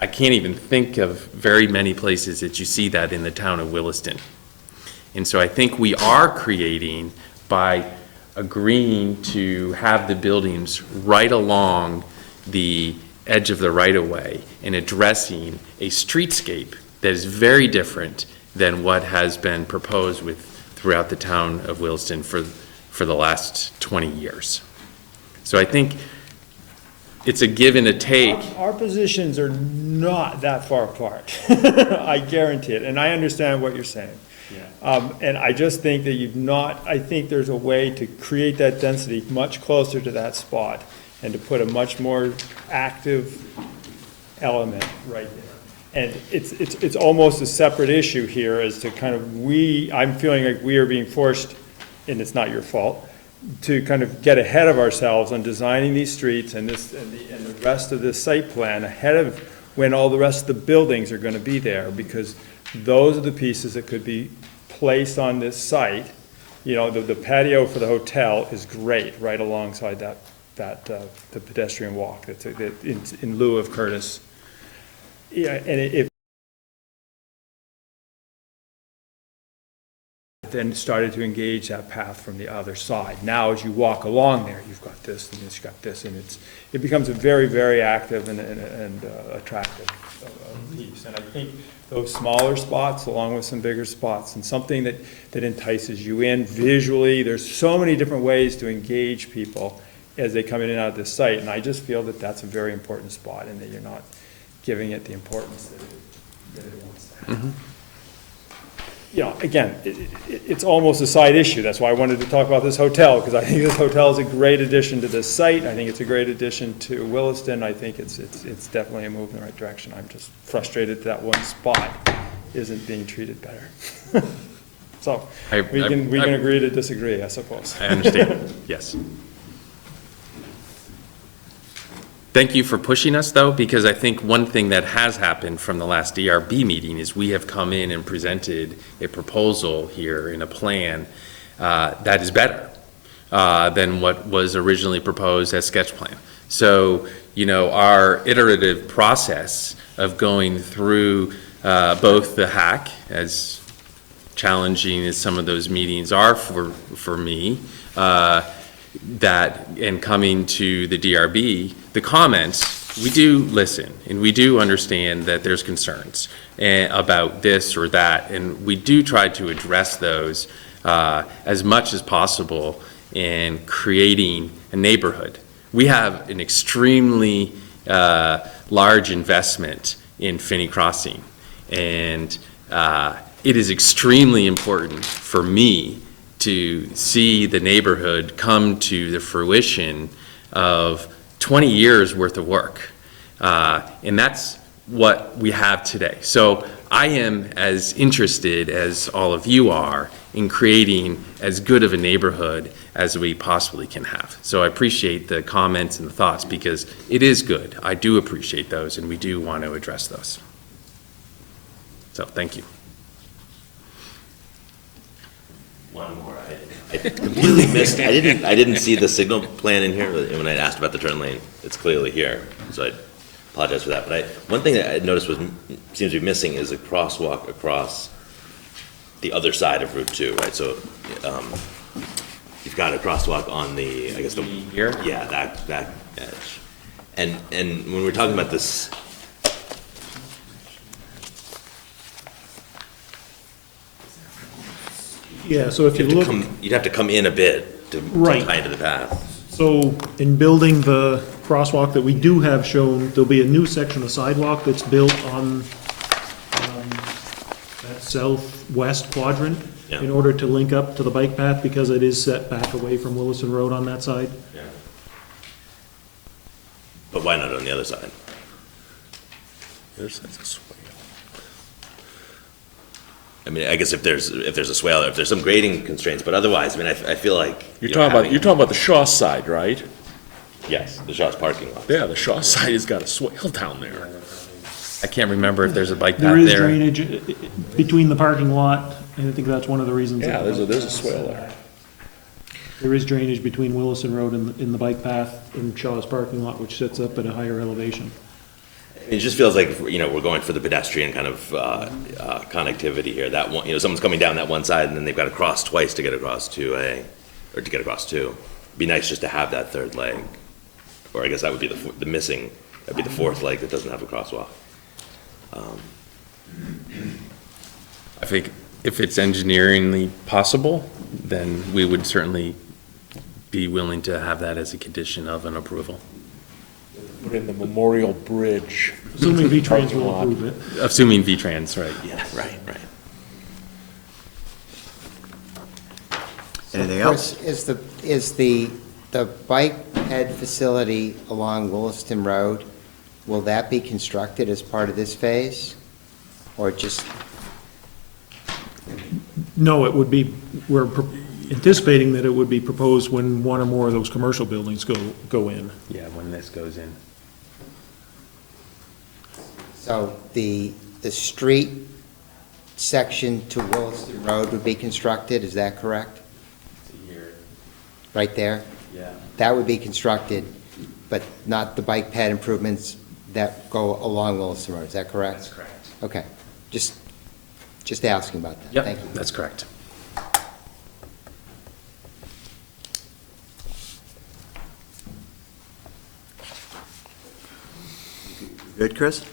I can't even think of very many places that you see that in the town of Williston. And so I think we are creating, by agreeing to have the buildings right along the edge of the right-of-way and addressing a streetscape that is very different than what has been proposed throughout the town of Williston for the last 20 years. So I think it's a give and a take. Our positions are not that far apart. I guarantee it, and I understand what you're saying. And I just think that I think there's a way to create that density much closer to that spot and to put a much more active element right there. And it's almost a separate issue here as to kind of I'm feeling like we are being forced, and it's not your fault, to kind of get ahead of ourselves on designing these streets and the rest of this site plan ahead of when all the rest of the buildings are gonna be there, because those are the pieces that could be placed on this site. You know, the patio for the hotel is great, right alongside the pedestrian walk, that's in lieu of Curtis. Yeah, and if then started to engage that path from the other side. Now, as you walk along there, you've got this and you've got this, and it becomes a very, very active and attractive piece. And I think those smaller spots, along with some bigger spots, and something that entices you in visually. There's so many different ways to engage people as they come in and out of this site, and I just feel that that's a very important spot, and that you're not giving it the importance that it wants to have. You know, again, it's almost a side issue. That's why I wanted to talk about this hotel, because I think this hotel is a great addition to this site. I think it's a great addition to Williston. I think it's definitely a move in the right direction. I'm just frustrated that one spot isn't being treated better. So, we can agree to disagree, I suppose. I understand, yes. Thank you for pushing us, though, because I think one thing that has happened from the last DRB meeting is we have come in and presented a proposal here in a plan that is better than what was originally proposed as sketch plan. So, you know, our iterative process of going through both the hack, as challenging as some of those meetings are for me, and coming to the DRB, the comments, we do listen, and we do understand that there's concerns about this or that, and we do try to address those as much as possible in creating a neighborhood. We have an extremely large investment in Finney Crossing, and it is extremely important for me to see the neighborhood come to the fruition of 20 years worth of work. And that's what we have today. So I am as interested as all of you are in creating as good of a neighborhood as we possibly can have. So I appreciate the comments and the thoughts, because it is good. I do appreciate those, and we do want to address those. So thank you. One more. I completely missed, I didn't see the signal plan in here when I asked about the turn lane. It's clearly here, so I apologize for that. But one thing that I noticed seems to be missing is a crosswalk across the other side of Route 2, right? So you've got a crosswalk on the, I guess the here? Yeah, that edge. And when we're talking about this, Yeah, so if you look. you'd have to come in a bit to tie into the path. So in building the crosswalk that we do have shown, there'll be a new section of sidewalk that's built on that southwest quadrant in order to link up to the bike path, because it is set back away from Williston Road on that side. Yeah. But why not on the other side? There's a swale. I mean, I guess if there's a swale, if there's some grading constraints, but otherwise, I mean, I feel like You're talking about the Shaw side, right? Yes, the Shaw's parking lot. Yeah, the Shaw side has got a swale down there. I can't remember if there's a bike path There there. is drainage between the parking lot, and I think that's one of the reasons. Yeah, there's a swale there. There is drainage between Williston Road and the bike path and Shaw's parking lot, which sits up at a higher elevation. It just feels like, you know, we're going for the pedestrian kind of connectivity here. That one, you know, someone's coming down that one side and then they've got to cross twice to get across to get across two. It'd be nice just to have that third leg, or I guess that would be that'd be the fourth leg that doesn't have a crosswalk. I think if it's engineeringly possible, then we would certainly be willing to have that as a condition of an approval. Put in the Memorial Bridge. Assuming V-Trans will approve it. Assuming V-Trans, right. Yeah, right. Anything else? Chris, is the bike ped facility along Williston Road, will that be constructed as part of this phase? Or just, No, it would be, we're anticipating that it would be proposed when one or more of those commercial buildings go in. Yeah, when this goes in. so the street section to Williston Road would be constructed, is that correct? Here, Right there? yeah. That would be constructed, but not the bike ped improvements that go along Williston Road, is that correct? That's correct. Okay, just asking about that. Yep, Thank you. that's correct. Good, Chris?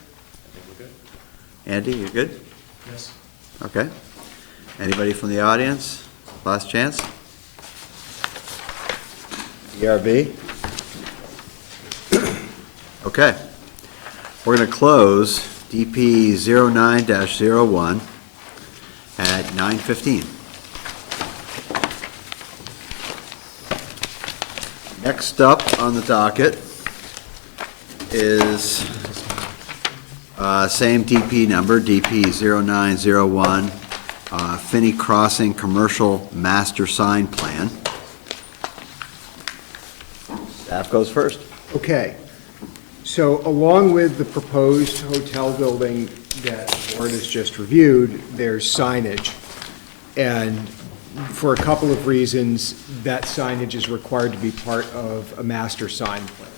Andy, you good? Yes. Okay. Anybody from the audience? Last chance? DRB? Okay. We're going to close DP 09-01 at 9:15. Next up on the docket is same DP number, DP 0901, Finney Crossing Commercial Master Sign Plan. Staff goes first. Okay. So along with the proposed hotel building that the board has just reviewed, there's signage. And for a couple of reasons, that signage is required to be part of a master sign plan.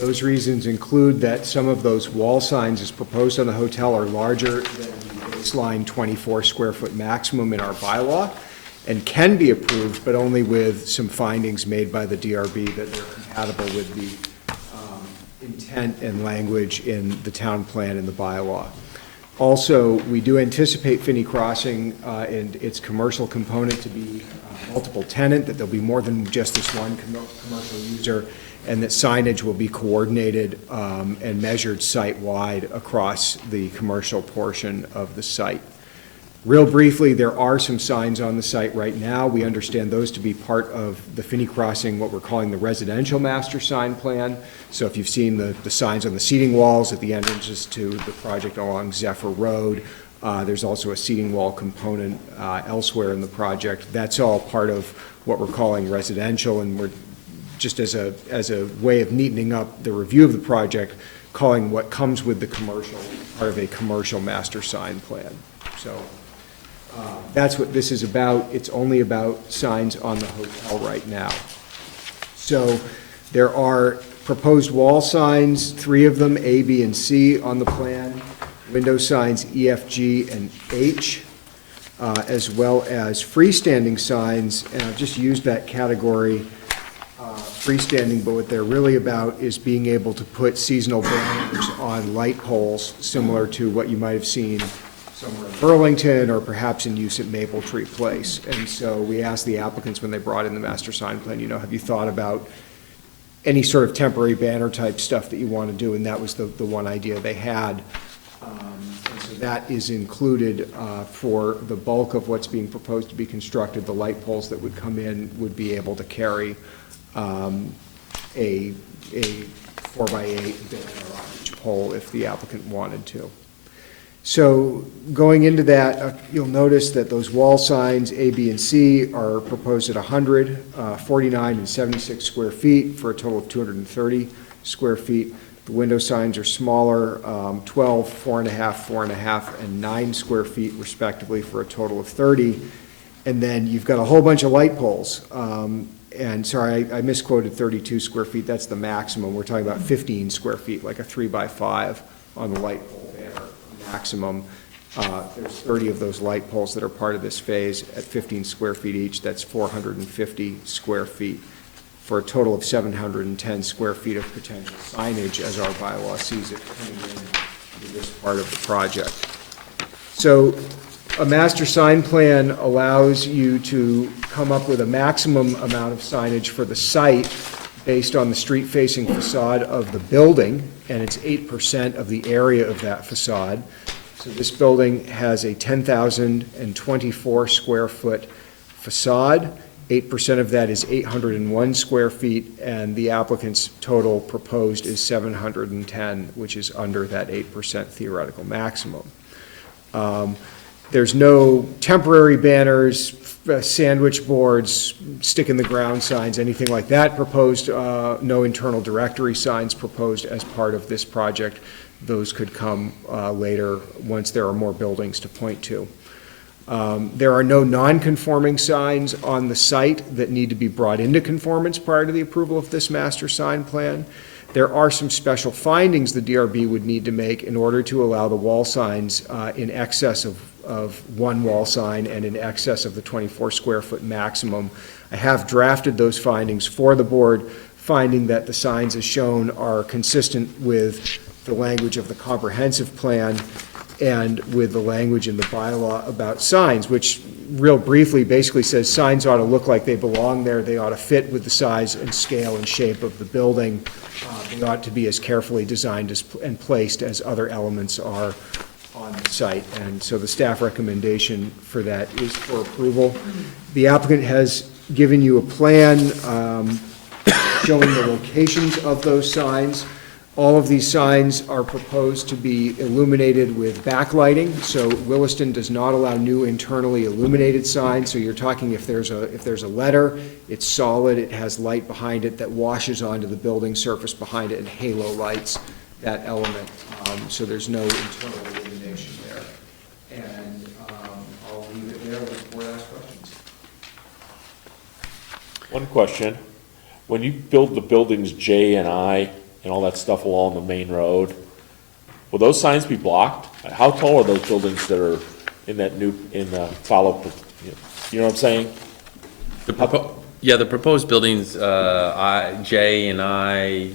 Those reasons include that some of those wall signs as proposed on the hotel are larger than the baseline 24 square foot maximum in our bylaw and can be approved, but only with some findings made by the DRB that they're compatible with the intent and language in the town plan and the bylaw. Also, we do anticipate Finney Crossing and its commercial component to be multiple tenant, that there'll be more than just this one commercial user, and that signage will be coordinated and measured site-wide across the commercial portion of the site. Real briefly, there are some signs on the site right now. We understand those to be part of the Finney Crossing, what we're calling the residential master sign plan. So if you've seen the signs on the seating walls at the entrances to the project along Zephyr Road, there's also a seating wall component elsewhere in the project. That's all part of what we're calling residential, and we're just as a way of neatening up the review of the project, calling what comes with the commercial part of a commercial master sign plan. So that's what this is about. It's only about signs on the hotel right now. So there are proposed wall signs, 3 of them, A, B, and C on the plan, window signs E, F, G, and H, as well as freestanding signs, and I've just used that category freestanding, but what they're really about is being able to put seasonal banners on light poles, similar to what you might have seen somewhere in Burlington or perhaps in use at Maple Tree Place. And so we asked the applicants when they brought in the master sign plan, have you thought about any sort of temporary banner type stuff that you want to do? And that was the one idea they had. And so that is included for the bulk of what's being proposed to be constructed. The light poles that would come in would be able to carry a 4x8 banner on each pole if the applicant wanted to. So going into that, you'll notice that those wall signs, A, B, and C, are proposed at 100, 49, and 76 square feet for a total of 230 square feet. The window signs are smaller, 12, 4.5, 4.5, and 9 square feet respectively for a total of 30. And then you've got a whole bunch of light poles. And sorry, I misquoted 32 square feet. That's the maximum. We're talking about 15 square feet, like a 3x5 on the light pole banner maximum. There's 30 of those light poles that are part of this phase at 15 square feet each. That's 450 square feet for a total of 710 square feet of potential signage as our bylaw sees it coming in this part of the project. So a master sign plan allows you to come up with a maximum amount of signage for the site based on the street-facing facade of the building, and it's 8% of the area of that facade. So this building has a 10,024 square foot facade. 8% of that is 801 square feet, and the applicant's total proposed is 710, which is under that 8% theoretical maximum. There's no temporary banners, sandwich boards, stick-in-the-ground signs, anything like that proposed. No internal directory signs proposed as part of this project. Those could come later, once there are more buildings to point to. There are no non-conforming signs on the site that need to be brought into conformance prior to the approval of this master sign plan. There are some special findings the DRB would need to make in order to allow the wall signs in excess of one wall sign and in excess of the 24 square foot maximum. I have drafted those findings for the board, finding that the signs as shown are consistent with the language of the comprehensive plan and with the language in the bylaw about signs, which real briefly basically says signs ought to look like they belong there. They ought to fit with the size and scale and shape of the building. They ought to be as carefully designed and placed as other elements are on the site. And so the staff recommendation for that is for approval. The applicant has given you a plan showing the locations of those signs. All of these signs are proposed to be illuminated with backlighting, so Williston does not allow new internally illuminated signs. So you're talking if there's a letter, it's solid, it has light behind it that washes onto the building surface behind it and halo lights that element. So there's no internal illumination there. And I'll leave it there with the board ask questions. One question, when you build the buildings J and I and all that stuff along the main road, will those signs be blocked? How tall are those buildings that are in that in the you know what I'm saying? The proposed buildings, J and I,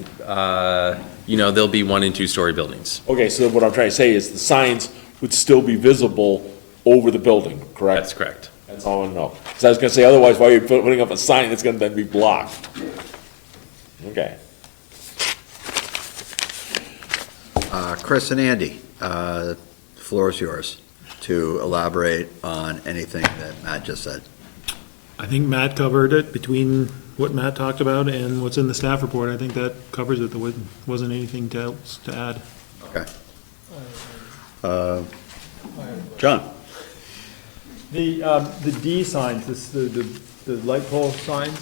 they'll be 1- and 2-story buildings. Okay, so what I'm trying to say is the signs would still be visible over the building, correct? That's correct. That's all I want to know. Because I was going to say, otherwise, why are you putting up a sign that's going to then be blocked? Okay. Chris and Andy, the floor is yours to elaborate on anything that Matt just said. I think Matt covered it between what Matt talked about and what's in the staff report. I think that covers it. There wasn't anything else to add. Okay. John? The D signs, the light pole signs,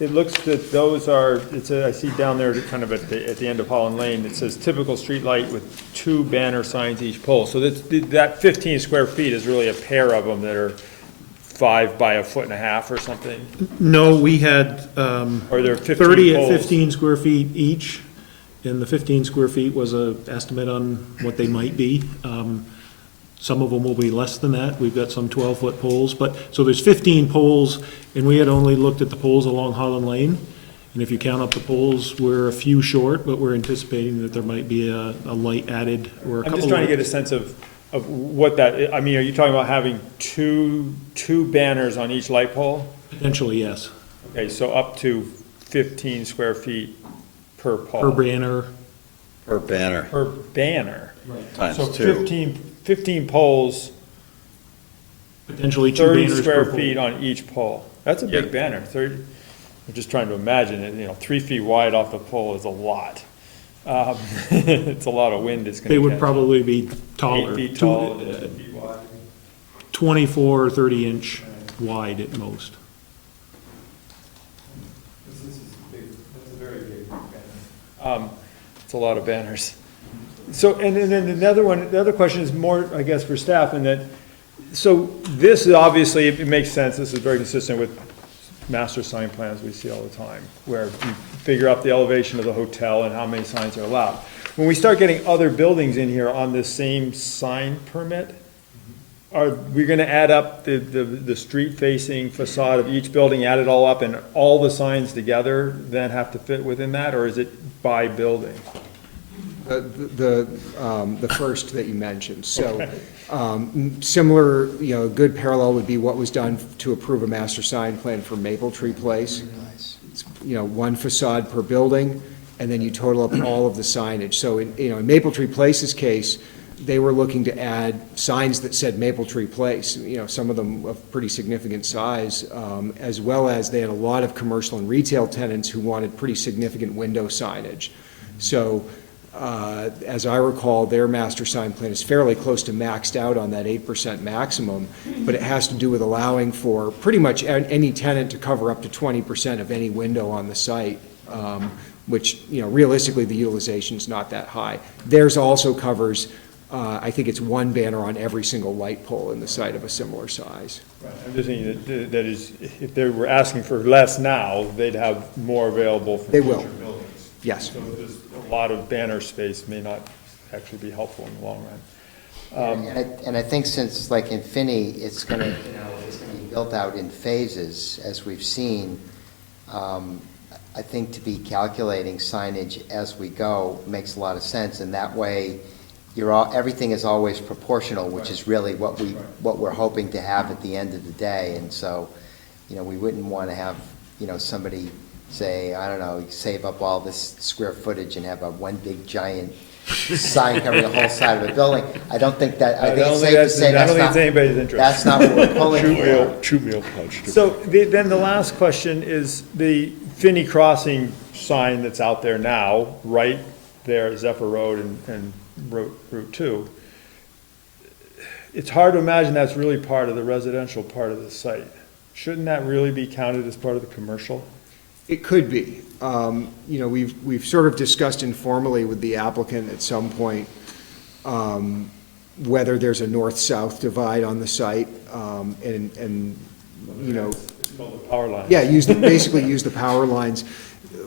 it looks that those are, I see down there kind of at the end of Holland Lane, it says typical street light with 2 banner signs each pole. So that 15 square feet is really a pair of them that are 5 by 1.5 feet or something? No, we had Or there are 15 30 poles. at 15 square feet each, and the 15 square feet was a estimate on what they might be. Some of them will be less than that. We've got some 12-foot poles, so there's 15 poles, and we had only looked at the poles along Holland Lane. And if you count up the poles, we're a few short, but we're anticipating that there might be a light added or a couple. I'm just trying to get a sense of what that, I mean, are you talking about having two banners on each light pole? Potentially, yes. Okay, so up to 15 square feet per pole. Per banner. Per banner. Per banner. Right. Times So 2. 15 poles, Potentially 2 30 banners per square pole. feet on each pole. That's a big banner, 30, I'm just trying to imagine it, 3 feet wide off the pole is a lot. It's a lot of wind it's gonna They would catch. probably be taller. 8 feet tall, 10 feet wide. 24 or 30 inch wide at most. This is big, that's a very big banner. It's a lot of banners. So, and then the other question is more, I guess, for staff, in that, so this is obviously, it makes sense, this is very consistent with master sign plans we see all the time, where you figure out the elevation of the hotel and how many signs are allowed. When we start getting other buildings in here on this same sign permit, are we gonna add up the street-facing facade of each building, add it all up, and all the together then have to fit within that, or is it by building? The first that you mentioned. So similar, a good parallel would be what was done to approve a master sign plan for Maple Tree Place. It's, one facade per building, and then you total up all of the signage. So in Maple Tree Place's case, they were looking to add signs that said Maple Tree Place, some of them of pretty significant size, as well as they had a lot of commercial and retail tenants who wanted pretty significant window signage. So, as I recall, their master sign plan is fairly close to maxed out on that 8% maximum, but it has to do with allowing for pretty much any tenant to cover up to 20% of any window on the site, which, realistically, the utilization is not that high. Theirs also covers, I think it's one banner on every single light pole in the site of a similar size. Right, I'm just thinking that is, if they were asking for less now, they'd have more available for They future will. buildings. Yes. So there's a lot of banner space may not actually be helpful in the long run. And I think since, like in Finney, it's gonna be built out in phases, as we've seen, I think to be calculating signage as we go makes a lot of sense, and that way, everything is always proportional, which is really what we're hoping to have at the end of the day, and so, we wouldn't want to have, somebody say, I don't know, save up all this square footage and have one big giant sign covering the whole side of a building. I think it's safe to say I don't think it's anybody's interest. that's not what we're pulling for. True meal punch. So then the last question is the Finney Crossing sign that's out there now, right there, Zephyr Road and Route 2. It's hard to imagine that's really part of the residential part of the site. Shouldn't that really be counted as part of the commercial? It could be. We've sort of discussed informally with the applicant at some point whether there's a north-south divide on the site, and It's called the power line. yeah, basically use the power lines.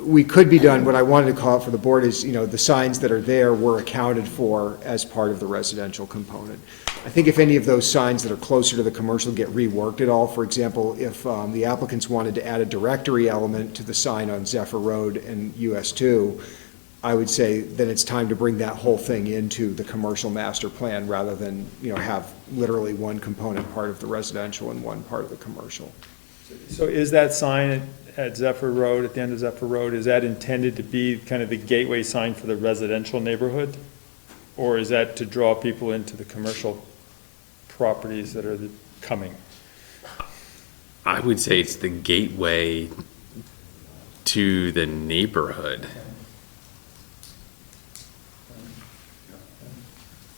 We could be done, what I wanted to call out for the board is, the signs that are there were accounted for as part of the residential component. I think if any of those signs that are closer to the commercial get reworked at all, for example, if the applicants wanted to add a directory element to the sign on Zephyr Road and US 2, I would say then it's time to bring that whole thing into the commercial master plan rather than, have literally one component part of the residential and one part of the commercial. So is that sign at Zephyr Road, at the end of Zephyr Road, is that intended to be kind of the gateway sign for the residential neighborhood? Or is that to draw people into the commercial properties that are coming? I would say it's the gateway to the neighborhood.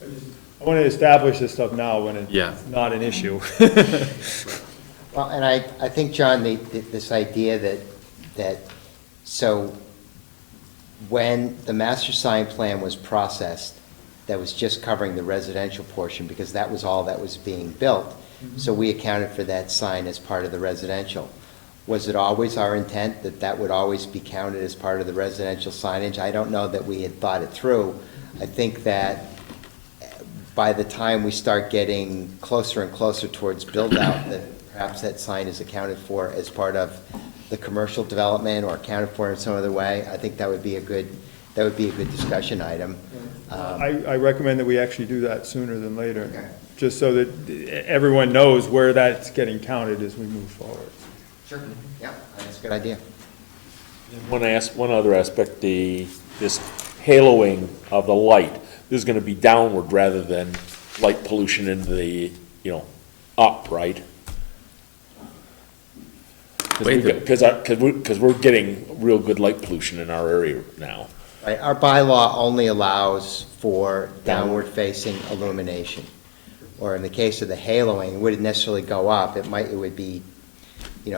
I want to establish this stuff now when Yeah. it's not an issue. Well, and I think, John, this idea so when the master sign plan was processed, that was just covering the residential portion, because that was all that was being built. So we accounted for that sign as part of the residential. Was it always our intent that that would always be counted as part of the residential signage? I don't know that we had thought it through. I think that by the time we start getting closer and closer towards build-out, that perhaps that sign is accounted for as part of the commercial development or accounted for in some other way. I think that would be a good discussion item. I recommend that we actually do that sooner than later, just so that everyone knows where that's getting counted as we move forward. Sure, yeah, that's a good idea. One other aspect, this haloing of the light, this is gonna be downward rather than light pollution into the, up, right? Because we're getting real good light pollution in our area now. Right, our bylaw only allows for downward-facing illumination. Or in the case of the haloing, it wouldn't necessarily go up, it would be,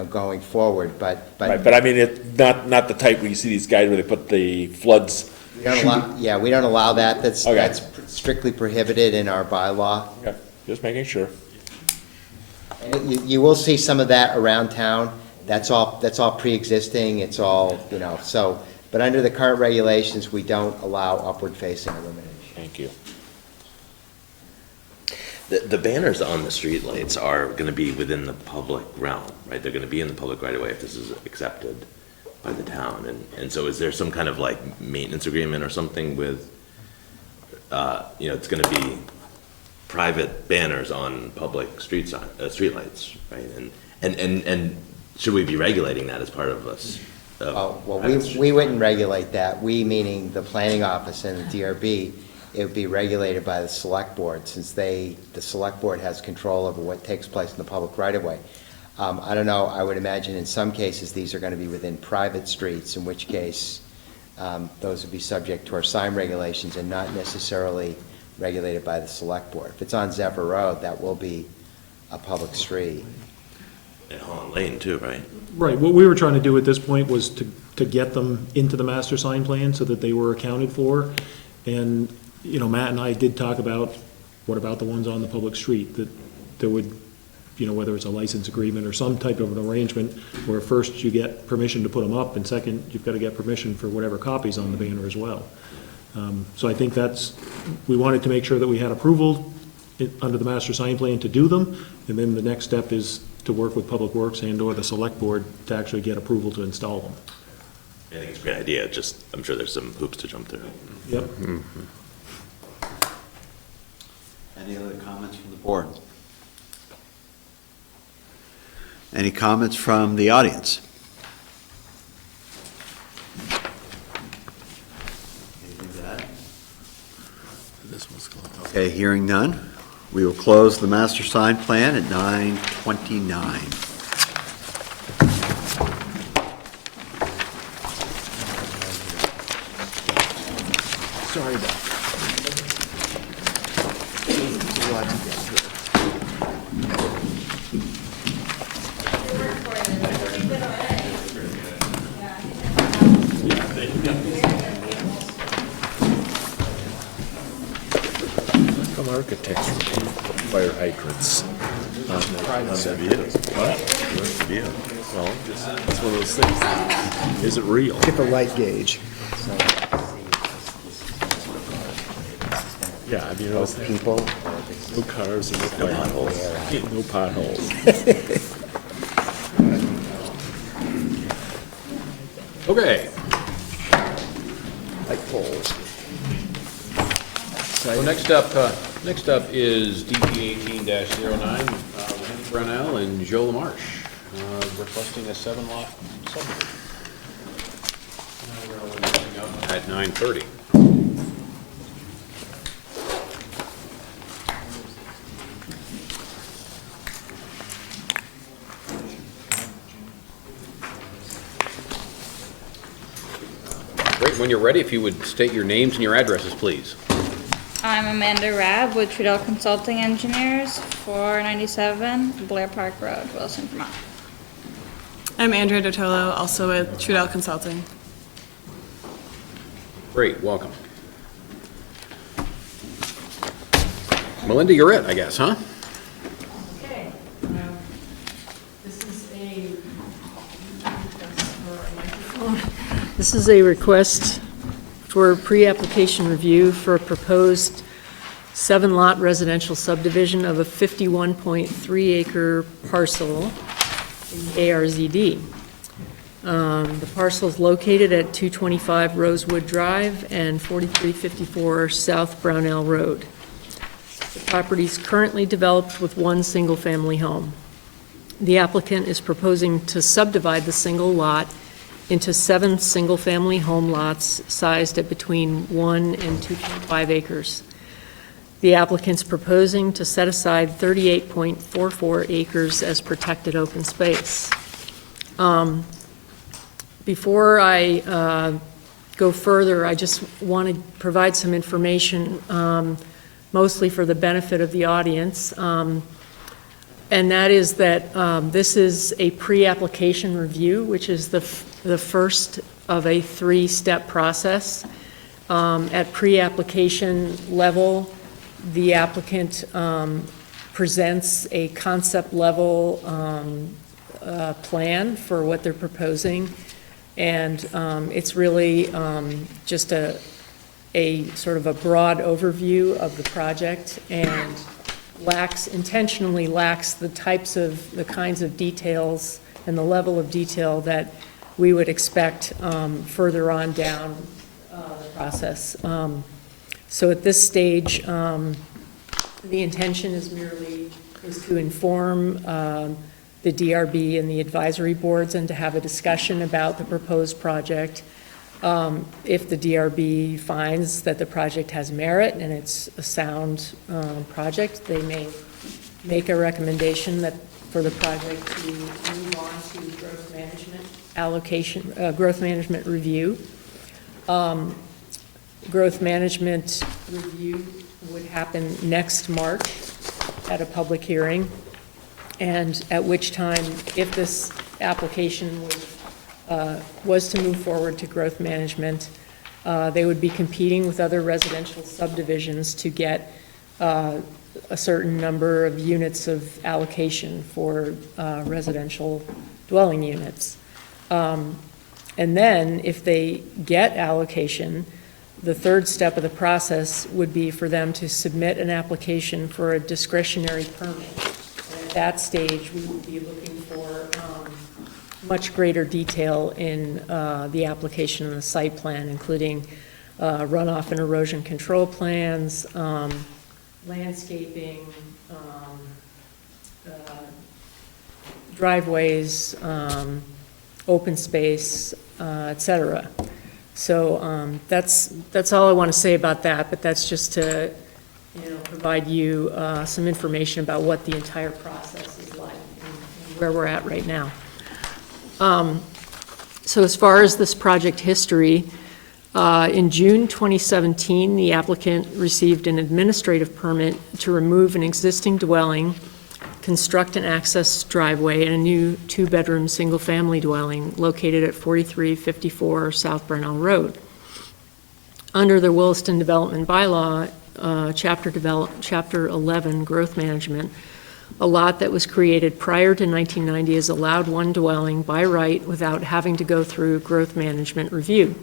going forward, but. Right, but I mean, it's not the type where you see these guys where they put the floods. We don't allow that, that's strictly prohibited in our bylaw. Okay, just making sure. And you will see some of that around town, that's all pre-existing, it's all, so, but under the current regulations, we don't allow upward-facing illumination. Thank you. The banners on the streetlights are gonna be within the public realm, right? They're gonna be in the public right away if this is accepted by the town. And so is there some kind of like maintenance agreement or something with, it's gonna be private banners on public streetlights, right? And should we be regulating that as part of us? Well, we wouldn't regulate that, we meaning the planning office and the DRB, it would be regulated by the select board, since the select board has control over what takes place in the public right-of-way. I don't know, I would imagine in some cases, these are gonna be within private streets, in which case, those would be subject to our sign regulations and not necessarily regulated by the select board. If it's on Zephyr Road, that will be a public street. And Holland Lane too, right? Right, what we were trying to do at this point was to get them into the master sign plan so that they were accounted for. And, you know, Matt and I did talk about, what about the ones on the public street, that there would, you know, whether it's a license agreement or some type of an arrangement, where first you get permission to put them up, and second, you've got to get permission for whatever copies on the banner as well. So I think we wanted to make sure that we had approval under the master sign plan to do them, and then the next step is to work with Public Works and/or the Select Board to actually get approval to install them. I think it's a great idea, just, I'm sure there's some hoops to jump through. Yep. Any other comments from the board? Any comments from the audience? Anything to add? Okay, hearing none, we will close the master sign plan at 9:29. Sorry about that. There's a lot to get through. Some architects fire hydrants. Private view. What? View. Well, it's one of those things. Is it real? Get the light gauge. Yeah, I mean, those People, no cars and no potholes. No potholes. Okay, Light poles. so next up is DP 18-09, Henry Brownell and Joe LaMarche, requesting a 7-lot subdivision. We're only coming up at 9:30. Great, when you're ready, if you would state your names and your addresses, please. I'm Amanda Rabb with Trudell Consulting Engineers, 497 Blair Park Road, Williston, Vermont. I'm Andrea Dotolo, also with Trudell Consulting. Great, welcome. Melinda, you're it, I guess, huh? Okay. This is a request for pre-application review for a proposed 7-lot residential subdivision of a 51.3 acre parcel in ARZD. The parcel is located at 225 Rosewood Drive and 4354 South Brownell Road. The property is currently developed with one single-family home. The applicant is proposing to subdivide the single lot into 7 single-family home lots sized at between 1 and 2.5 acres. The applicant's proposing to set aside 38.44 acres as protected open space. Before I go further, I just want to provide some information, mostly for the benefit of the audience. And that is that this is a pre-application review, which is the first of a 3-step process. At pre-application level, the applicant presents a concept level plan for what they're proposing. And it's really just a sort of a broad overview of the project, and intentionally lacks the kinds of details and the level of detail that we would expect further on down the process. So at this stage, the intention is merely to inform the DRB and the advisory boards and to have a discussion about the proposed project. If the DRB finds that the project has merit and it's a sound project, they may make a recommendation that for the project to move on to growth management allocation, growth management review. Growth management review would happen next March at a public hearing, and at which time, if this application was to move forward to growth management, they would be competing with other residential subdivisions to get a certain number of units of allocation for residential dwelling units. And then, if they get allocation, the third step of the process would be for them to submit an application for a discretionary permit. And at that stage, we would be looking for much greater detail in the application and the site plan, including runoff and erosion control plans, landscaping, driveways, open space, et cetera. So that's all I want to say about that, but that's just to, provide you some information about what the entire process is like and where we're at right now. So as far as this project history, in June 2017, the applicant received an administrative permit to remove an existing dwelling, construct an access driveway, and a new two-bedroom, single-family dwelling located at 4354 South Burnell Road. Under the Williston Development Bylaw, Chapter 11, Growth Management, a lot that was created prior to 1990 is allowed one dwelling by right without having to go through growth management review.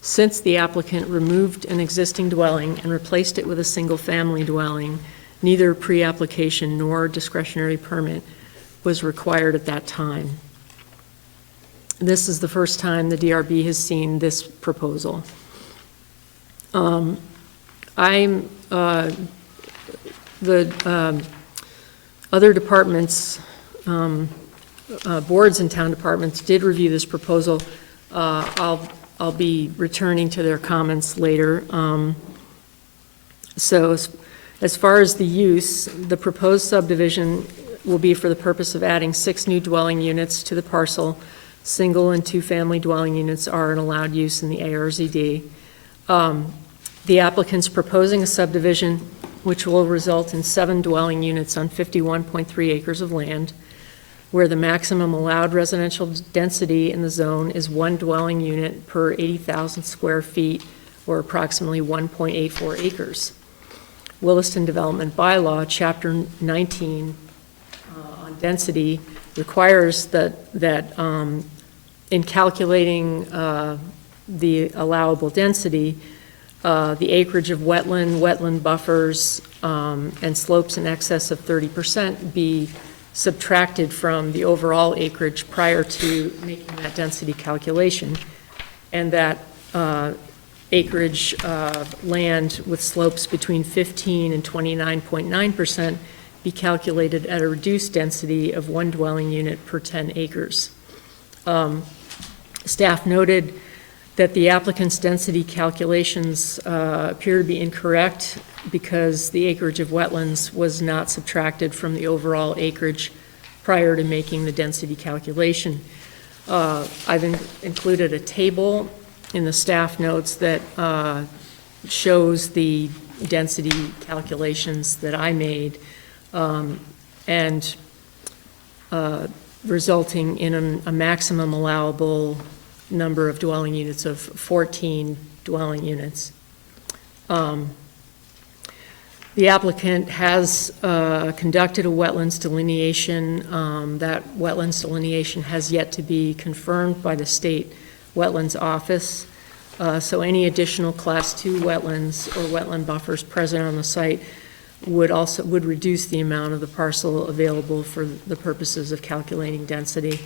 Since the applicant removed an existing dwelling and replaced it with a single-family dwelling, neither pre-application nor discretionary permit was required at that time. This is the first time the DRB has seen this proposal. Other departments, boards and town departments did review this proposal. I'll be returning to their comments later. So as far as the use, the proposed subdivision will be for the purpose of adding 6 new dwelling units to the parcel. Single and two-family dwelling units are an allowed use in the ARZD. The applicant's proposing a subdivision which will result in 7 dwelling units on 51.3 acres of land, where the maximum allowed residential density in the zone is 1 dwelling unit per 80,000 square feet, or approximately 1.84 acres. Williston Development Bylaw, Chapter 19 on density, requires that in calculating the allowable density, the acreage of wetland buffers, and slopes in excess of 30% be subtracted from the overall acreage prior to making that density calculation, and that acreage land with slopes between 15 and 29.9% be calculated at a reduced density of 1 dwelling unit per 10 acres. Staff noted that the applicant's density calculations appear to be incorrect because the acreage of wetlands was not subtracted from the overall acreage prior to making the density calculation. I've included a table in the staff notes that shows the density calculations that I made, and resulting in a maximum allowable number of dwelling units of 14 dwelling units. The applicant has conducted a wetlands delineation. That wetlands delineation has yet to be confirmed by the state wetlands office. So any additional Class 2 wetlands or wetland buffers present on the site would reduce the amount of the parcel available for the purposes of calculating density.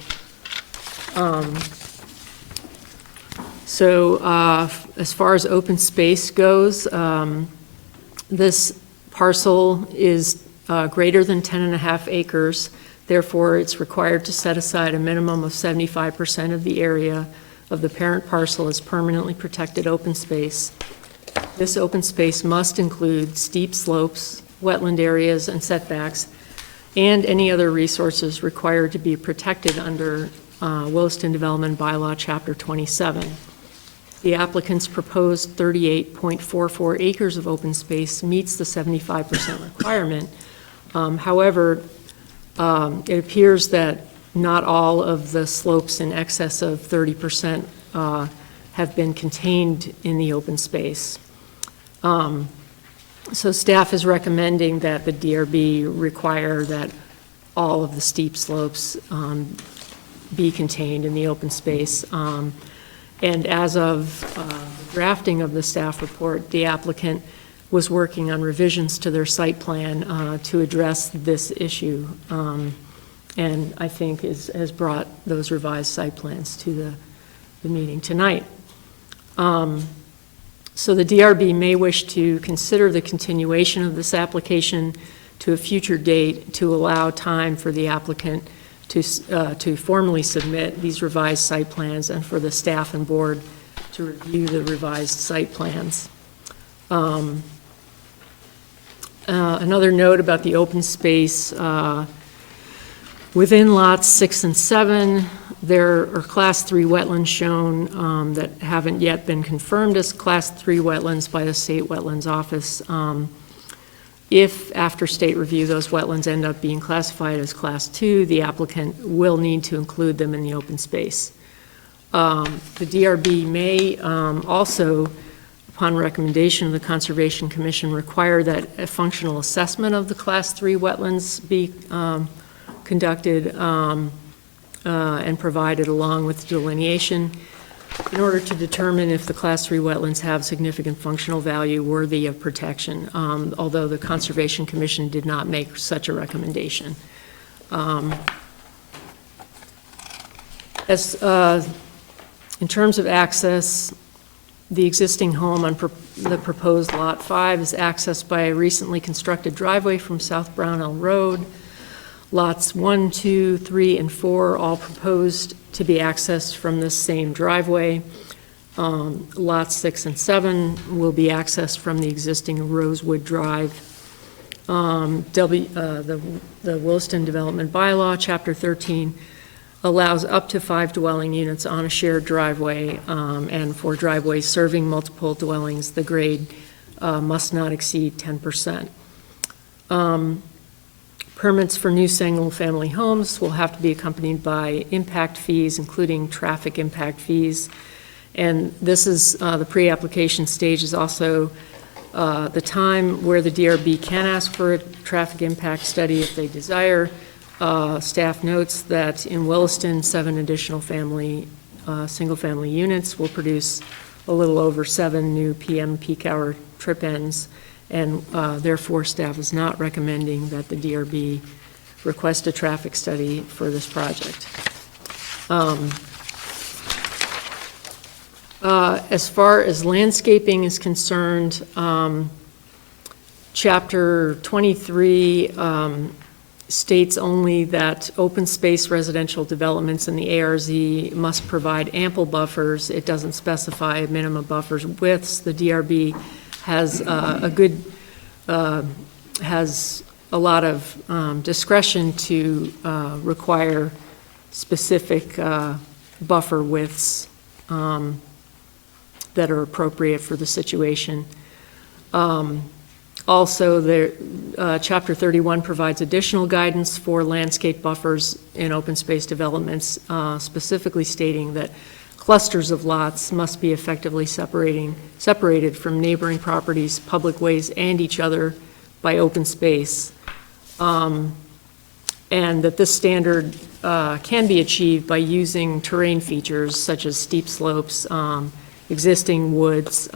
So as far as open space goes, this parcel is greater than 10.5 acres. Therefore, it's required to set aside a minimum of 75% of the area of the parent parcel as permanently protected open space. This open space must include steep slopes, wetland areas, and setbacks, and any other resources required to be protected under Williston Development Bylaw, Chapter 27. The applicant's proposed 38.44 acres of open space meets the 75% requirement. However, it appears that not all of the slopes in excess of 30% have been contained in the open space. So staff is recommending that the DRB require that all of the steep slopes be contained in the open space. And as of the drafting of the staff report, the applicant was working on revisions to their site plan to address this issue. And I think has brought those revised site plans to the meeting tonight. So the DRB may wish to consider the continuation of this application to a future date to allow time for the applicant to formally submit these revised site plans and for the staff and board to review the revised site plans. Another note about the open space, within lots 6 and 7, there are Class 3 wetlands shown that haven't yet been confirmed as Class 3 wetlands by the State Wetlands Office. If, after state review, those wetlands end up being classified as Class 2, the applicant will need to include them in the open space. The DRB may also, upon recommendation of the Conservation Commission, require that a functional assessment of the Class 3 wetlands be conducted and provided along with delineation in order to determine if the Class 3 wetlands have significant functional value worthy of protection, although the Conservation Commission did not make such a recommendation. In terms of access, the existing home on the proposed Lot 5 is accessed by a recently constructed driveway from South Brownell Road. Lots 1, 2, 3, and 4 all proposed to be accessed from this same driveway. Lots 6 and 7 will be accessed from the existing Rosewood Drive. The Williston Development Bylaw, Chapter 13, allows up to 5 dwelling units on a shared driveway, and for driveways serving multiple dwellings, the grade must not exceed 10%. Permits for new single-family homes will have to be accompanied by impact fees, including traffic impact fees. And this is, the pre-application stage is also the time where the DRB can ask for a traffic impact study if they desire. Staff notes that in Williston, 7 additional single-family units will produce a little over 7 new PM peak hour trip ends. And therefore, staff is not recommending that the DRB request a traffic study for this project. As far as landscaping is concerned, Chapter 23 states only that open space residential developments in the ARZ must provide ample buffers. It doesn't specify minimum buffers widths. The DRB has has a lot of discretion to require specific buffer widths that are appropriate for the situation. Also, Chapter 31 provides additional guidance for landscape buffers in open space developments, specifically stating that clusters of lots must be effectively separated from neighboring properties, public ways, and each other by open space. And that this standard can be achieved by using terrain features such as steep slopes, existing woods,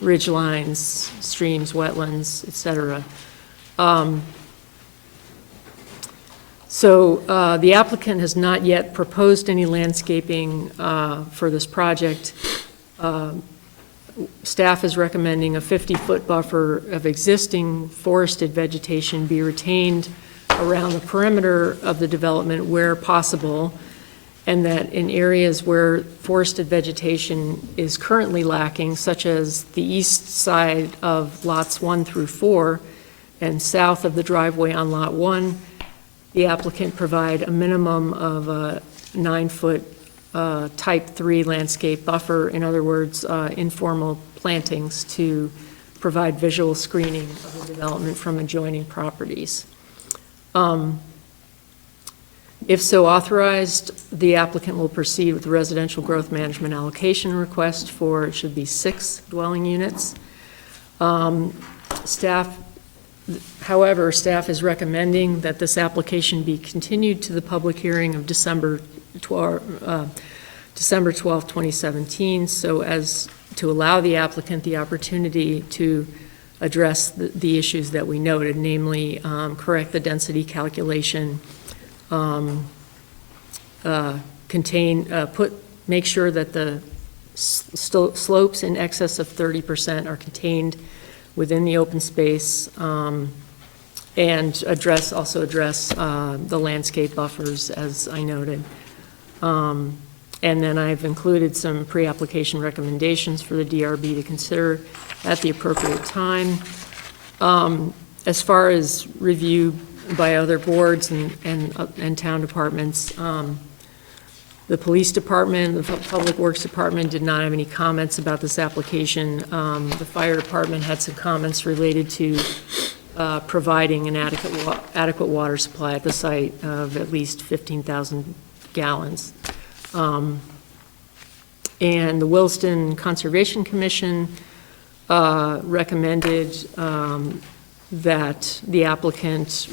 ridge lines, streams, wetlands, etc. So the applicant has not yet proposed any landscaping for this project. Staff is recommending a 50-foot buffer of existing forested vegetation be retained around the perimeter of the development where possible, and that in areas where forested vegetation is currently lacking, such as the east side of lots 1 through 4 and south of the driveway on lot 1, the applicant provide a minimum of a 9-foot type 3 landscape buffer, in other words, informal plantings to provide visual screening of the development from adjoining properties. If so authorized, the applicant will proceed with the residential growth management allocation request for, it should be 6 dwelling units. However, staff is recommending that this application be continued to the public hearing of December 12, 2017, so as to allow the applicant the opportunity to address the issues that we noted, namely correct the density calculation, make sure that the slopes in excess of 30% are contained within the open space, and also address the landscape buffers, as I noted. And then I've included some pre-application recommendations for the DRB to consider at the appropriate time. As far as review by other boards and town departments, the police department, the public works department did not have any comments about this application. The fire department had some comments related to providing an adequate water supply at the site of at least 15,000 gallons. And the Williston Conservation Commission recommended that the applicant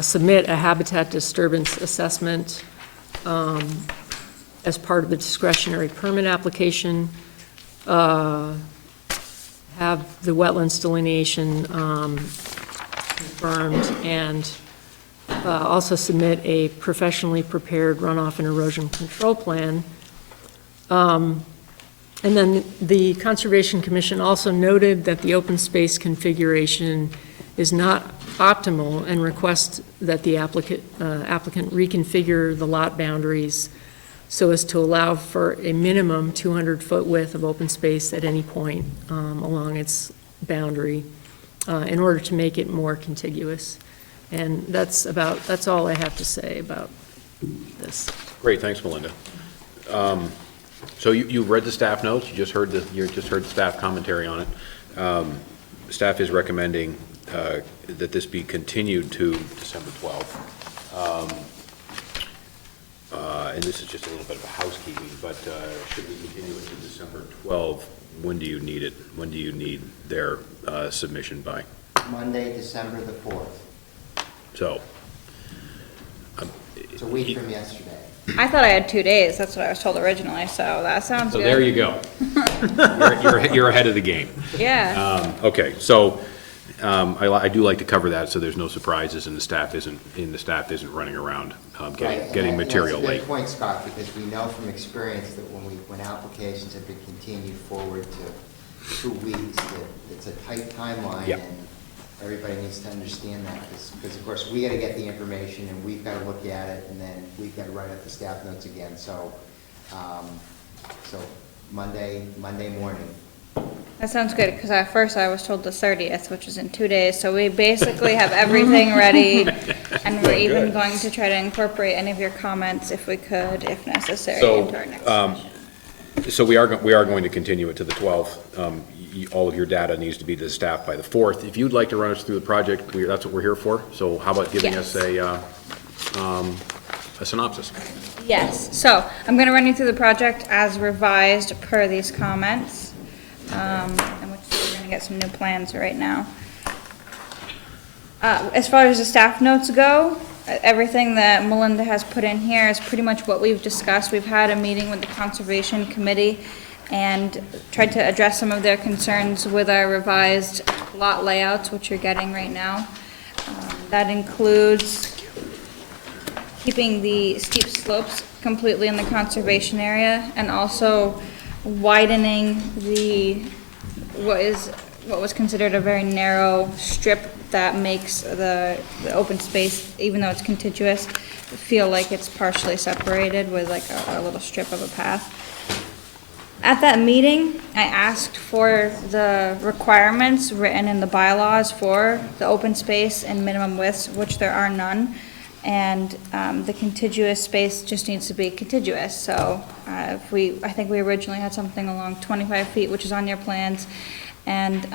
submit a habitat disturbance assessment as part of the discretionary permit application, have the wetlands delineation confirmed, and also submit a professionally prepared runoff and erosion control plan. And then the Conservation Commission also noted that the open space configuration is not optimal and requests that the applicant reconfigure the lot boundaries so as to allow for a minimum 200-foot width of open space at any point along its boundary in order to make it more contiguous. And that's all I have to say about this. Great, thanks, Melinda. So you read the staff notes, you just heard the staff commentary on it. Staff is recommending that this be continued to December 12th. And this is just a little bit of a housekeeping, but should we continue it to December 12th? When do you need it? When do you need their submission by? Monday, December the 4th. So. It's a week from yesterday. I thought I had 2 days, that's what I was told originally, so that sounds good. So there you go. You're ahead of the game. Yeah. Okay, so I do like to cover that so there's no surprises and the staff isn't running around getting material late. That's a good point, Scott, because we know from experience that when applications have been continued forward to 2 weeks, that it's a tight timeline. Yep. And everybody needs to understand that, because of course we got to get the information and we've got to look at it, and then we've got to write up the staff notes again. So, Monday morning. That sounds good, because at first I was told the 30th, which is in 2 days, so we basically have everything ready, and we're even going to try to incorporate any of your comments if we could, if necessary, into our next session. So we are going to continue it to the 12th. All of your data needs to be to the staff by the 4th. If you'd like to run us through the project, that's what we're here for. So how about giving us a synopsis? Yes, so I'm going to run you through the project as revised per these comments, and we're going to get some new plans right now. As far as the staff notes go, everything that Melinda has put in here is pretty much what we've discussed. We've had a meeting with the Conservation Committee and tried to address some of their concerns with our revised lot layouts, which you're getting right now. That includes keeping the steep slopes completely in the conservation area and also widening what is what was considered a very narrow strip that makes the open space, even though it's contiguous, feel like it's partially separated with like a little strip of a path. At that meeting, I asked for the requirements written in the bylaws for the open space and minimum widths, which there are none. And the contiguous space just needs to be contiguous. So I think we originally had something along 25 feet, which is on your plans. And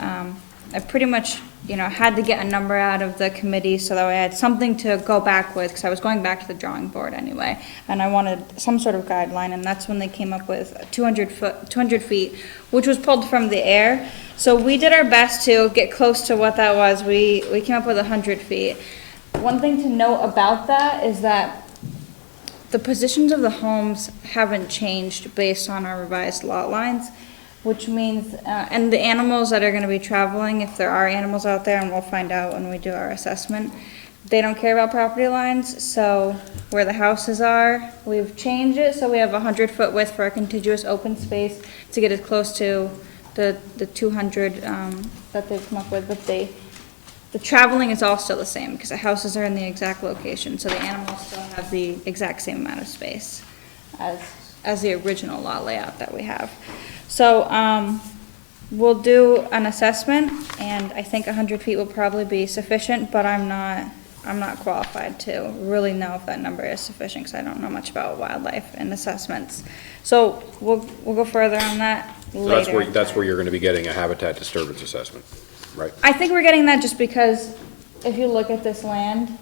I pretty much, had to get a number out of the committee so that I had something to go back with, because I was going back to the drawing board anyway. And I wanted some sort of guideline, and that's when they came up with 200 feet, which was pulled from the air. So we did our best to get close to what that was. We came up with 100 feet. One thing to note about that is that the positions of the homes haven't changed based on our revised lot lines, which means, and the animals that are gonna be traveling, if there are animals out there, and we'll find out when we do our assessment, they don't care about property lines. So where the houses are, we've changed it, so we have 100-foot width for a contiguous open space to get as close to the 200 that they've come up with, but the traveling is all still the same, because the houses are in the exact location, so the animals still have the exact same amount of space as the original lot layout that we have. So, we'll do an assessment, and I think 100 feet will probably be sufficient, but I'm not qualified to really know if that number is sufficient, because I don't know much about wildlife and assessments. So, we'll go further on that later. So that's where you're gonna be getting a habitat disturbance assessment, right? I think we're getting that just because if you look at this land,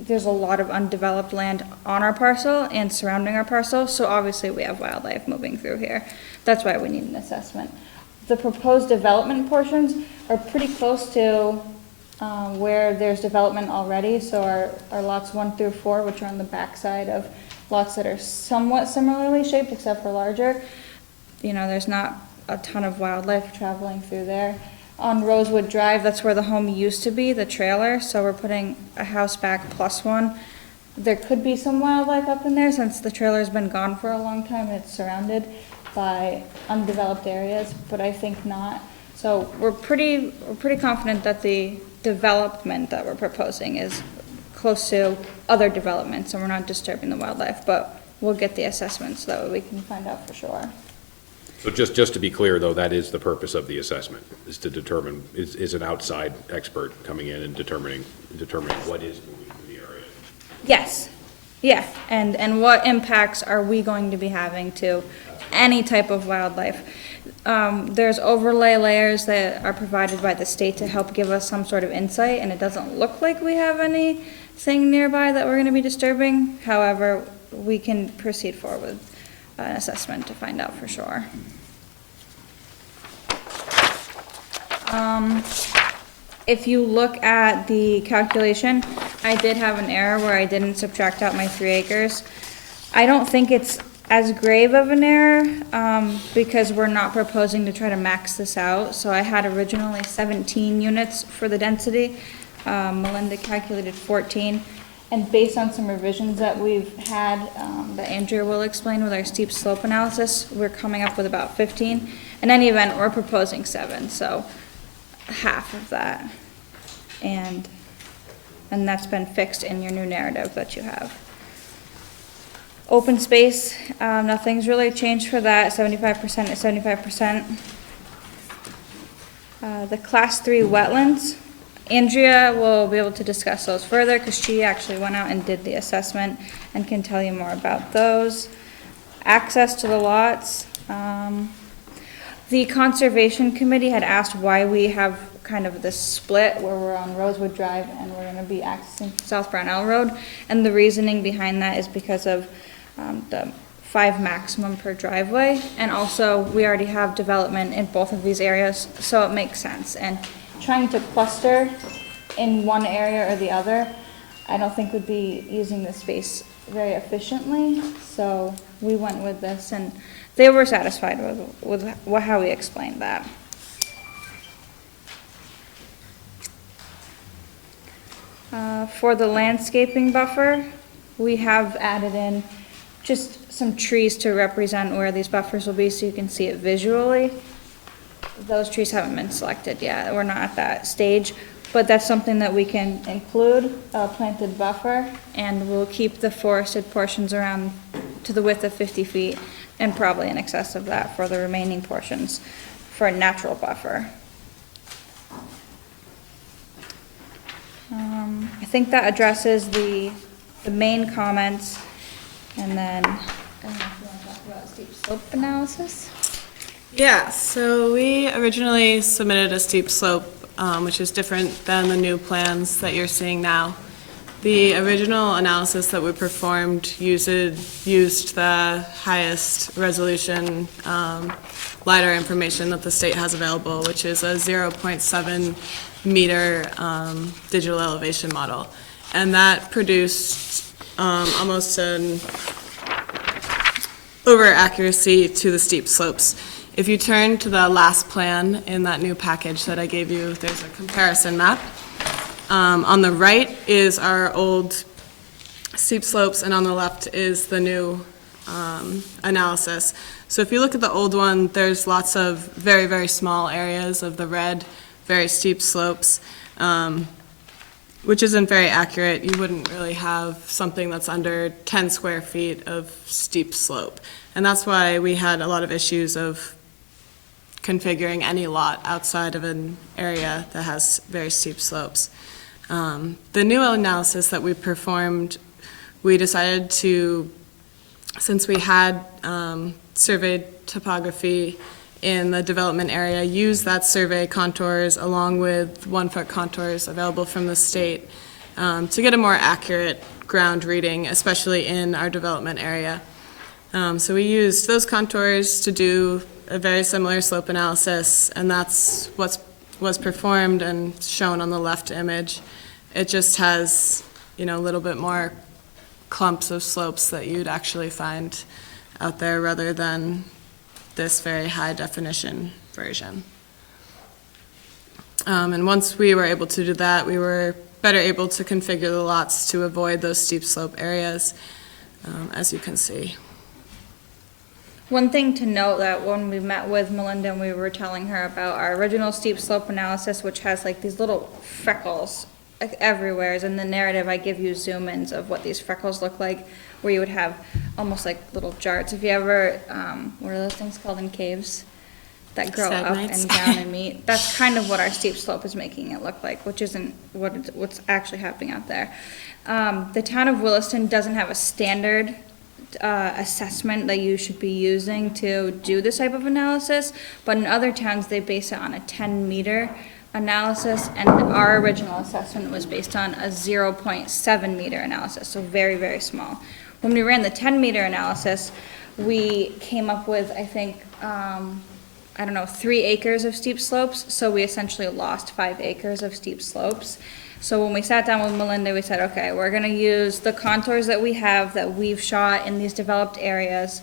there's a lot of undeveloped land on our parcel and surrounding our parcel, so obviously we have wildlife moving through here. That's why we need an assessment. The proposed development portions are pretty close to where there's development already, so our lots 1 through 4, which are on the backside of lots that are somewhat similarly shaped except for larger, there's not a ton of wildlife traveling through there. On Rosewood Drive, that's where the home used to be, the trailer, so we're putting a house back plus one. There could be some wildlife up in there since the trailer's been gone for a long time and it's surrounded by undeveloped areas, but I think not. So we're pretty confident that the development that we're proposing is close to other developments and we're not disturbing the wildlife, but we'll get the assessment so that way we can find out for sure. So just to be clear, though, that is the purpose of the assessment, is to determine, is an outside expert coming in and determining what is moving through the area. Yes, yeah, and what impacts are we going to be having to any type of wildlife? There's overlay layers that are provided by the state to help give us some sort of insight, and it doesn't look like we have anything nearby that we're gonna be disturbing. However, we can proceed forward with an assessment to find out for sure. If you look at the calculation, I did have an error where I didn't subtract out my 3 acres. I don't think it's as grave of an error, because we're not proposing to try to max this out. So I had originally 17 units for the density. Melinda calculated 14. And based on some revisions that we've had, that Andrea will explain with our steep slope analysis, we're coming up with about 15. In any event, we're proposing 7, so half of that. And that's been fixed in your new narrative that you have. Open space, nothing's really changed for that, 75% is 75%. The class 3 wetlands, Andrea will be able to discuss those further because she actually went out and did the assessment and can tell you more about those. Access to the lots. The Conservation Committee had asked why we have kind of this split where we're on Rosewood Drive and we're going to be accessing South Brownell Road. And the reasoning behind that is because of the 5 maximum per driveway. And also we already have development in both of these areas, so it makes sense. And trying to cluster in one area or the other, I don't think would be using the space very efficiently. So we went with this and they were satisfied with how we explained that. For the landscaping buffer, we have added in just some trees to represent where these buffers will be so you can see it visually. those trees haven't been selected yet. We're not at that stage, but that's something that we can include, a planted buffer, and we'll keep the forested portions around to the width of 50 feet, and probably in excess of that for the remaining portions for a natural buffer. I think that addresses the main comments, and then, I don't know if you want to talk about steep slope analysis? Yeah, so we originally submitted a steep slope, which is different than the new plans that you're seeing now. The original analysis that we performed used the highest resolution LiDAR information that the state has available, which is a 0.7 meter digital elevation model. And that produced almost an over accuracy to the steep slopes. If you turn to the last plan in that new package that I gave you, there's a comparison map. On the right is our old steep slopes, and on the left is the new analysis. So if you look at the old one, there's lots of very, very small areas of the red, very steep slopes, which isn't very accurate. You wouldn't really have something that's under 10 square feet of steep slope. And that's why we had a lot of issues of configuring any lot outside of an area that has very steep slopes. The new analysis that we performed, we decided to, since we had surveyed topography in the development area, use that survey contours along with 1-foot contours available from the state to get a more accurate ground reading, especially in our development area. So we used those contours to do a very similar slope analysis, and that's what was performed and shown on the left image. It just has, a little bit more clumps of slopes that you'd actually find out there rather than this very high definition version. And once we were able to do that, we were better able to configure the lots to avoid those steep slope areas, as you can see. One thing to note that when we met with Melinda and we were telling her about our original steep slope analysis, which has like these little freckles like everywhere, is in the narrative I give you zoom-ins of what these freckles look like, where you would have almost like little jarts. If you ever, what are those things called in caves? That grow up and down and meet. That's kind of what our steep slope is making it look like, which isn't what's actually happening out there. The town of Williston doesn't have a standard assessment that you should be using to do this type of analysis, but in other towns they base it on a 10-meter analysis, and our original assessment was based on a 0.7 meter analysis, so very, very small. When we ran the 10-meter analysis, we came up with, I think, 3 acres of steep slopes, so we essentially lost 5 acres of steep slopes. So when we sat down with Melinda, we said, okay, we're gonna use the contours that we have, that we've shot in these developed areas,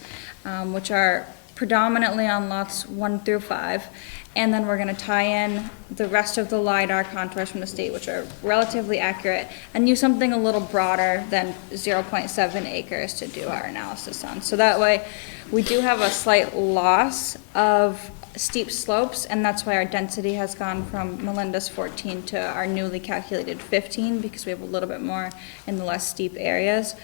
which are predominantly on lots 1 through 5, and then we're gonna tie in the rest of the LiDAR contours from the state, which are relatively accurate, and use something a little broader than 0.7 acres to do our analysis on. So that way, we do have a slight loss of steep slopes, and that's why our density has gone from Melinda's 14 to our newly calculated 15, because we have a little bit more in the less steep areas.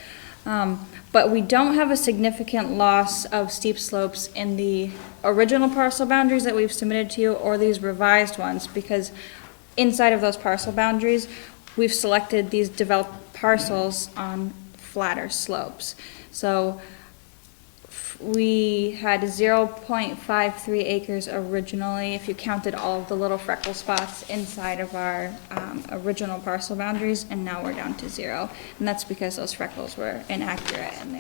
But we don't have a significant loss of steep slopes in the original parcel boundaries that we've submitted to you, or these revised ones, because inside of those parcel boundaries, we've selected these developed parcels on flatter slopes. So we had 0.53 acres originally, if you counted all of the little freckle spots inside of our original parcel boundaries, and now we're down to 0. And that's because those freckles were inaccurate and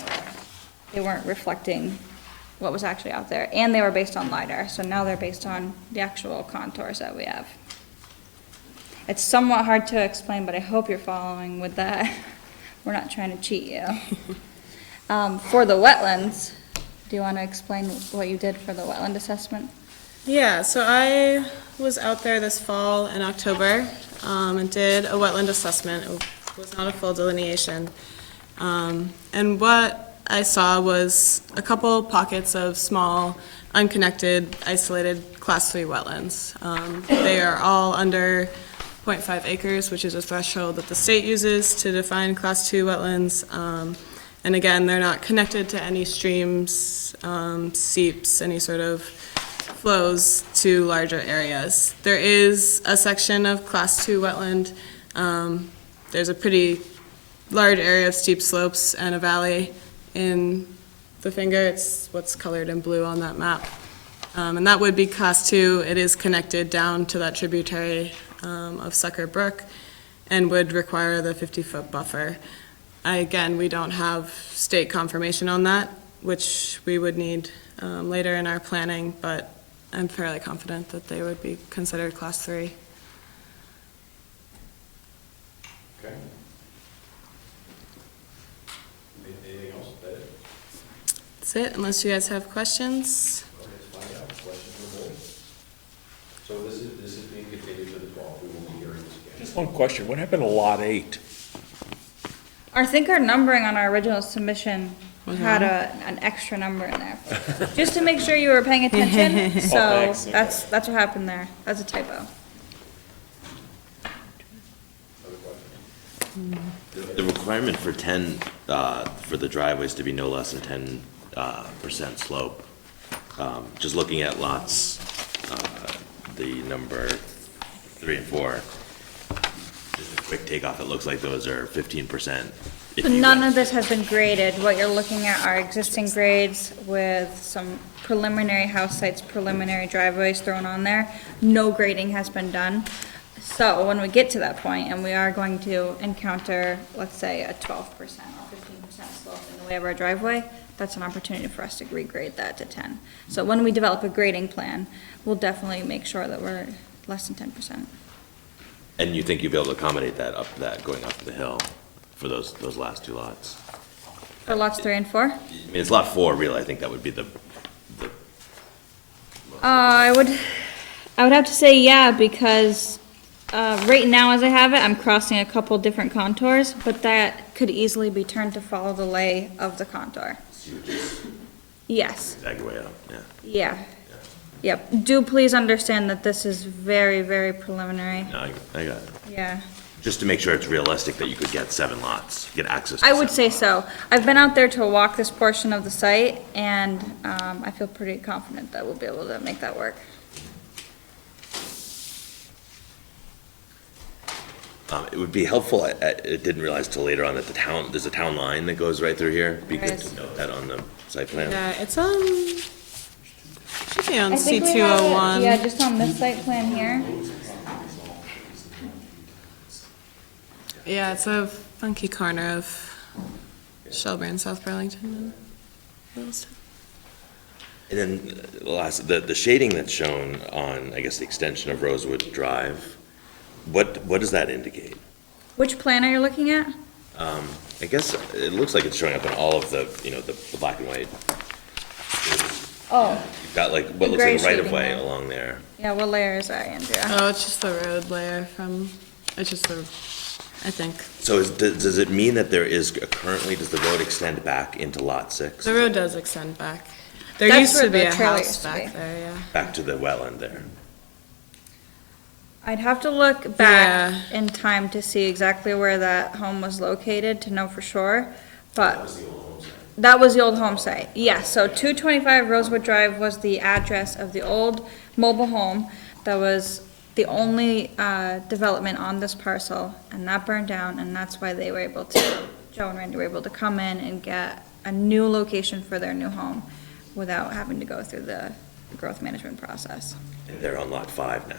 they weren't reflecting what was actually out there. And they were based on LiDAR, so now they're based on the actual contours that we have. It's somewhat hard to explain, but I hope you're following with that. We're not trying to cheat you. For the wetlands, do you want to explain what you did for the wetland assessment? Yeah, so I was out there this fall in October and did a wetland assessment. It was not a full delineation. And what I saw was a couple pockets of small unconnected, isolated Class 3 wetlands. They are all under 0.5 acres, which is a threshold that the state uses to define Class 2 wetlands. And again, they're not connected to any streams, seeps, any sort of flows to larger areas. There is a section of Class 2 wetland. There's a pretty large area of steep slopes and a valley in the finger. It's what's colored in blue on that map. And that would be Class 2. It is connected down to that tributary of Sucker Brook and would require the 50-foot buffer. Again, we don't have state confirmation on that, which we would need later in our planning, but I'm fairly confident that they would be considered Class 3. Okay. Anything else? That it? That's it, unless you guys have questions. Okay, let's find out. Questions from the board? So this is being continued to the 12th. We will be hearing this again. Just one question, what happened to Lot 8? I think our numbering on our original submission had an extra number in there, just to make sure you were paying attention, so thanks. that's what happened there. That's a typo. The requirement for 10, for the driveways to be no less than 10% slope, just looking at lots, the number 3 and 4, just a quick takeoff, it looks like those are 15%. So none of this has been graded. What you're looking at are existing grades with some preliminary house sites, preliminary driveways thrown on there. No grading has been done. So when we get to that point, and we are going to encounter, let's say, a 12% or 15% slope in the way of our driveway, that's an opportunity for us to regrade that to 10. So when we develop a grading plan, we'll definitely make sure that we're less than 10%. And you think you'll be able to accommodate that going up the hill for those last two lots? For lots 3 and 4? I mean, it's lot 4, really, I think that would be the I would have to say yeah, because right now as I have it, I'm crossing a couple different contours, but that could easily be turned to follow the lay of the contour. Yes. Zag your way up, yeah. Yeah. Yep. Do please understand that this is very, very preliminary. No, I got it. Yeah. Just to make sure it's realistic that you could get 7 lots, get access to I would 7 say so. I've been out there to walk this portion of the site, and I feel pretty confident that we'll be able to make that work. It would be helpful, I didn't realize till later on that there's a town line that goes right through here. Be good to note that on the site plan. Yeah, it's on, should be on I think we have it, C201. yeah, just on this site plan here. Yeah, it's a funky corner of Shelburne, South Burlington, and Williston. And then the shading that's shown on, I guess, the extension of Rosewood Drive, what does that indicate? Which plan are you looking at? I guess it looks like it's showing up in all of the, the black and white. Oh, You've got like, The what looks gray like a right of shading way there. along there. yeah, what layer is that, Andrea? Oh, it's just the road layer it's just the, I think. So does it mean that there is, currently, does the road extend back into lot 6? The road does extend back. There That's used to where be the a trailer house used to back be. there, yeah. Back to the wetland there? I'd have to look back in time to see exactly where that home was located to know for sure, but that was the old home site. Yes, so 225 Rosewood Drive was the address of the old mobile home. That was the only development on this parcel, and that burned down, and that's why they were able to, Joe and Randy were able to come in and get a new location for their new home without having to go through the growth management process. And they're on lot 5 now.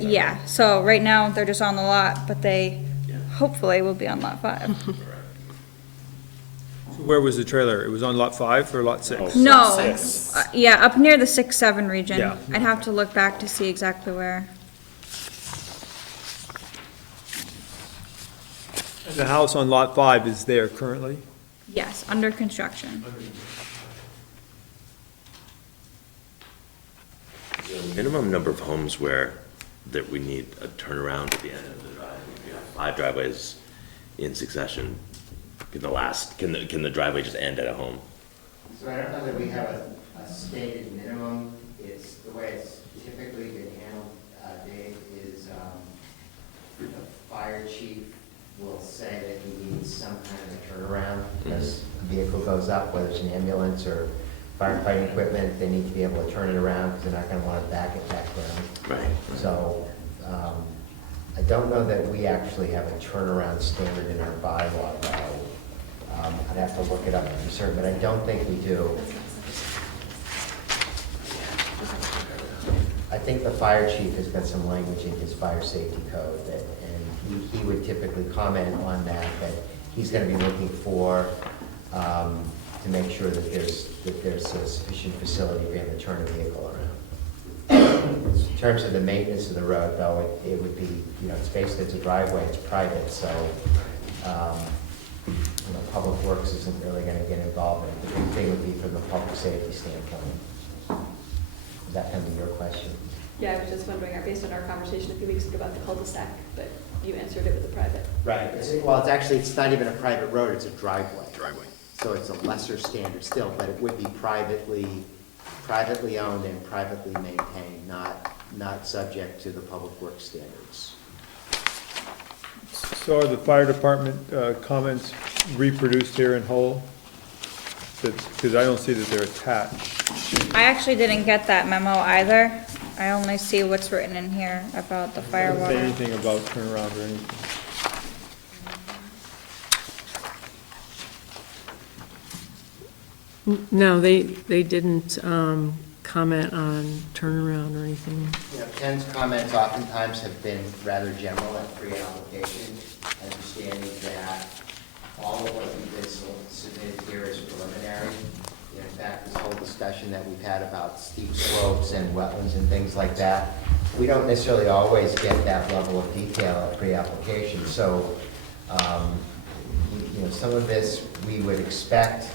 Yeah, so right now, they're just on the lot, but they hopefully will be on lot 5. Where was the trailer? It was on lot 5 or lot 6? No, yeah, up near the 6-7 region. Yeah. I'd have to look back to see exactly where. The house on lot 5 is there currently? Yes, under construction. The minimum number of homes that we need a turnaround at the end of the drive. We have 5 driveways in succession. Can the driveway just end at a home? So I don't know that we have a stated minimum, it's, the way it's typically been handled, Dave, is the fire chief will say that he needs some kind of a turnaround because a vehicle goes up, whether it's an ambulance or firefighting equipment, they need to be able to turn it around because they're not going to want to back it back down. Right. So I don't know that we actually have a turnaround standard in our bylaw, though. I'd have to look it up to be certain, but I don't think we do. I think the fire chief has got some language in his fire safety code that, and he would typically comment on that he's going to be looking for to make sure that there's a sufficient facility for him to turn a vehicle around. In terms of the maintenance of the road, though, it would be, it's basically, it's a driveway, it's private, so, Public Works isn't really gonna get involved in it. The big thing would be from the public safety standpoint. Is that gonna be your question? Yeah, I was just wondering, based on our conversation a few weeks ago about the cul-de-sac, but you answered it with the private. Right, well, it's not even a private road, it's a driveway. So it's a lesser standard still, but it would be privately owned and privately maintained, not subject to the public works standards. So are the fire department comments reproduced here in whole? Because I don't see that they're attached. I actually didn't get that memo either. I only see what's written in here about the fire Doesn't water. say anything about turnaround or anything. No, they didn't comment on turnaround or anything. Ken's comments oftentimes have been rather general at pre-application, understanding that all of what you've been submitted here is preliminary. In fact, this whole discussion that we've had about steep slopes and wetlands and things like that, we don't necessarily always get that level of detail at pre-application. So, some of this we would expect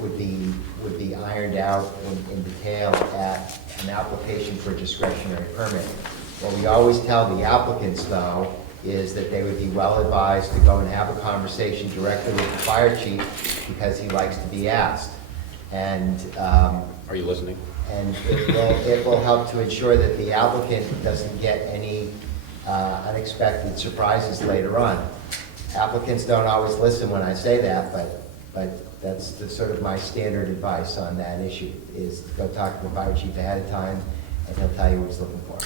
would be ironed out in detail at an application for a discretionary permit. What we always tell the applicants, though, is that they would be well advised to go and have a conversation directly with the fire chief because he likes to be asked. And are you listening? And it will help to ensure that the applicant doesn't get any unexpected surprises later on. Applicants don't always listen when I say that, but that's sort of my standard advice on that issue, is to go talk to the fire chief ahead of time, and he'll tell you what he's looking for.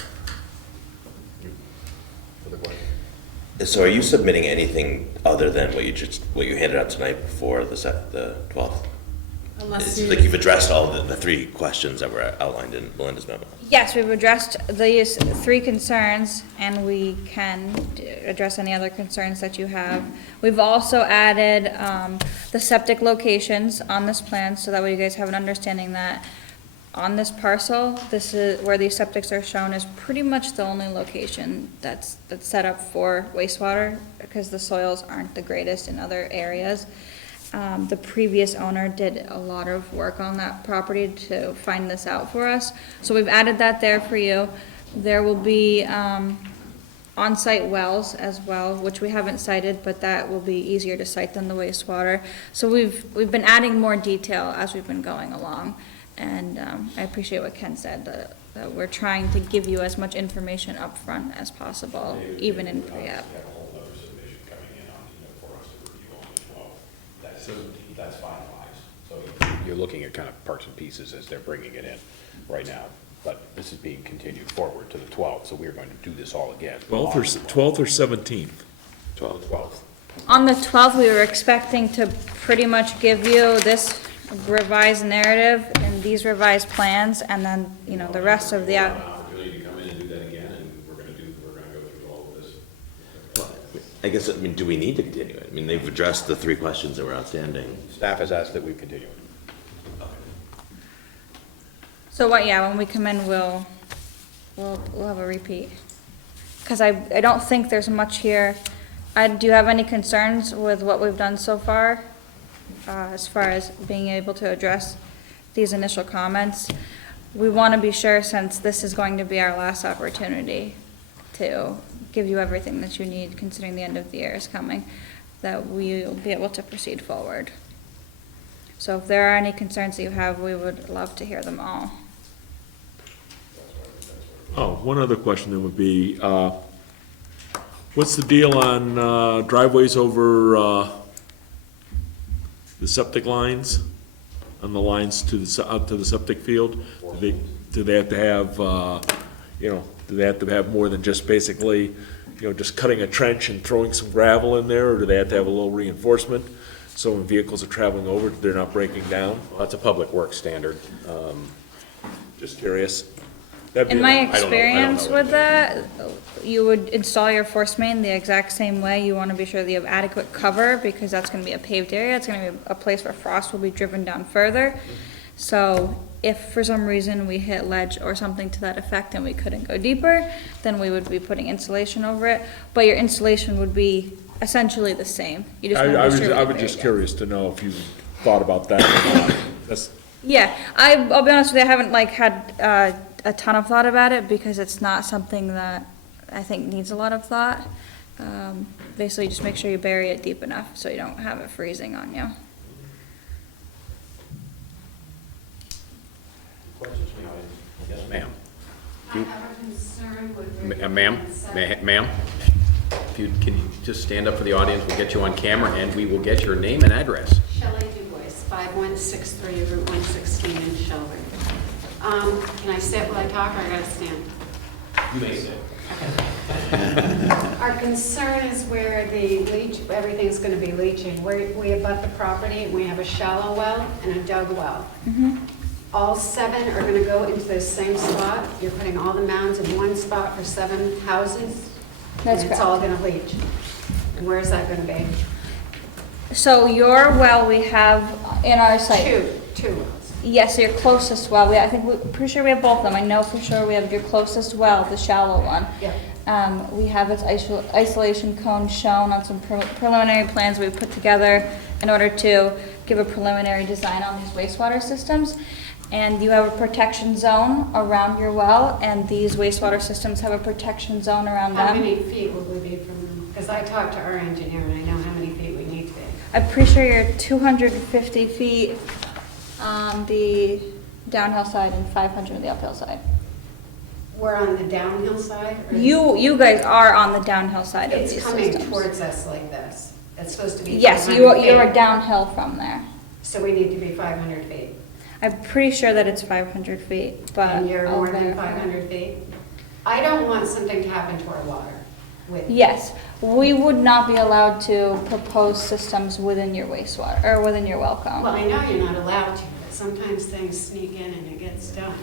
So are you submitting anything other than what you handed out tonight before the 12th? Unless It's like you've addressed all the three questions that were outlined in Melinda's memo. Yes, we've addressed these three concerns, and we can address any other concerns that you have. We've also added the septic locations on this plan, so that way you guys have an understanding that on this parcel, this is where these septics are shown, is pretty much the only location that's set up for wastewater, because the soils aren't the greatest in other areas. The previous owner did a lot of work on that property to find this out for us. So we've added that there for you. There will be on-site wells as well, which we haven't cited, but that will be easier to cite than the wastewater. So we've been adding more detail as we've been going along. And I appreciate what Ken said, that we're trying to give you as much information up front as possible, even in pre-app. So that's finalized. So you're looking at kind of parts and pieces as they're bringing it in right now. But this is being continued forward to the 12th, so we're going to do this all again. 12th or 17th? 12th. On the 12th, we were expecting to pretty much give you this revised narrative and these revised plans, and then, the rest of the Opportunity to come in and do that again, and we're going to go through all of this. I guess, do we need to continue it? They've addressed the three questions that were outstanding. Staff has asked that we continue it. So when we come in, we'll have a repeat. Because I don't think there's much here. Do you have any concerns with what we've done so far? As far as being able to address these initial comments? We want to be sure, since this is going to be our last opportunity to give you everything that you need, considering the end of the year is coming, that we'll be able to proceed forward. So if there are any concerns that you have, we would love to hear them all. Oh, one other question then would be, what's the deal on driveways over the septic lines? On the lines to out to the septic field? Do they have to have, do they have to have more than just basically, just cutting a trench and throwing some gravel in there, or do they have to have a little reinforcement? So when vehicles are traveling over, they're not breaking down? Well, that's a public works standard. Just curious. That'd be In my I don't know experience what with that, you would install your force main the exact same way. You want to be sure that you have adequate cover, because that's going to be a paved area. It's going to be a place where frost will be driven down further. So if for some reason we hit ledge or something to that effect and we couldn't go deeper, then we would be putting insulation over it. But your insulation would be essentially the same. You just want to be sure I was just curious to know if you thought about that or not. Yeah, I'll be honest with you, I haven't had a ton of thought about it, because it's not something that I think needs a lot of thought. Basically, just make sure you bury it deep enough so you don't have it freezing on you. Questions from the audience? Yes, ma'am. I have a concern with. Ma'am, if you, can you just stand up for the audience, we'll get you on camera, and we will get your name and address. Shelley DuBois, 5163 Route 116 in Shelburne. Can I sit while I talk, or I gotta stand? You may sit. Our concern is where the leach, everything's gonna be leaching. We abut the property, and we have a shallow well and a dug well. All 7 are gonna go into the same spot. You're putting all the mounds in one spot for 7 houses? That's and it's all gonna leach. And where is that gonna be? So your well we have in our site. Two wells. Yes, your closest well. We're pretty sure we have both of them. I know for sure we have your closest well, the shallow one. Yeah. We have its isolation cone shown on some preliminary plans we put together in order to give a preliminary design on these wastewater systems. And you have a protection zone around your well, and these wastewater systems have a protection zone around them. How many feet will we be from, because I talked to our engineer and I know how many feet we need to be. I'm pretty sure you're 250 feet on the downhill side and 500 on the uphill side. We're on the downhill side? Or You guys are on the downhill side of these It's systems. coming towards us like this. It's supposed to be Yes, 500 feet. you're downhill from there. So we need to be 500 feet. I'm pretty sure that it's 500 feet, but. And you're I'll more than verify. 500 feet? I don't want something to happen to our water with. Yes, we would not be allowed to propose systems within your wastewater, or within your well cone. Well, I know you're not allowed to, but sometimes things sneak in and it gets done.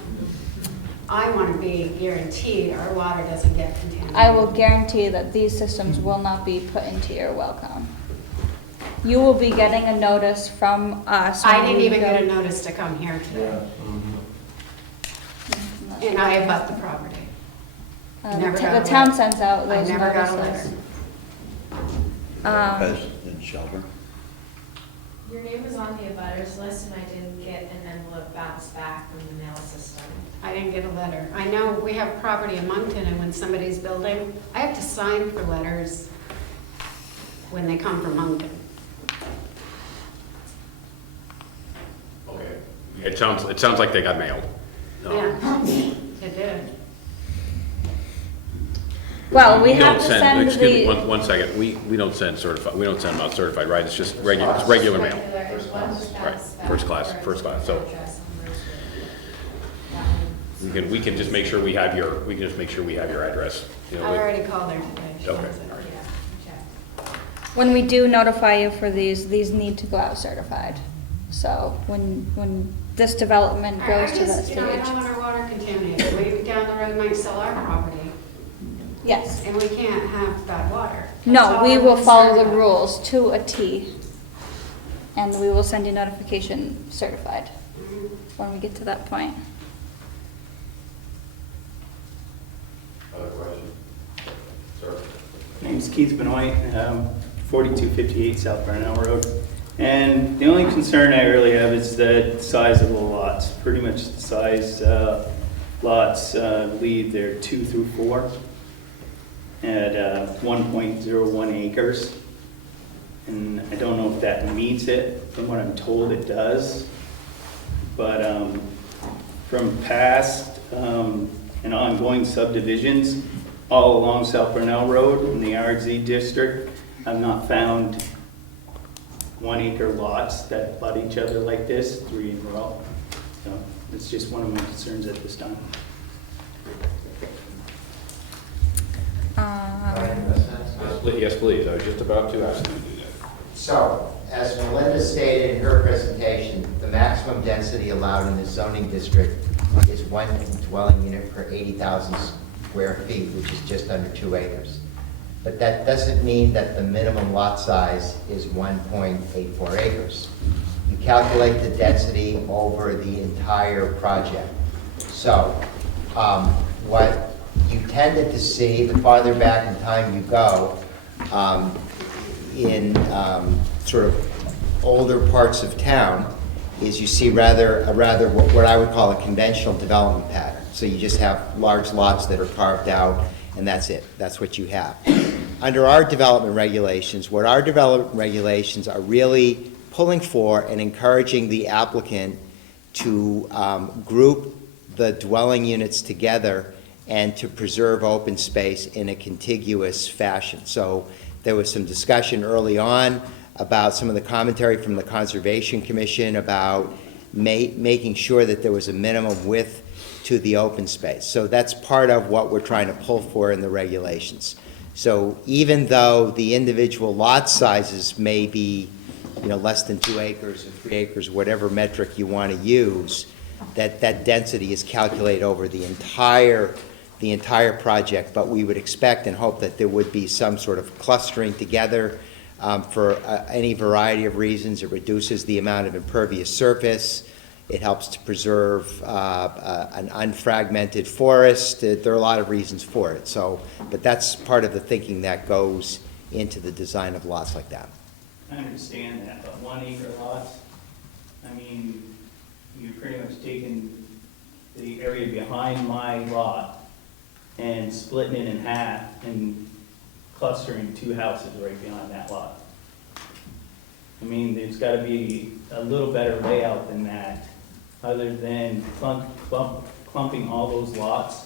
I want to be guaranteed our water doesn't get contaminated. I will guarantee that these systems will not be put into your well cone. You will be getting a notice from us. I when didn't we even go- get a notice to come here today. And I abut the property. Never got a The town letter. sends out I those never got a notices. letter. In Shelburne? Your name was on the abutters list, and I didn't get an envelope bounced back from the mail system. I didn't get a letter. I know we have property in Moncton, and when somebody's building, I have to sign for letters when they come from Moncton. Okay. It sounds like they got mailed. Yeah, it did. Well, we don't have to send Excuse me, the, one second. We don't send certified, we don't send them out certified, right? It's just regular, it's regular mail. Right, first class, so. We can just make sure we have your, address. I already called her today. Okay. when we do notify you for these need to go out certified. So when this development goes to that I stage. don't want our water contaminated. We down the road might sell our property. Yes. And we can't have bad water. That's No, all we I'm will follow concerned the about. rules to a T. And we will send you notification certified when we get to that point. Other question? Sir? My name's Keith Benoit, 4258 South Barnell Road. And the only concern I really have is the size of the lots. Pretty much the size lots lead there 2 through 4 at 1.01 acres. and I don't know if that meets it. From what I'm told, it does. But from past and ongoing subdivisions all along South Burnell Road in the RZ district, I've not found 1 acre lots that butt each other like this, 3 in a row. So it's just one of my concerns at this time. Yes, please, I was just about to ask you to do that. So, as Melinda stated in her presentation, the maximum density allowed in the zoning district is 1 dwelling unit per 80,000 square feet, which is just under 2 acres. But that doesn't mean that the minimum lot size is 1.84 acres. You calculate the density over the entire project. So, what you tended to see, the farther back in time you go, in sort of older parts of town, is you see rather what I would call a conventional development pattern. So you just have large lots that are carved out, and that's it. That's what you have. Under our development regulations, what our development regulations are really pulling for and encouraging the applicant to group the dwelling units together and to preserve open space in a contiguous fashion. So there was some discussion early on about some of the commentary from the Conservation Commission about making sure that there was a minimum width to the open space. So that's part of what we're trying to pull for in the regulations. So even though the individual lot sizes may be, less than 2 acres or 3 acres, whatever metric you want to use, that density is calculated over the entire project, but we would expect and hope that there would be some sort of clustering together for any variety of reasons. It reduces the amount of impervious surface. It helps to preserve an unfragmented forest. There are a lot of reasons for it. So, but that's part of the thinking that goes into the design of lots like that. I understand that, but 1 acre lots, I mean, you're pretty much taking the area behind my lot and splitting it in half and clustering 2 houses right behind that lot. I mean, there's got to be a little better layout than that, other than clumping all those lots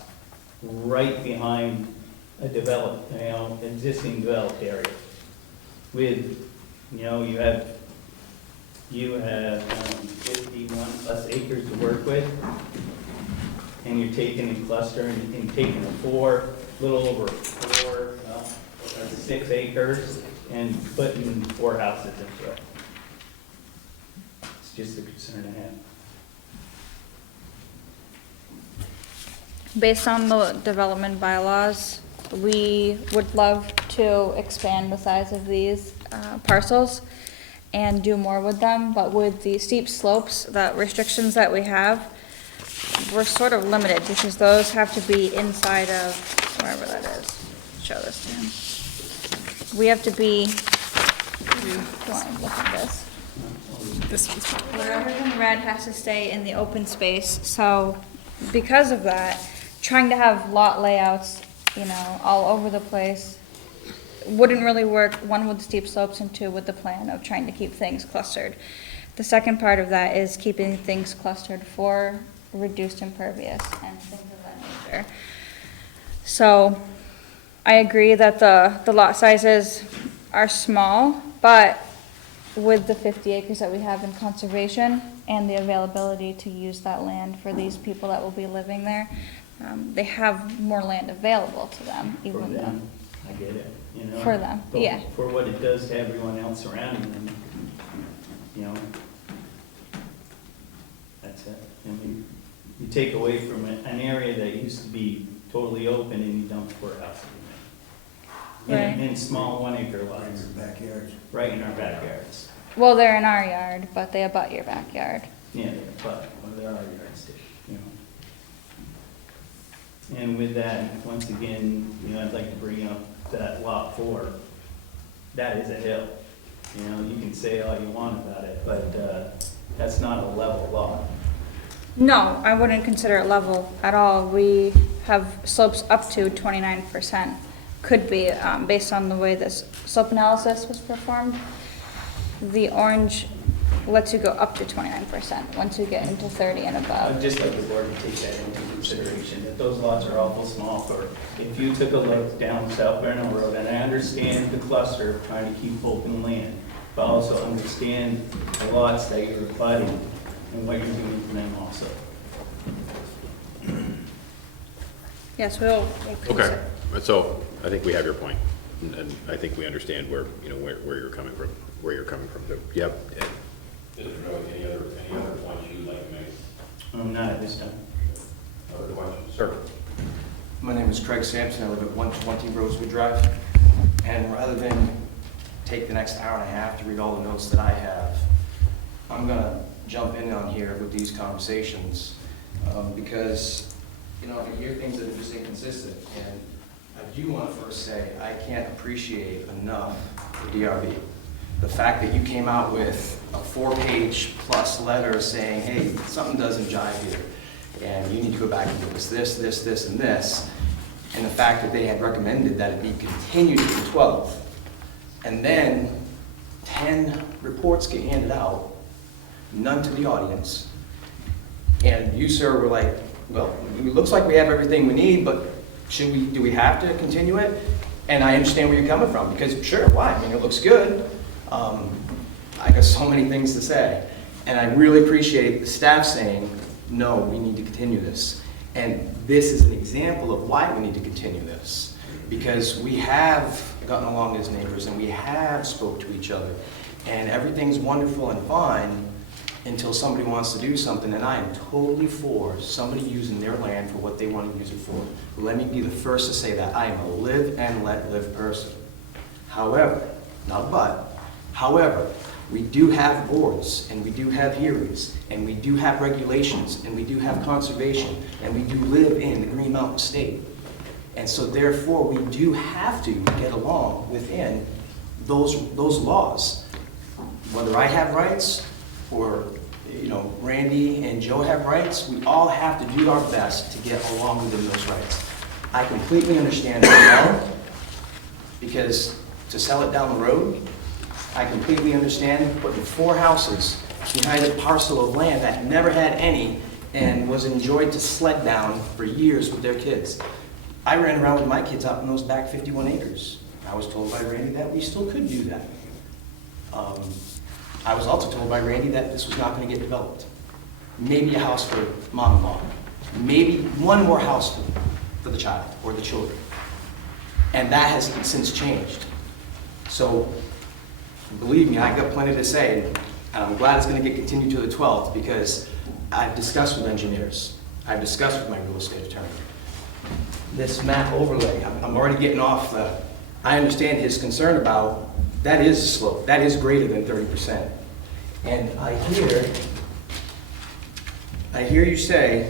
right behind a developed, existing developed area. With, you have 51 plus acres to work with, and you're taking and clustering and taking little over 6 acres and putting 4 houses into it. It's just a concern I have. Based on the development bylaws, we would love to expand the size of these parcels and do more with them, but with the steep slopes, the restrictions that we have, we're sort of limited because those have to be inside of wherever that is. Show this to him. We have to be, look at this. This one's probably Whatever in red has to stay in the open space, so because of that, trying to have lot layouts, all over the place wouldn't really work, 1 with steep slopes and 2 with the plan of trying to keep things clustered. The second part of that is keeping things clustered for reduced impervious and things of that nature. So I agree that the lot sizes are small, but with the 50 acres that we have in conservation and the availability to use that land for these people that will be living there, they have more land available to them, even though. I get it, For them, but yeah. For what it does to everyone else surrounding them, that's it. I mean, you take away from an area that used to be totally open and you dump 4 houses in Right. it. In small 1 acre lots. Right in our backyards. Well, they're in our yard, but they abut your backyard. Yeah, but there are yards too, And with that, once again, I'd like to bring up that lot 4. That is a hill. You can say all you want about it, but that's not a level lot. No, I wouldn't consider it level at all. We have slopes up to 29%. Could be, based on the way this slope analysis was performed. the orange lets you go up to 29% once you get into 30 and above. I'd just like the board to take that into consideration, that those lots are awful small for, if you took a look down South Burnham Road, and I understand the cluster of trying to keep open land, but also understand the lots that you're flooding and what you're doing for them also. Yes, we'll Okay, consider. so I think we have your point, and I think we understand where, where you're coming from, So, yep. Any other points you'd like to make? Not at this time. Other questions? Sir? My name is Craig Sampson. I live at 120 Rosewood Drive. And rather than take the next hour and a half to read all the notes that I have, I'm going to jump in on here with these conversations because, I hear things that are just inconsistent. And I do want to first say I can't appreciate enough the DRB. The fact that you came out with a 4-page plus letter saying, hey, something doesn't jive here, and you need to go back and give us this, this, this, and this, and the fact that they had recommended that it be continued to the 12th, and then 10 reports get handed out, none to the audience, and you, sir, were like, well, it looks like we have everything we need, but do we have to continue it? And I understand where you're coming from, because sure, why? I mean, it looks good. I got so many things to say. And I really appreciate the staff saying, no, we need to continue this. And this is an example of why we need to continue this. Because we have gotten along as neighbors and we have spoke to each other. And everything's wonderful and fine until somebody wants to do something. And I am totally for somebody using their land for what they want to use it for. Let me be the first to say that. I am a live and let live person. However, not but, however, we do have boards, and we do have hearings, and we do have regulations, and we do have conservation, and we do live in the Green Mountain State. And so therefore, we do have to get along within those laws. Whether I have rights, or Randy and Joe have rights, we all have to do our best to get along within those rights. I completely understand that well, because to sell it down the road, I completely understand putting 4 houses behind a parcel of land that never had any and was enjoyed to sled down for years with their kids. I ran around with my kids out in those back 51 acres. I was told by Randy that we still could do that. I was also told by Randy that this was not going to get developed. Maybe a house for mom-in-law. Maybe one more house for the child or the children. And that has since changed. So believe me, I've got plenty to say, and I'm glad it's going to get continued to the 12th because I've discussed with engineers. I've discussed with my real estate attorney. This map overlay, I'm already getting off the, I understand his concern about, that is a slope, that is greater than 30%. And I hear you say,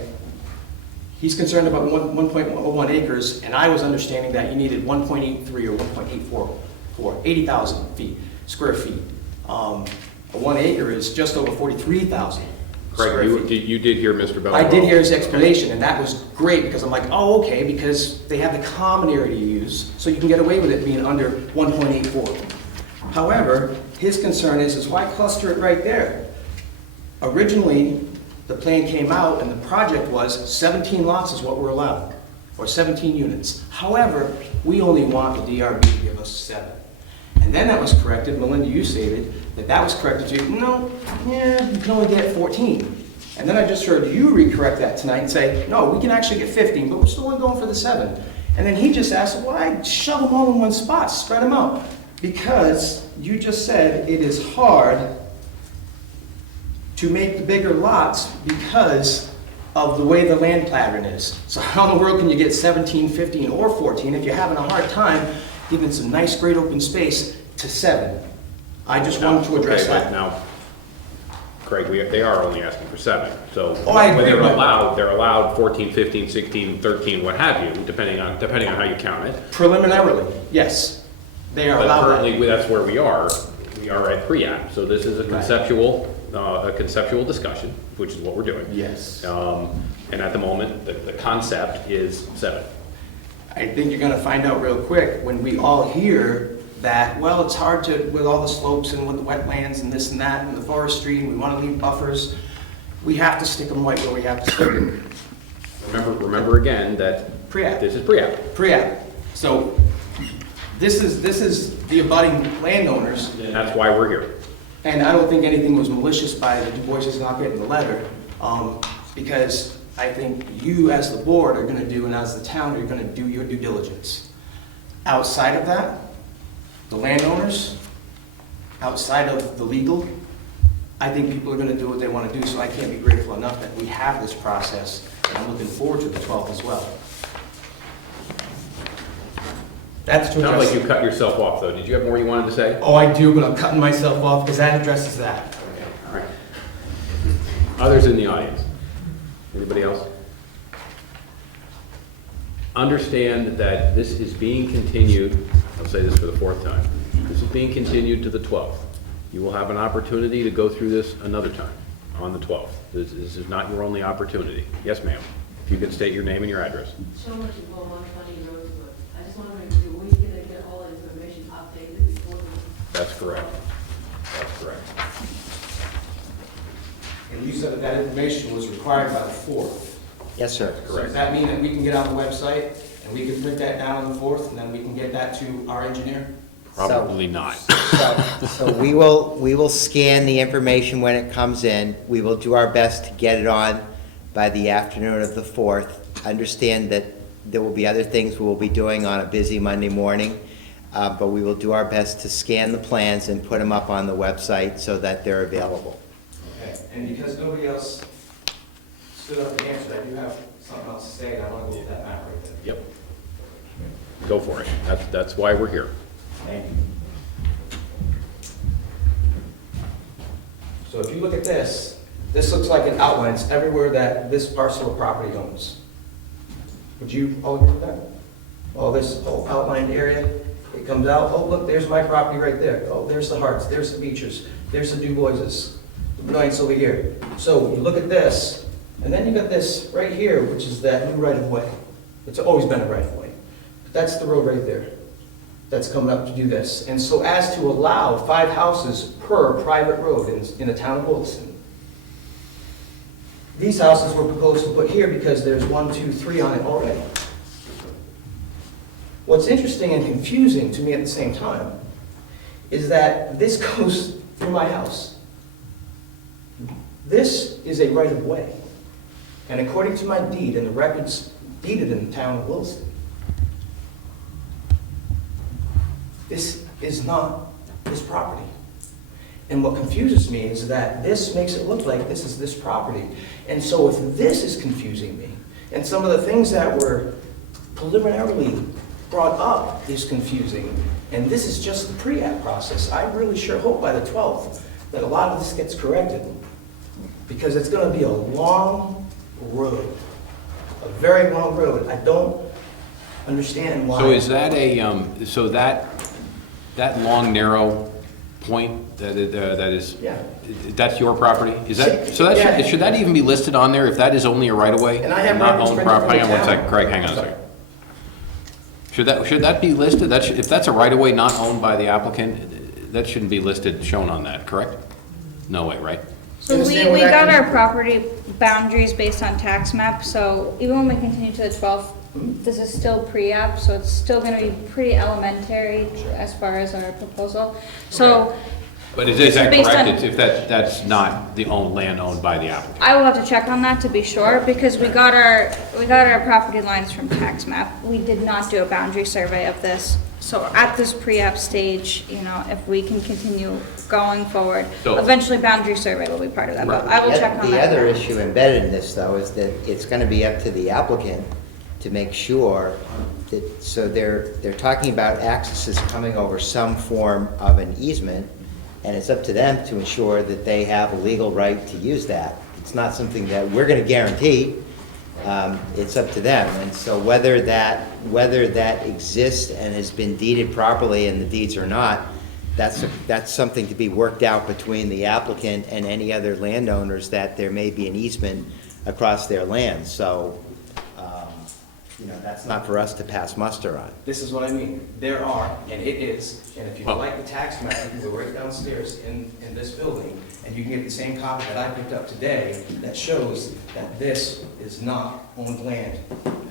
he's concerned about 1.01 acres, and I was understanding that he needed 1.83 or 1.84 for 80,000 square feet. A 1 acre is just over 43,000 Craig, you did hear Mr. Bell. I did hear his explanation, and that was great, because I'm like, oh, okay, because they have the common area to use, so you can get away with it being under 1.84. However, his concern is why cluster it right there? Originally, the plan came out, and the project was 17 lots is what we're allowed, or 17 units. However, we only want the DRB to give us 7. And then that was corrected, Melinda, you stated, that was corrected to, no, yeah, you can only get 14. And then I just heard you recorrect that tonight and say, no, we can actually get 15, but we're still only going for the 7. And then he just asked, why shove them all in one spot, spread them out? Because you just said it is hard to make the bigger lots because of the way the land pattern is. So how in the world can you get 17, 15, or 14 if you're having a hard time giving some nice great open space to 7? I just wanted to address that. Now, Craig, they are only asking for 7. So I agree, they're allowed 14, 15, 16, 13, what have you, depending on how you count it. Preliminarily, yes. They are allowed that. Currently, that's where we are. We are at pre-app. So this is a conceptual discussion, which is what we're doing. Yes. And at the moment, the concept is 7. I think you're going to find out real quick when we all hear that, well, it's hard to, with all the slopes and with the wetlands and this and that, and the forestry, and we want to leave buffers, we have to stick them right where we have to stick them. Remember again that Pre-app. this is pre-app. Pre-app. So this is the abutting landowners, And that's why we're here. and I don't think anything was malicious by the Du Bois's not getting the letter, because I think you as the board are gonna do, and as the town, you're gonna do your due diligence. Outside of that, the landowners, outside of the legal, I think people are gonna do what they wanna do, so I can't be grateful enough that we have this process, and I'm looking forward to the 12th as well. That's to Sounds address. like you cut yourself off, though. Did you have more you wanted to say? Oh, I do, but I'm cutting myself off because that addresses that. All right. Others in the audience? Anybody else? Understand that this is being continued, I'll say this for the 4th time, this is being continued to the 12th. You will have an opportunity to go through this another time, on the 12th. This is not your only opportunity. Yes, ma'am. If you could state your name and your address. So much about 120 Rosewood. I just wondering, do we get all the information updated before the... That's correct. That's correct. And you said that that information was required by the 4th. Yes, sir. So does that mean that we can get on the website and we can print that down on the 4th and then we can get that to our engineer? Probably not. So we will scan the information when it comes in. We will do our best to get it on by the afternoon of the 4th. Understand that there will be other things we will be doing on a busy Monday morning, but we will do our best to scan the plans and put them up on the website so that they're available. Okay, and because nobody else stood up and answered, I do have something else to say, and I want to go with that map right there. Yep. Go for it. That's why we're here. Thank you. So if you look at this, this looks like it outlines everywhere that this parcel of property owns. Would you all agree with that? All this whole outlined area, it comes out, oh, look, there's my property right there. Oh, there's the Harts, there's the Beechers, there's the Du Boises, the Benoit's over here. So you look at this, and then you got this right here, which is that new right-of-way. It's always been a right-of-way. But that's the road right there that's coming up to do this. And so as to allow 5 houses per private road in the town of Williston, these houses were proposed to put here because there's 1, 2, 3 on it already. What's interesting and confusing to me at the same time is that this goes through my house. This is a right-of-way. And according to my deed and the records deeded in the town of Williston, this is not this property. And what confuses me is that this makes it look like this is this property. And so if this is confusing me, and some of the things that were preliminarily brought up is confusing, and this is just the pre-app process, I really sure hope by the 12th that a lot of this gets corrected. Because it's gonna be a long road, a very long road. I don't understand why. So is that so that long, narrow point that is, Yeah. that's your property? Is that, so that Yeah. should that even be listed on there if that is only a right-of-way? And I have not records owned printed property? from Hang the on one town. second, Craig, hang on a second. Should that be listed? If that's a right-of-way not owned by the applicant, that shouldn't be listed, shown on that, correct? No way, right? So we got our property boundaries based on tax map, so even when we continue to the 12th, this is still pre-app, so it's still gonna be pretty elementary as far as our proposal. So But is that Based correct? on- It's if that's not the land owned by the applicant? I will have to check on that to be sure, because we got our property lines from tax map. We did not do a boundary survey of this. So at this pre-app stage, you know, if we can continue going forward, So- eventually boundary survey will be part of that, but I will check on The that. other issue embedded in this, though, is that it's gonna be up to the applicant to make sure that, so they're talking about accesses coming over some form of an easement, and it's up to them to ensure that they have a legal right to use that. It's not something that we're gonna guarantee, it's up to them. And so whether that exists and has been deeded properly and the deeds are not, that's something to be worked out between the applicant and any other landowners, that there may be an easement across their land. So, that's not for us to pass muster on. This is what I mean. There are, and it is, and if you like the tax map, you can go right downstairs in this building, and you can get the same copy that I picked up today that shows that this is not owned land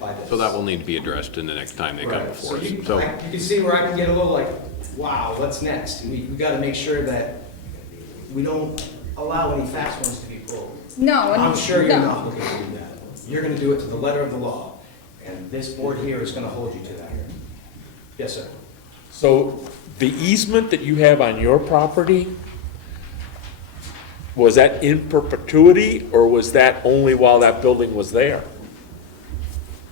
by this. So that will need to be addressed in the next time they come Right. before us. You So, can see where I can get a little like, wow, what's next? We gotta make sure that we don't allow any fast ones to be pulled. No, I'm sure you're no. not looking to do that. You're gonna do it to the letter of the law, and this board here is gonna hold you to that. Yes, sir. So the easement that you have on your property, was that in perpetuity, or was that only while that building was there?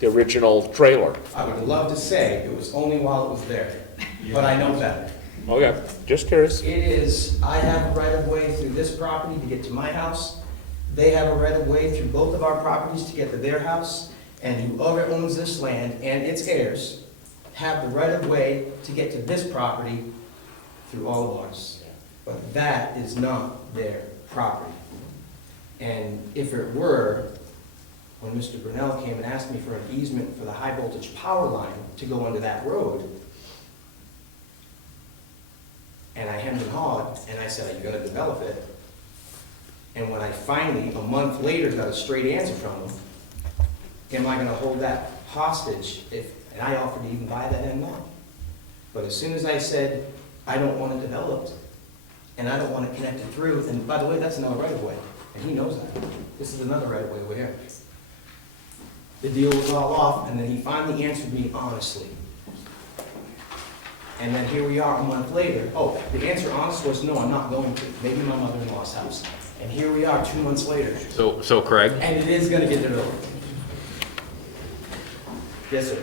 The original trailer? I would love to say it was only while it was there, but I know better. Okay, just curious. It is, I have a right of way through this property to get to my house. They have a right of way through both of our properties to get to their house. And whoever owns this land and its heirs have the right of way to get to this property through all of ours. But that is not their property. And if it were, when Mr. Brunel came and asked me for an easement for the high voltage power line to go under that road, and I hemmed and hawed, and I said, are you gonna develop it? And when I finally, a month later, got a straight answer from him, am I gonna hold that hostage if, and I offered to even buy that end lot. But as soon as I said, I don't want it developed, and I don't want to connect it through, and by the way, that's another right of way, and he knows that. This is another right of way over here. The deal was all off, and then he finally answered me honestly. And then here we are a month later. Oh, the answer honest was, no, I'm not going to. Maybe my mother-in-law's house. And here we are 2 months later. so Craig? And it is gonna get developed. Yes, sir.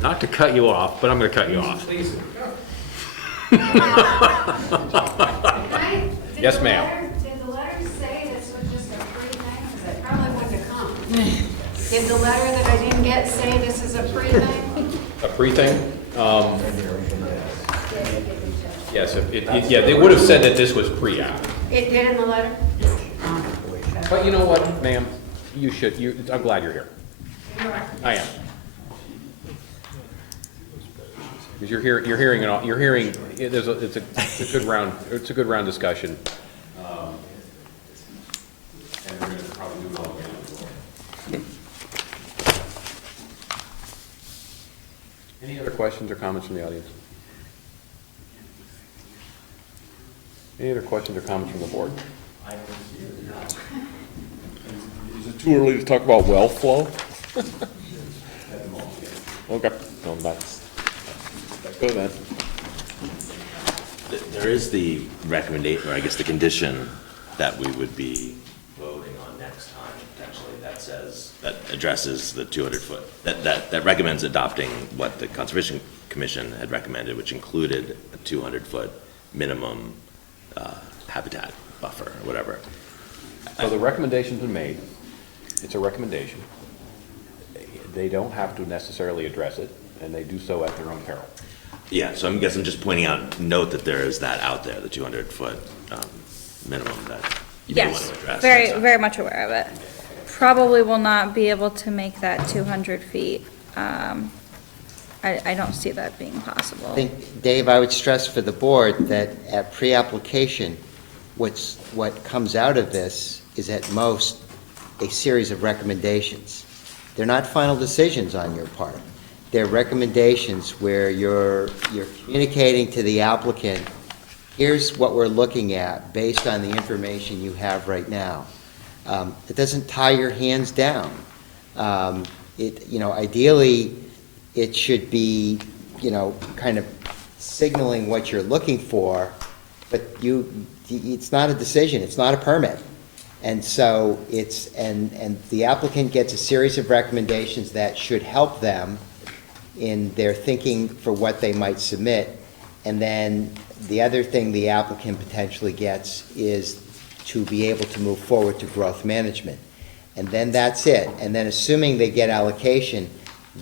Not to cut you off, but I'm gonna cut you off. Please. Yes, ma'am. Did the letter say this was just a free thing? Because I probably wouldn't have come. Did the letter that I didn't get say this is a free thing? A pre-thing? Yes, yeah, they would have said that this was pre-app. It did in the letter? But you know what, ma'am? I'm glad you're here. I am. Because you're hearing, it's a good round discussion. And we're gonna probably do it all again. Any other questions or comments from the audience? Any other questions or comments from the board? Is it too early to talk about well flow? Okay, no, that's, go then. There is the recommendation, or I guess the condition that we would be voting on next time, potentially, that says, that addresses the 200-foot, that recommends adopting what the Conservation Commission had recommended, which included a 200-foot minimum habitat buffer, or whatever. So the recommendation's been made. It's a recommendation. They don't have to necessarily address it, and they do so at their own peril. Yeah, so I guess I'm just pointing out, note that there is that out there, the 200-foot minimum that you may want Yes, to address. very much aware of it. Probably will not be able to make that 200 feet. I don't see that being possible. I think, Dave, I would stress for the board that at pre-application, what comes out of this is at most a series of recommendations. They're not final decisions on your part. They're recommendations where you're communicating to the applicant, here's what we're looking at based on the information you have right now. It doesn't tie your hands down. Ideally, it should be, kind of signaling what you're looking for, but it's not a decision, it's not a permit. And so and the applicant gets a series of recommendations that should help them in their thinking for what they might submit. And then the other thing the applicant potentially gets is to be able to move forward to growth management. And then that's it. And then assuming they get allocation,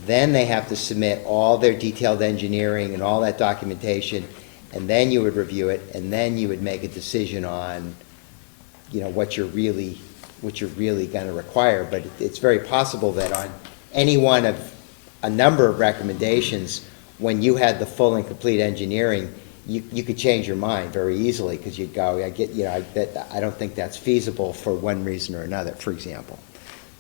then they have to submit all their detailed engineering and all that documentation, and then you would review it, and then you would make a decision on, what you're really going to require. But it's very possible that any one of a number of recommendations, when you had the full and complete engineering, you could change your mind very easily, because you'd go, I don't think that's feasible for one reason or another, for example.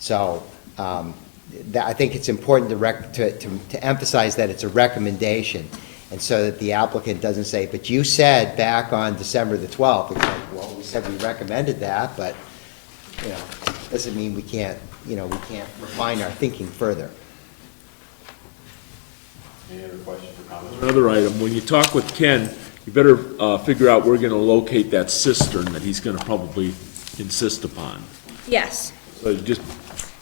So, I think it's important to emphasize that it's a recommendation, and so that the applicant doesn't say, but you said back on December the 12th, it's like, well, we said we recommended that, but, doesn't mean we can't refine our thinking further. Any other questions or comments? Another item, when you talk with Ken, you better figure out where you're gonna locate that cistern that he's gonna probably insist upon. Yes. So just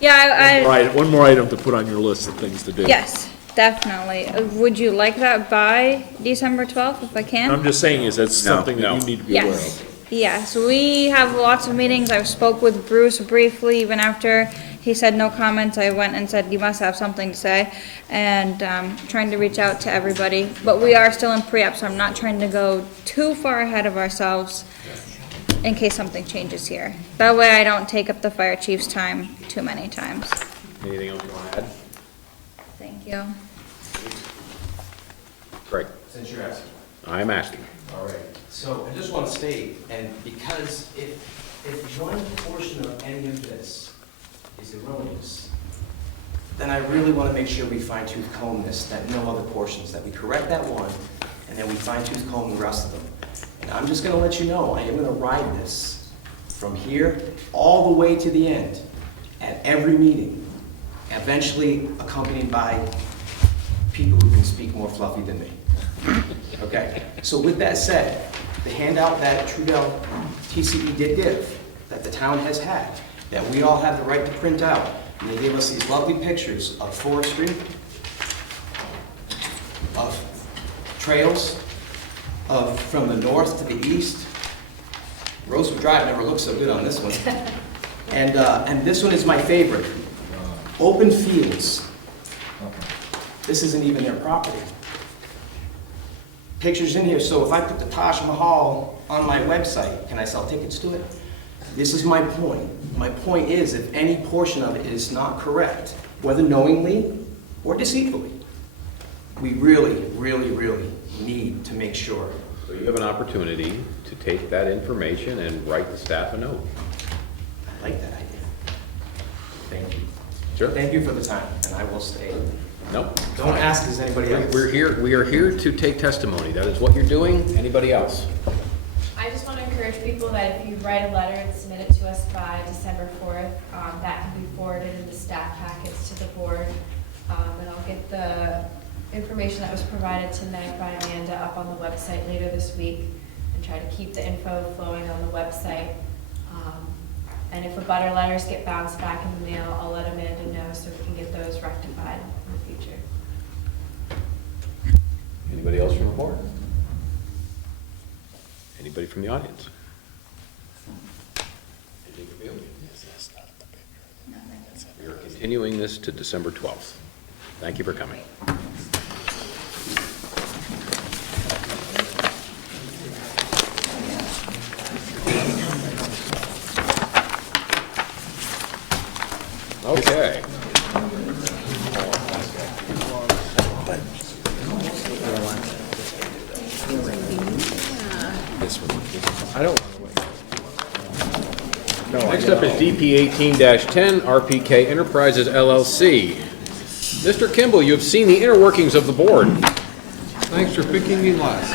Yeah, one more item to put on your list of things to do. yes, definitely. Would you like that by December 12th, if I can? I'm just saying, is that something that you need to be aware Yes, of? yes, we have lots of meetings. I spoke with Bruce briefly, even after he said no comments, I went and said, you must have something to say, and trying to reach out to everybody. But we are still in pre-app, so I'm not trying to go too far ahead of ourselves in case something changes here. That way I don't take up the fire chief's time too many times. Anything else you want to add? Thank you. Great. Since you're asking. I'm asking. All right, so I just want to state, and because if one portion of any of this is erroneous, then I really want to make sure we fine-tooth comb this, that no other portions, that we correct that one, and then we fine-tooth comb the rest of them. And I'm just going to let you know, I am going to ride this from here all the way to the end, at every meeting, eventually accompanied by people who can speak more fluffy than me. Okay, so with that said, the handout that Trudell TCE did give, that the town has had, that we all have the right to print out, and they gave us these lovely pictures of forestry, of trails, from the north to the east. Rosewood Drive never looked so good on this one. And this one is my favorite. Open fields. This isn't even their property. Pictures in here, so if I put the Taj Mahal on my website, can I sell tickets to it? This is my point. My point is, if any portion of it is not correct, whether knowingly or deceitfully, we really, really, really need to make sure. So you have an opportunity to take that information and write the staff a note. I like that idea. Thank you. Sure. Thank you for the time, and I will stay. Nope. Don't ask, is anybody else? We are here to take testimony. That is what you're doing. Anybody else? I just want to encourage people that if you write a letter and submit it to us by December 4th, that can be forwarded in the staff packets to the board. And I'll get the information that was provided tonight by Amanda up on the website later this week and try to keep the info flowing on the website. And if abutter letters get bounced back in the mail, I'll let Amanda know so we can get those rectified in the future. Anybody else from the board? Anybody from the audience? Anything from you? We are continuing this to December 12th. Thank you for coming. Okay. This one. I don't Next up is DP 18-10, RPK Enterprises LLC. Mr. Kimball, you have seen the inner workings of the board. Thanks for picking me last.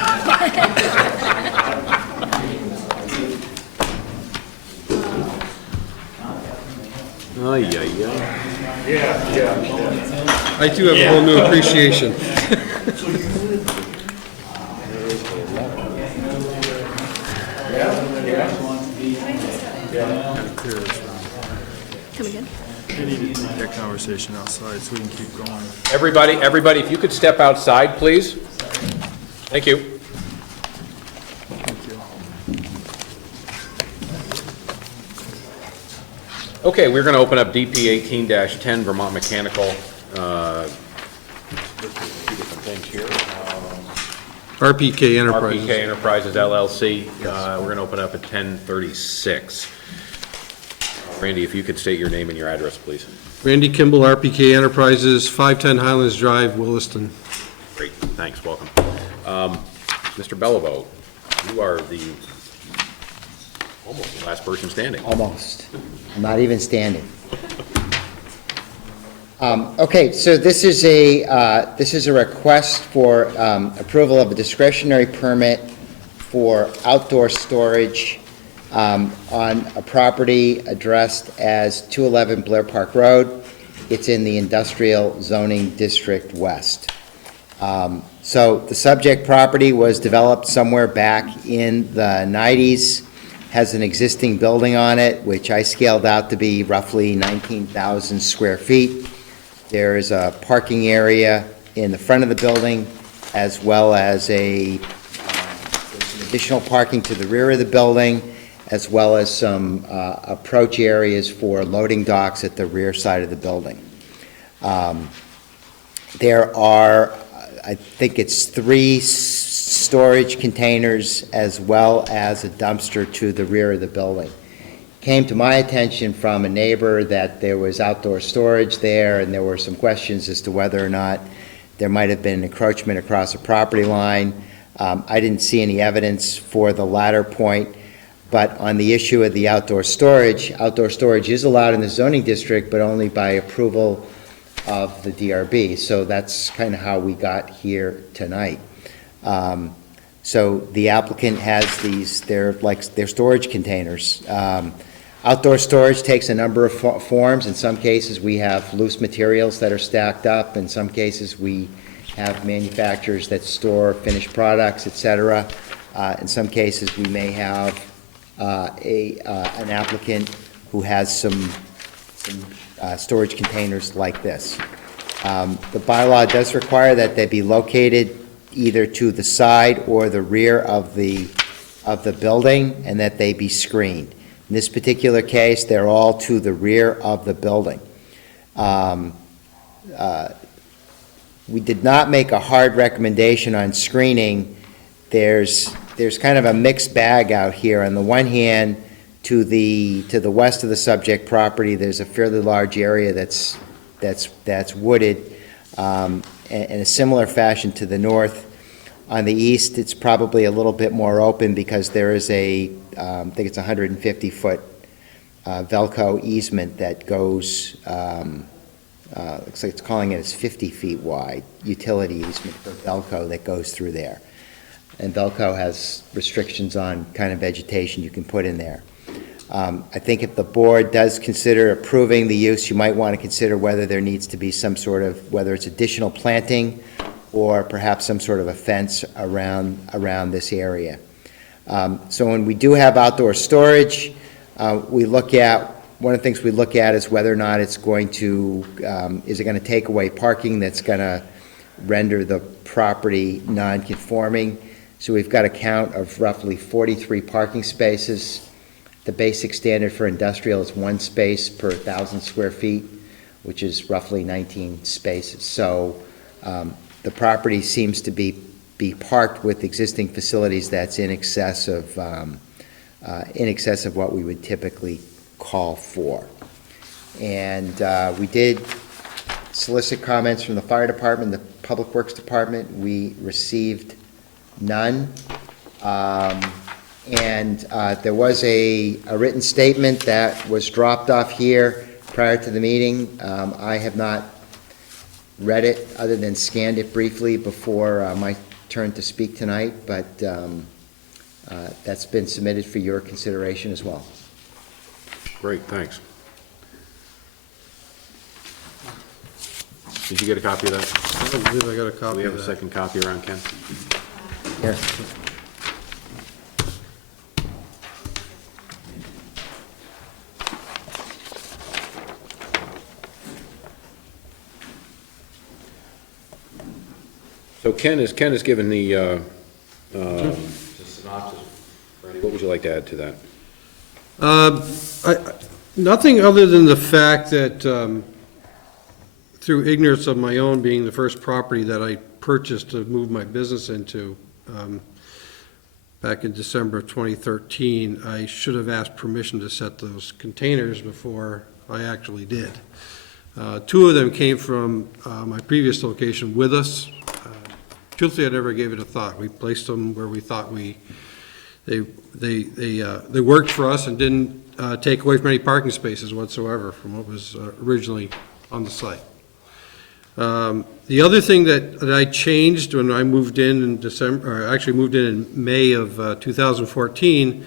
Ay, ay, Yeah. I too have a whole new appreciation. Come again? We need to take that conversation outside so we can keep going. Everybody, if you could step outside, please. Thank you. Thank you. Okay, we're going to open up DP 18-10 Vermont Mechanical. Two different things here. RPK Enterprises. RPK Enterprises LLC. We're going to open up at 10:36. Randy, if you could state your name and your address, please. Randy Kimball, RPK Enterprises, 510 Highlands Drive, Williston. Great, thanks, welcome. Mr. Bellavo, you are almost the last person standing. Almost. I'm not even standing. Okay, so this is a request for approval of a discretionary permit for outdoor storage on a property addressed as 211 Blair Park Road. It's in the Industrial Zoning District West. So the subject property was developed somewhere back in the 90s, has an existing building on it, which I scaled out to be roughly 19,000 square feet. There is a parking area in the front of the building, as well as there's some additional parking to the rear of the building, as well as some approach areas for loading docks at the rear side of the building. There are, I think it's 3 storage containers as well as a dumpster to the rear of the building. Came to my attention from a neighbor that there was outdoor storage there, and there were some questions as to whether or not there might have been encroachment across a property line. I didn't see any evidence for the latter point, but on the issue of the outdoor storage is allowed in the zoning district, but only by approval of the DRB. So that's kind of how we got here tonight. So the applicant has they're storage containers. Outdoor storage takes a number of forms. In some cases, we have loose materials that are stacked up. In some cases, we have manufacturers that store finished products, et cetera. In some cases, we may have an applicant who has some storage containers like this. The bylaw does require that they be located either to the side or the rear of the building, and that they be screened. In this particular case, they're all to the rear of the building. We did not make a hard recommendation on screening. There's kind of a mixed bag out here. On the one hand, to the west of the subject property, there's a fairly large area that's wooded, in a similar fashion to the north. On the east, it's probably a little bit more open because there is I think it's 150-foot Velco easement that goes, looks like it's calling it's 50 feet wide, utility easement for Velco that goes through there. And Velco has restrictions on kind of vegetation you can put in there. I think if the board does consider approving the use, you might want to consider whether there needs to be some sort of, whether it's additional planting or perhaps some sort of a fence around this area. So when we do have outdoor storage, one of the things we look at is whether or not it's going to, is it going to take away parking that's going to render the property non-conforming. So we've got a count of roughly 43 parking spaces. The basic standard for industrial is 1 space per 1,000 square feet, which is roughly 19 spaces. So the property seems to be parked with existing facilities that's in excess of what we would typically call for. And we did solicit comments from the fire department, the public works department. We received none. And there was a written statement that was dropped off here prior to the meeting. I have not read it other than scanned it briefly before my turn to speak tonight, but that's been submitted for your consideration as well. Great, thanks. Did you get a copy of that? I believe I got a copy of that. Do we have a second copy around, Ken? Here. So Ken has given the synopsis. Randy, what would you like to add to that? Nothing other than the fact that through ignorance of my own, being the first property that I purchased to move my business into back in December of 2013, I should have asked permission to set those containers before I actually did. Two of them came from my previous location with us. Truthfully, I never gave it a thought. We placed them where we thought they worked for us and didn't take away from any parking spaces whatsoever from what was originally on the site. The other thing that I changed when I moved in December, or actually moved in May of 2014,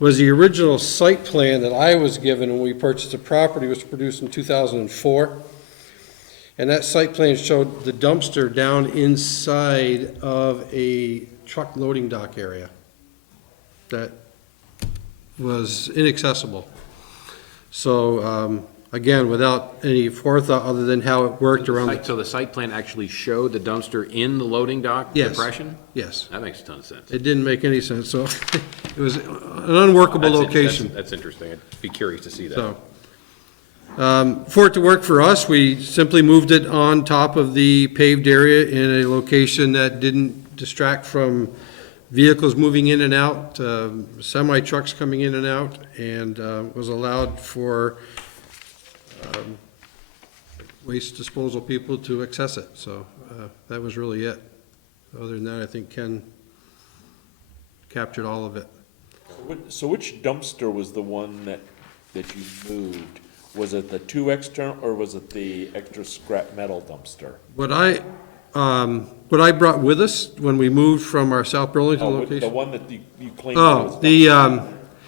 was the original site plan that I was given when we purchased the property was produced in 2004. And that site plan showed the dumpster down inside of a truck loading dock area that was inaccessible. So, again, without any forethought other than how it worked around the... So the site plan actually showed the dumpster in the loading dock Yes. depression? Yes. That makes a ton of sense. It didn't make any sense, so it was an unworkable location. That's interesting. I'd be curious to see that. So, for it to work for us, we simply moved it on top of the paved area in a location that didn't distract from vehicles moving in and out, semi-trucks coming in and out, and was allowed for waste disposal people to access it. So that was really it. Other than that, I think Ken captured all of it. So which dumpster was the one that you moved? Was it the two external, or was it the extra scrap metal dumpster? What I brought with us when we moved from our South Burlington location. The one that you claimed Oh,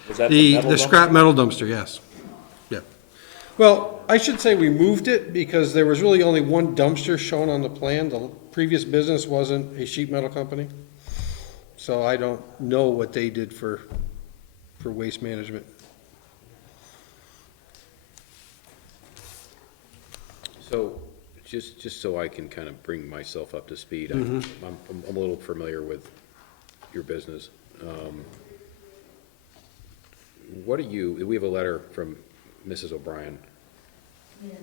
was that the scrap metal dumpster, yes. Yeah. Well, I should say we moved it because there was really only one dumpster shown on the plan. The previous business wasn't a sheet metal company. So I don't know what they did for waste management. So, just so I can kind of bring myself up to speed, Mhm. I'm a little familiar with your business. What we have a letter from Mrs. O'Brien. Yes.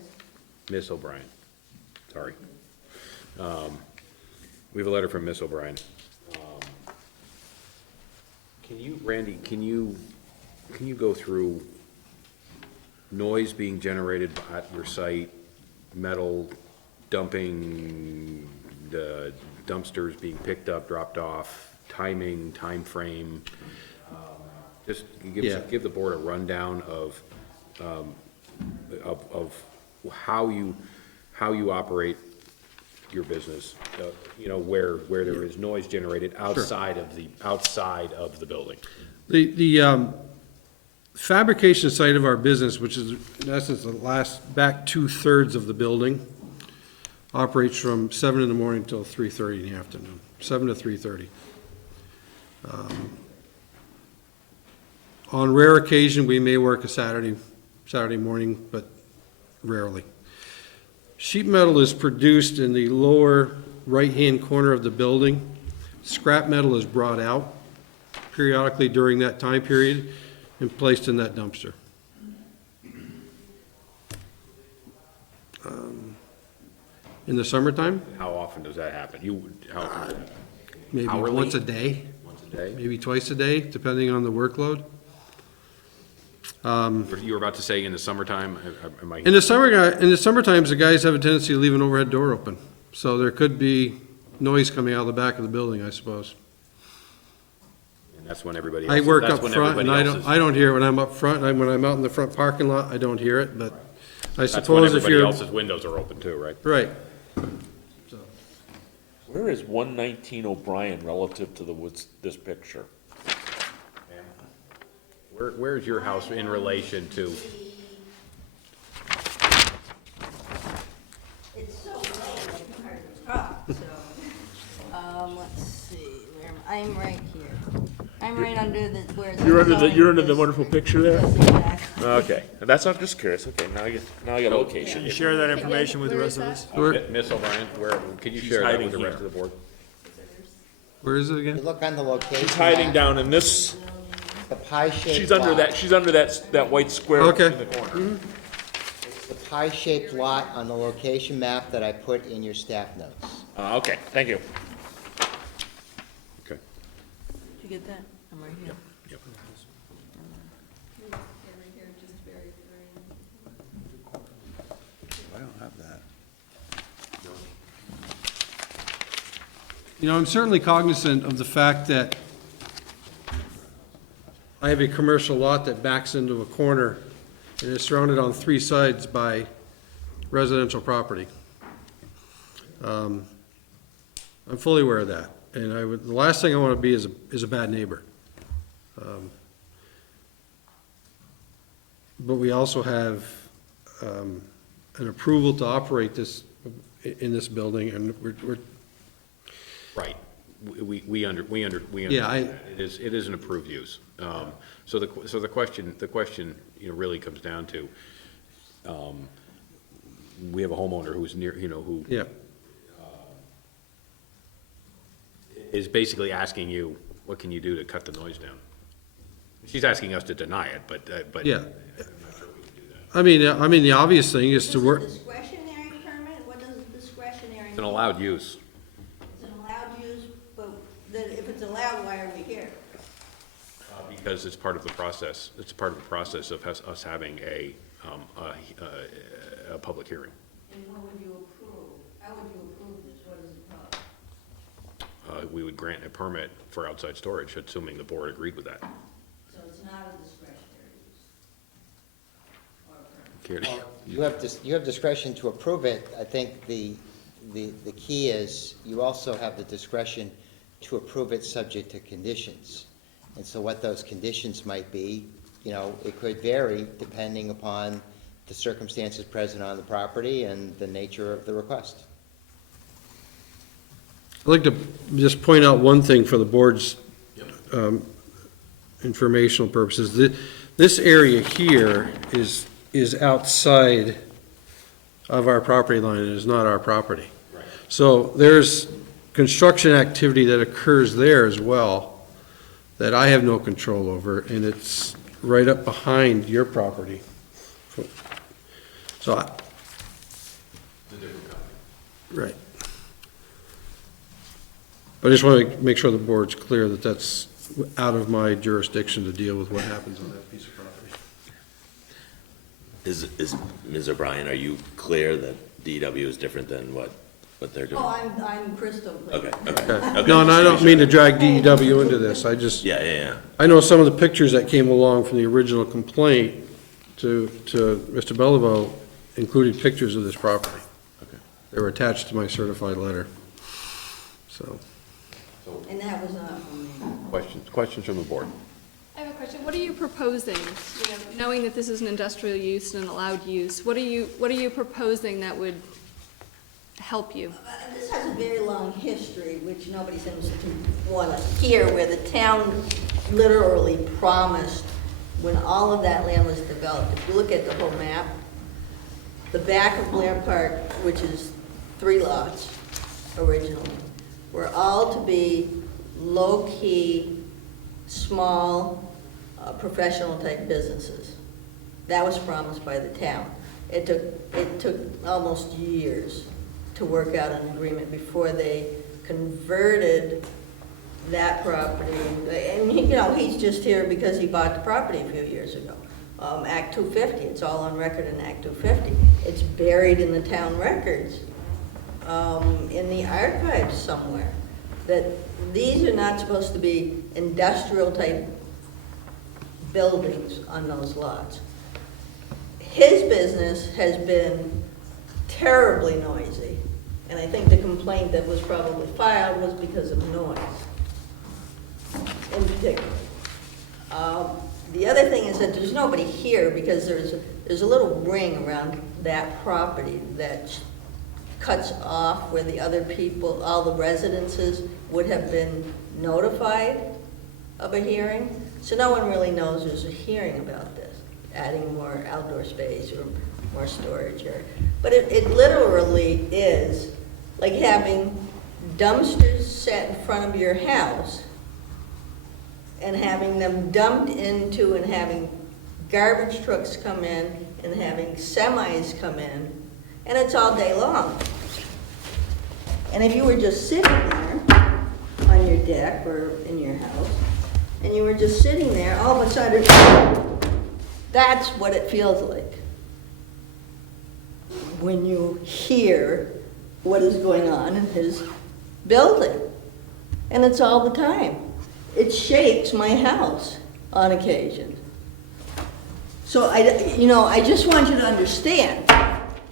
Miss O'Brien, sorry. We have a letter from Miss O'Brien. Randy, can you go through noise being generated at your site, metal dumping, the dumpsters being picked up, dropped off, timing, time frame? Just give the board a rundown of how you operate your business, where there is noise generated outside of the building. The fabrication site of our business, which is in essence the back 2/3 of the building, operates from 7 in the morning till 3:30 in the afternoon, 7 to 3:30. On rare occasion, we may work a Saturday morning, but rarely. Sheet metal is produced in the lower right-hand corner of the building. Scrap metal is brought out periodically during that time period and placed in that dumpster. In the summertime? How often does that happen? Maybe Hourly? once a day. Once a day? Maybe twice a day, depending on the workload. You were about to say in the summertime, am I? In the summertime, the guys have a tendency to leave an overhead door open. So there could be noise coming out of the back of the building, I suppose. And that's when everybody else. I work that's up when front, and everybody I don't hear it when I'm up front. When I'm out in the front parking lot, I don't hear it, but I That's when suppose if everybody you're. else's windows are open too, right? Right. Where is 119 O'Brien relative to this picture? Where's your house in relation to? It's so late, it's hard to talk, so, let's see, I'm right here. I'm right under where the. You're under the wonderful picture there? Yes, exactly. Okay, that's, I'm just curious, okay, now I got a location. Can you share that information with the rest of us? Miss O'Brien, can you share that with the rest of the board? Where is it again? You look on the location. She's hiding map, down in this, the pie-shaped she's under lot. that white square in Okay. the corner. It's the pie-shaped lot on the location map that I put in your staff notes. Okay, thank you. Okay. Did you get that? I'm right here. Yep. don't have that. You know, I'm certainly cognizant of the fact that I have a commercial lot that backs into a corner and is surrounded on three sides by residential property. I'm fully aware of that, and the last thing I want to be is a bad neighbor. But we also have an approval to operate this, in this building, and we're Right. We understand. Yeah, It is an approved use. So the question, you know, really comes down to, we have a homeowner who's near, you know, who yeah. is basically asking you, what can you do to cut the noise down? She's asking us to deny it, but Yeah. I'm not sure we can do that. I mean, the obvious thing is to work, Discretionary permit, what does discretionary It's an mean? allowed use. It's an allowed use, but then if it's allowed, why are we here? Because it's part of the process. It's part of the process of us having a public hearing. And what would you approve? How would you approve this? What is it called? We would grant a permit for outside storage, assuming the board agreed with that. So it's not a discretionary use? Or a permit? Carrie? You have discretion to approve it. I think the key is you also have the discretion to approve it subject to conditions. And so what those conditions might be, you know, it could vary depending upon the circumstances present on the property and the nature of the request. I'd like to just point out one thing for the board's informational purposes. This area here is outside of our property line, and is not our property. Right. So there's construction activity that occurs there as well that I have no control over, and it's right up behind your property. So, It's a different company. right. But I just want to make sure the board's clear that that's out of my jurisdiction to deal with what happens on that piece of property. Is Ms. O'Brien, are you clear that DW is different than what they're doing? Oh, I'm crystal clear. Okay. No, and I don't mean to drag DEW into this, I just, Yeah. I know some of the pictures that came along from the original complaint to Mr. Bellevue included pictures of this property. Okay. They were attached to my certified letter, so. And that was not from me. Questions from the board? I have a question. What are you proposing? You know, knowing that this is an industrial use and an allowed use, what are you proposing that would help you? This has a very long history, which nobody seems to want to hear, where the town literally promised, when all of that land was developed, if you look at the whole map, the back of Blair Park, which is 3 lots originally, were all to be low-key, small, professional-type businesses. That was promised by the town. It took almost years to work out an agreement before they converted that property. And, you know, he's just here because he bought the property a few years ago. Act 250, it's all on record in Act 250. It's buried in the town records, in the archives somewhere, that these are not supposed to be industrial-type buildings on those lots. His business has been terribly noisy, and I think the complaint that was probably filed was because of noise, in particular. The other thing is that there's nobody here, because there's a little ring around that property that cuts off where the other people, all the residences would have been notified of a hearing. So no one really knows there's a hearing about this, adding more outdoor space or more storage area. But it literally is like having dumpsters set in front of your house and having them dumped into, and having garbage trucks come in and having semis come in, and it's all day long. And if you were just sitting there on your deck or in your house, and you were just sitting there, all of a sudden, that's what it feels like when you hear what is going on in his building. And it's all the time. It shakes my house on occasion. So I just want you to understand,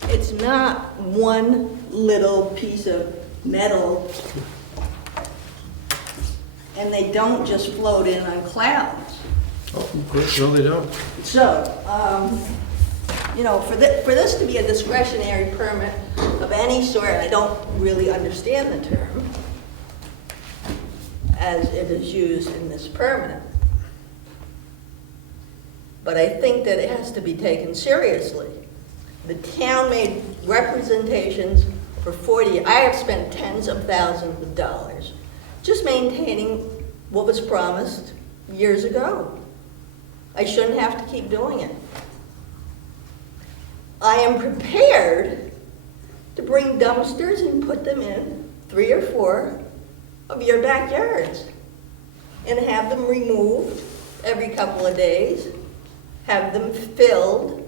it's not one little piece of metal, and they don't just float in on clouds. Oh, no, they don't. So, for this to be a discretionary permit of any sort, I don't really understand the term as it is used in this permit. But I think that it has to be taken seriously. The town made representations for 40, I have spent tens of thousands of dollars just maintaining what was promised years ago. I shouldn't have to keep doing it. I am prepared to bring dumpsters and put them in 3 or 4 of your backyards and have them removed every couple of days, have them filled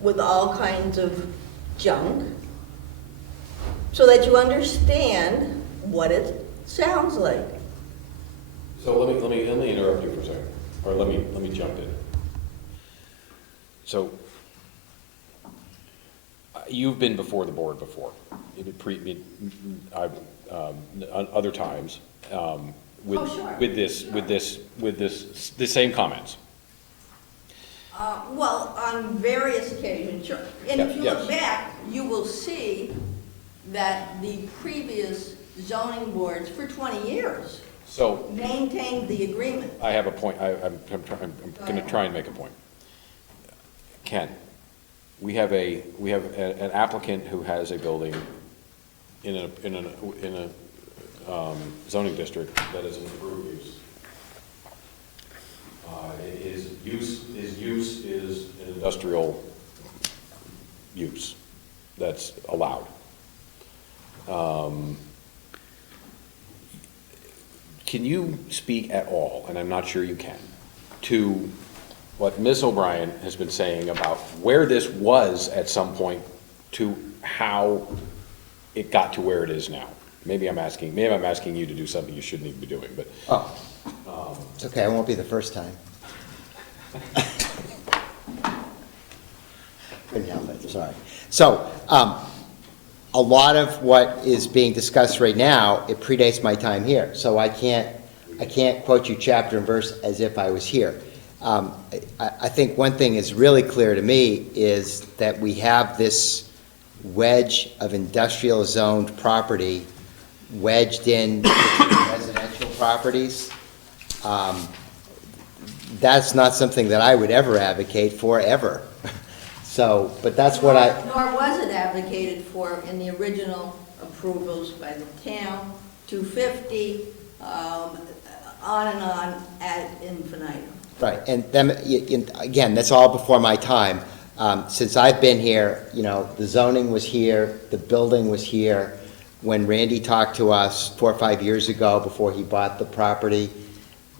with all kinds of junk so that you understand what it sounds like. So let me interrupt you for a second, or let me jump in. So, you've been before the board before, other times, with, Oh, sure. with the same comments. Well, on various occasions, sure. And if you Yes. look back, you will see that the previous zoning boards for 20 years So, maintained the agreement. I have a point, I'm gonna try and make a point. Ken, we have an applicant who has a building in a zoning district that is an approved use. His use is an industrial use that's allowed. Can you speak at all, and I'm not sure you can, to what Ms. O'Brien has been saying about where this was at some point to how it got to where it is now? Maybe I'm asking you to do something you shouldn't even be doing, but. Oh, it's okay, it won't be the first time. Couldn't help it, sorry. So, a lot of what is being discussed right now, it predates my time here, so I can't quote you chapter and verse as if I was here. I think one thing is really clear to me is that we have this wedge of industrial zoned property wedged in residential properties. That's not something that I would ever advocate for, ever. So, but that's what I... Nor was it advocated for in the original approvals by the town, 250, on and on ad infinitum. Right, and then, again, that's all before my time. Since I've been here, the zoning was here, the building was here. When Randy talked to us 4 or 5 years ago before he bought the property,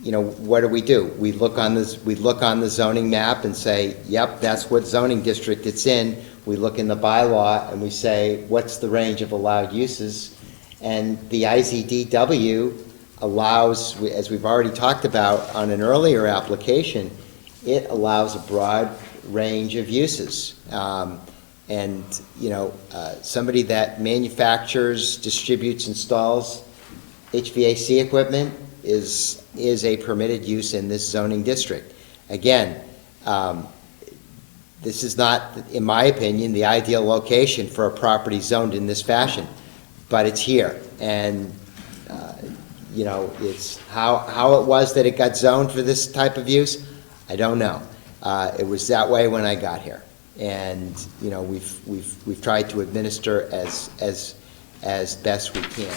what do? We look on the zoning map and say, yep, that's what zoning district it's in. We look in the bylaw and we say, what's the range of allowed uses? And the IZDW allows, as we've already talked about on an earlier application, it allows a broad range of uses. Somebody that manufactures, distributes, installs HVAC equipment is a permitted use in this zoning district. Again, this is not, in my opinion, the ideal location for a property zoned in this fashion, but it's here. And, it's how it was that it got zoned for this type of use, I don't know. It was that way when I got here. And, we've tried to administer as best we can.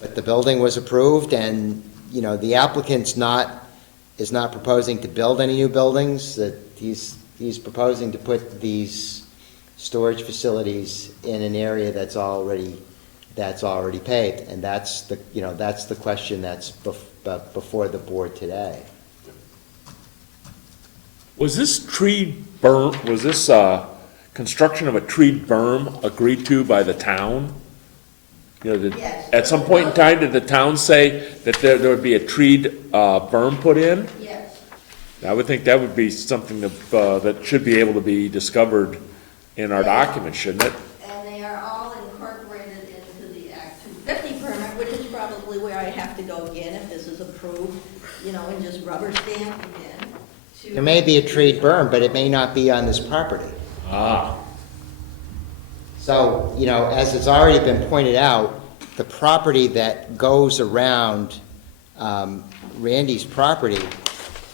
But the building was approved, and, the applicant's is not proposing to build any new buildings, that he's proposing to put these storage facilities in an area that's already paved, and that's the question that's before the board today. Was this tree burnt, was this, construction of a tree berm agreed to by the town? You know, Yes. at some point in time, did the town say that there would be a treed, berm put in? Yes. I would think that would be something that should be able to be discovered in our document, shouldn't it? And they are all incorporated into the Act 250 permit, which is probably where I have to go again if this is approved, you know, and just rubber stamp again. There may be a tree berm, but it may not be on this property. Ah. So, you know, as it's already been pointed out, the property that goes around Randy's property,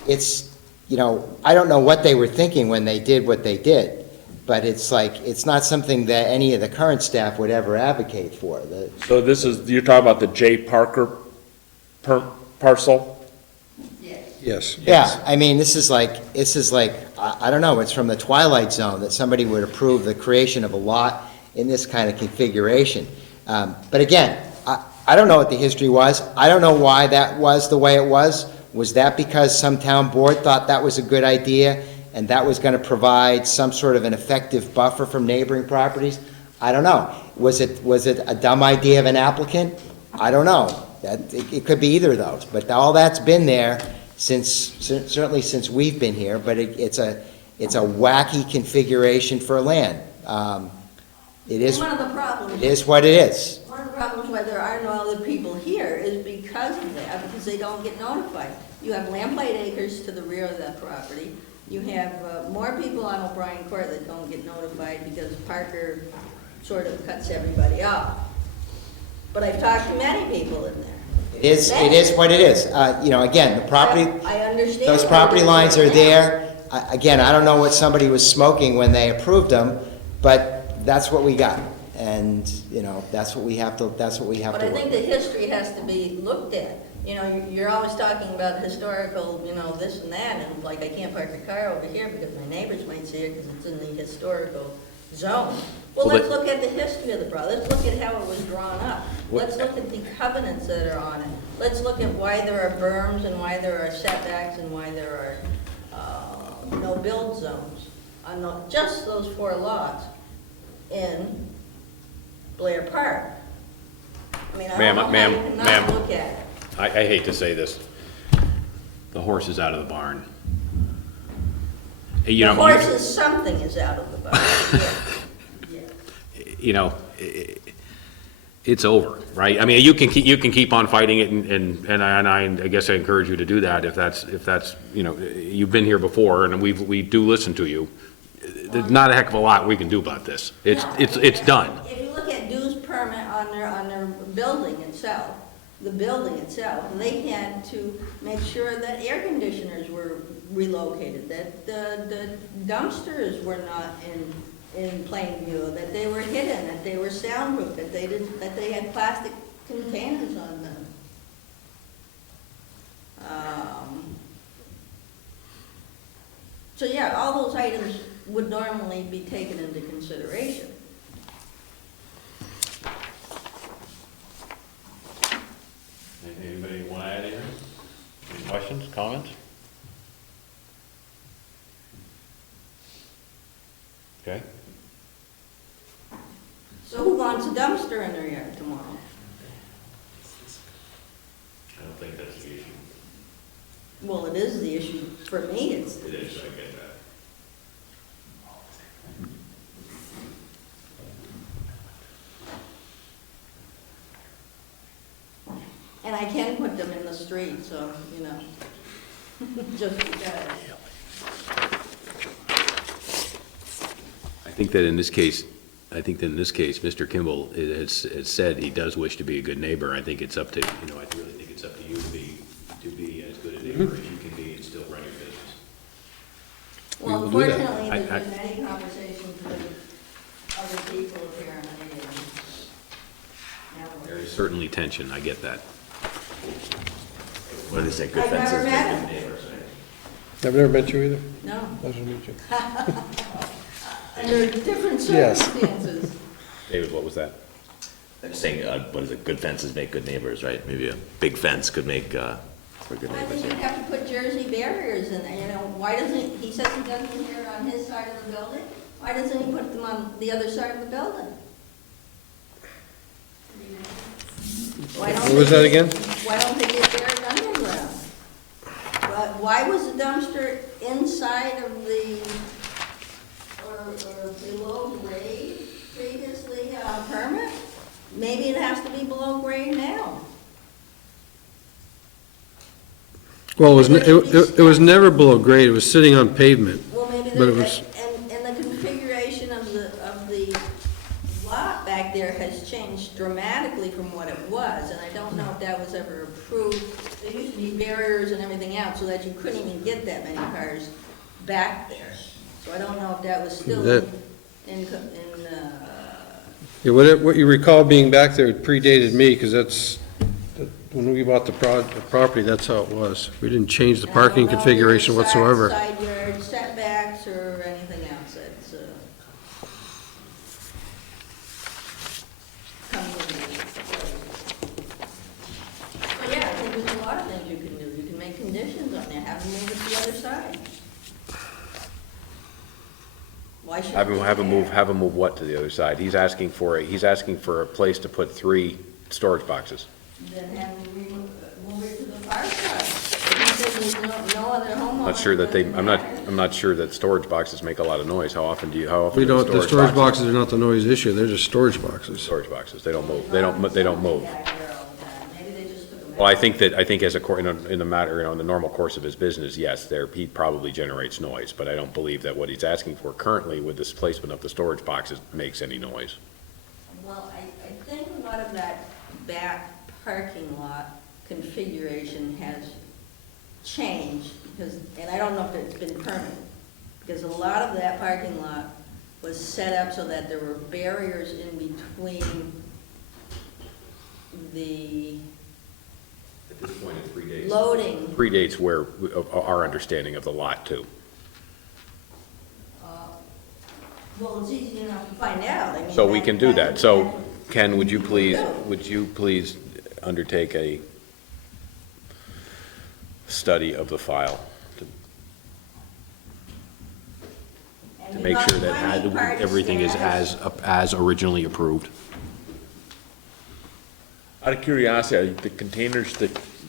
it's, you know, I don't know what they were thinking when they did what they did, but it's like, it's not something that any of the current staff would ever advocate for. So this is, you're talking about the J. Parker parcel? Yes. Yeah, I mean, this is like, I don't know, it's from the twilight zone that somebody would approve the creation of a lot in this kind of configuration. But again, I don't know what the history was. I don't know why that was the way it was. Was that because some town board thought that was a good idea and that was gonna provide some sort of an effective buffer from neighboring properties? I don't know. Was it a dumb idea of an applicant? I don't know. It could be either of those, but all that's been there certainly since we've been here, but it's a wacky configuration for land. It is. One of the problems. It is what it is. One of the problems why there are no other people here is because of that, because they don't get notified. You have Lamplight Acres to the rear of that property. You have more people on O'Brien Court that don't get notified because Parker sort of cuts everybody off. But I've talked to many people in there. It is what it is. You know, again, the property. I understand. Those property lines are there. Again, I don't know what somebody was smoking when they approved them, but that's what we got. And, you know, that's what we have to, But I think the history has to be looked at. You know, you're always talking about historical, you know, this and that, and like, I can't park a car over here because my neighbors might see it because it's in the historical zone. Well, let's look at the history of the project. Let's look at how it was drawn up. Let's look at the covenants that are on it. Let's look at why there are berms and why there are setbacks and why there are no build zones on just those 4 lots in Blair Park. I mean, I don't know how you cannot look at it. I hate to say this. The horse is out of the barn. You know, The horse is something is out of the barn. you know, it's over, right? I mean, you can keep on fighting it, and I guess I encourage you to do that if that's you know, you've been here before, and we do listen to you. There's not a heck of a lot we can do about this. It's done. If you look at dues permit on their building itself, the building itself, they had to make sure that air conditioners were relocated, that the dumpsters were not in plain view, that they were hidden, that they were soundproof, that they had plastic containers on them. So yeah, all those items would normally be taken into consideration. Anybody want to add anything? Any questions, comments? Okay. So who wants a dumpster in their yard tomorrow? I don't think that's the issue. Well, it is the issue. For me, It is, I get that. and I can put them in the street, so, you know, just because. I think that in this case, Mr. Kimball has said he does wish to be a good neighbor. I think it's up to, you know, I really think it's up to you to be as good a neighbor as you can be and still run your business. Well, We will do that. unfortunately, there's been many conversations with other people apparently. There is certainly tension, I get that. What do they say, good I've never fences met make him. good neighbors, right? I've never met you either. No. Pleasure to meet you. Under different Yes. circumstances. David, what was that? I'm just saying, what is it, good fences make good neighbors, right? Maybe a big fence could make, for good I neighbors. think you'd have to put Jersey barriers in there, you know, why doesn't, he says he doesn't hear it on his side of the building, Why doesn't he put them on the other side of the building? Why don't What was they that again? Why don't they get buried underground? Why was the dumpster inside of the, or below grade previously permit? Maybe it has to be below grade now. Well, it was never below grade, it was sitting on pavement. Well, maybe, But it was, and the configuration of the lot back there has changed dramatically from what it was, and I don't know if that was ever approved. There used to be barriers and everything else, so that you couldn't even get that many cars back there. So I don't know if that was still yeah, what you recall being back there, it predated me, because that's, when we bought the property, that's how it was. We didn't change the parking configuration whatsoever. Side yard setbacks or anything else that's coming in. So yeah, I think there's a lot of things you can do. You can make conditions on there, have them move it to the other side. Why should Have him move what to the other side? He's asking for a place to put 3 storage boxes. Then have them move it to the far side. He says there's no other homeowner. I'm not sure that storage boxes make a lot of noise. How often We do don't, the storage boxes are not the noise issue, they're just storage boxes. Storage boxes, they don't move, they don't move. Well, I think as in the matter, in the normal course of his business, yes, he probably generates noise, but I don't believe that what he's asking for currently with this placement of the storage boxes makes any noise. Well, I think a lot of that back parking lot configuration has changed, because, and I don't know if it's been permanent, because a lot of that parking lot was set up so that there were barriers in between the At this point, it predates. loading. Predates our understanding of the lot, too. Well, it's easy enough to find out. I mean, So we can do that. So, Ken, would you please undertake a study of the file to make sure that everything is as originally approved? Out of curiosity, the containers,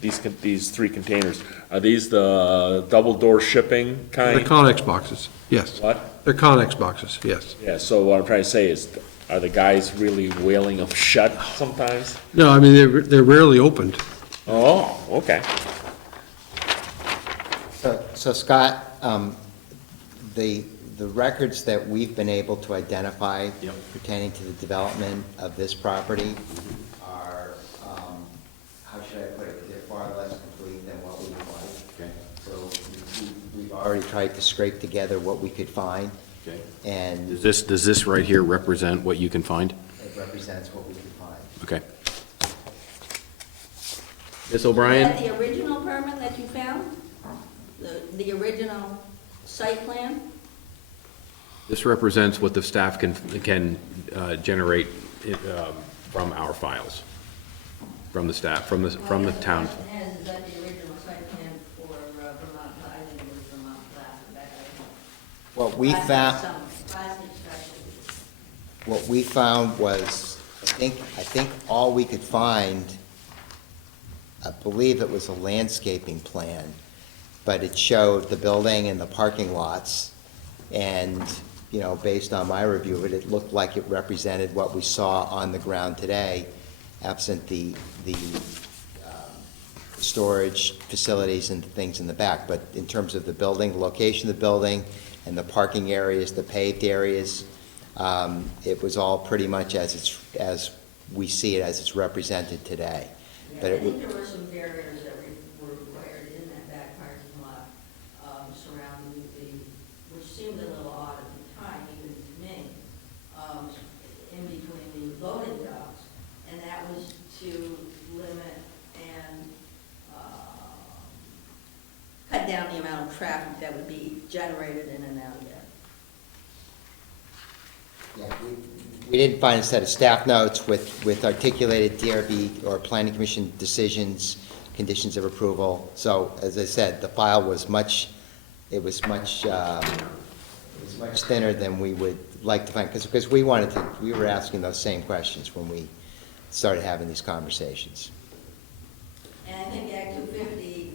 these 3 containers, are these the double door shipping kind? They're Connex boxes, yes. What? They're Connex boxes, yes. Yeah, so what I'm trying to say is, are the guys really whaling them shut sometimes? No, I mean, they're rarely opened. Oh, okay. So Scott, the records that we've been able to identify pertaining to the development of this property are, how should I put it, they're far less complete than what we would like. Okay. So we've already tried to scrape together what we could find. Okay. And Does this right here represent what you can find? it represents what we could find. Okay. Ms. O'Brien? Is that the original permit that you found? The original site plan? This represents what the staff can generate from our files, from the staff, from the town. Is that the original site plan for Vermont, I think it was Vermont Plastic, What we found, what we found was, I think all we could find, I believe it was a landscaping plan, but it showed the building and the parking lots, and, you know, based on my review of it, it looked like it represented what we saw on the ground today, absent the storage facilities and things in the back. But in terms of the building, the location of the building, and the parking areas, the paved areas, it was all pretty much as we see it, as it's represented today. But I think there were some barriers that were required in that back parking lot surrounding which seemed a little odd at the time, even to me, in between the loading docks, and that was to limit and cut down the amount of traffic that would be generated in and out there. Yeah, we didn't find a set of staff notes with articulated DRB or Planning Commission decisions, conditions of approval. So, as I said, the file was much thinner than we would like to find, because we were asking those same questions when we started having these conversations. And I think Act 250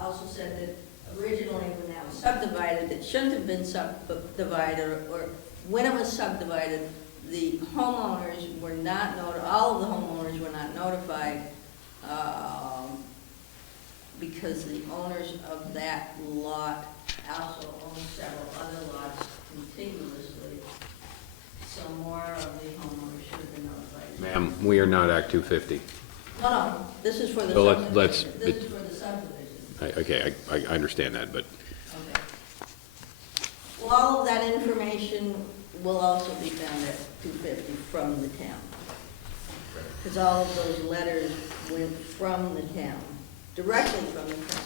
also said that originally when that was subdivided, it shouldn't have been subdivided, or when it was subdivided, the homeowners were not all of the homeowners were not notified, because the owners of that lot also own several other lots contiguously. So more of the homeowners should have been notified. Ma'am, we are not Act 250. No, this is for the So subdivision. let's- This is for the subdivision. Okay, I understand that, but Okay. Well, all of that information will also be found at 250 from the town. Because all of those letters went from the town, directly from the town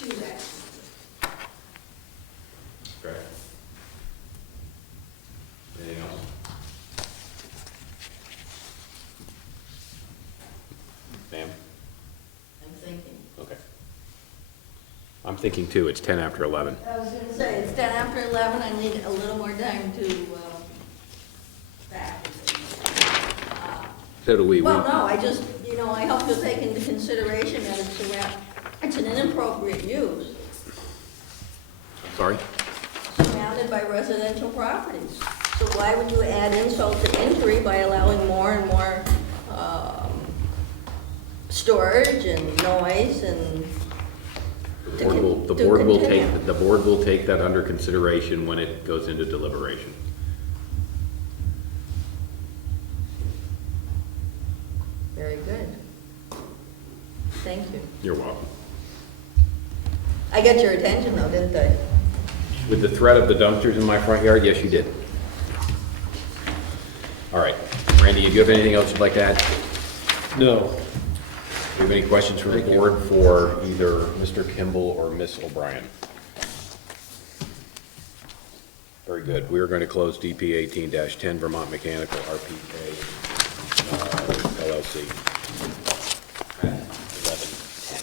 to that. Correct. Anything else? Ma'am? I'm thinking. Okay. I'm thinking too, it's 10 after 11. I was going to say, it's 10 after 11, I need a little more time to back. So do we. Well, no, I just, I hope you'll take into consideration that it's an inappropriate use, Sorry? surrounded by residential properties. So why would you add insult to injury by allowing more and more storage and noise and The board will take that under consideration when it goes into deliberation. Very good. Thank you. You're welcome. I got your attention though, didn't I? With the threat of the dumpsters in my front yard, yes, you did. All right. Randy, do you have anything else you'd like to add? No. Do you have any questions from the board for either Mr. Kimball or Miss O'Brien? Very good. We are going to close DP 18-10 Vermont Mechanical RPK LLC. at 11:10.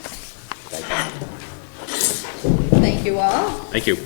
Thank you. Thank you all. Thank you.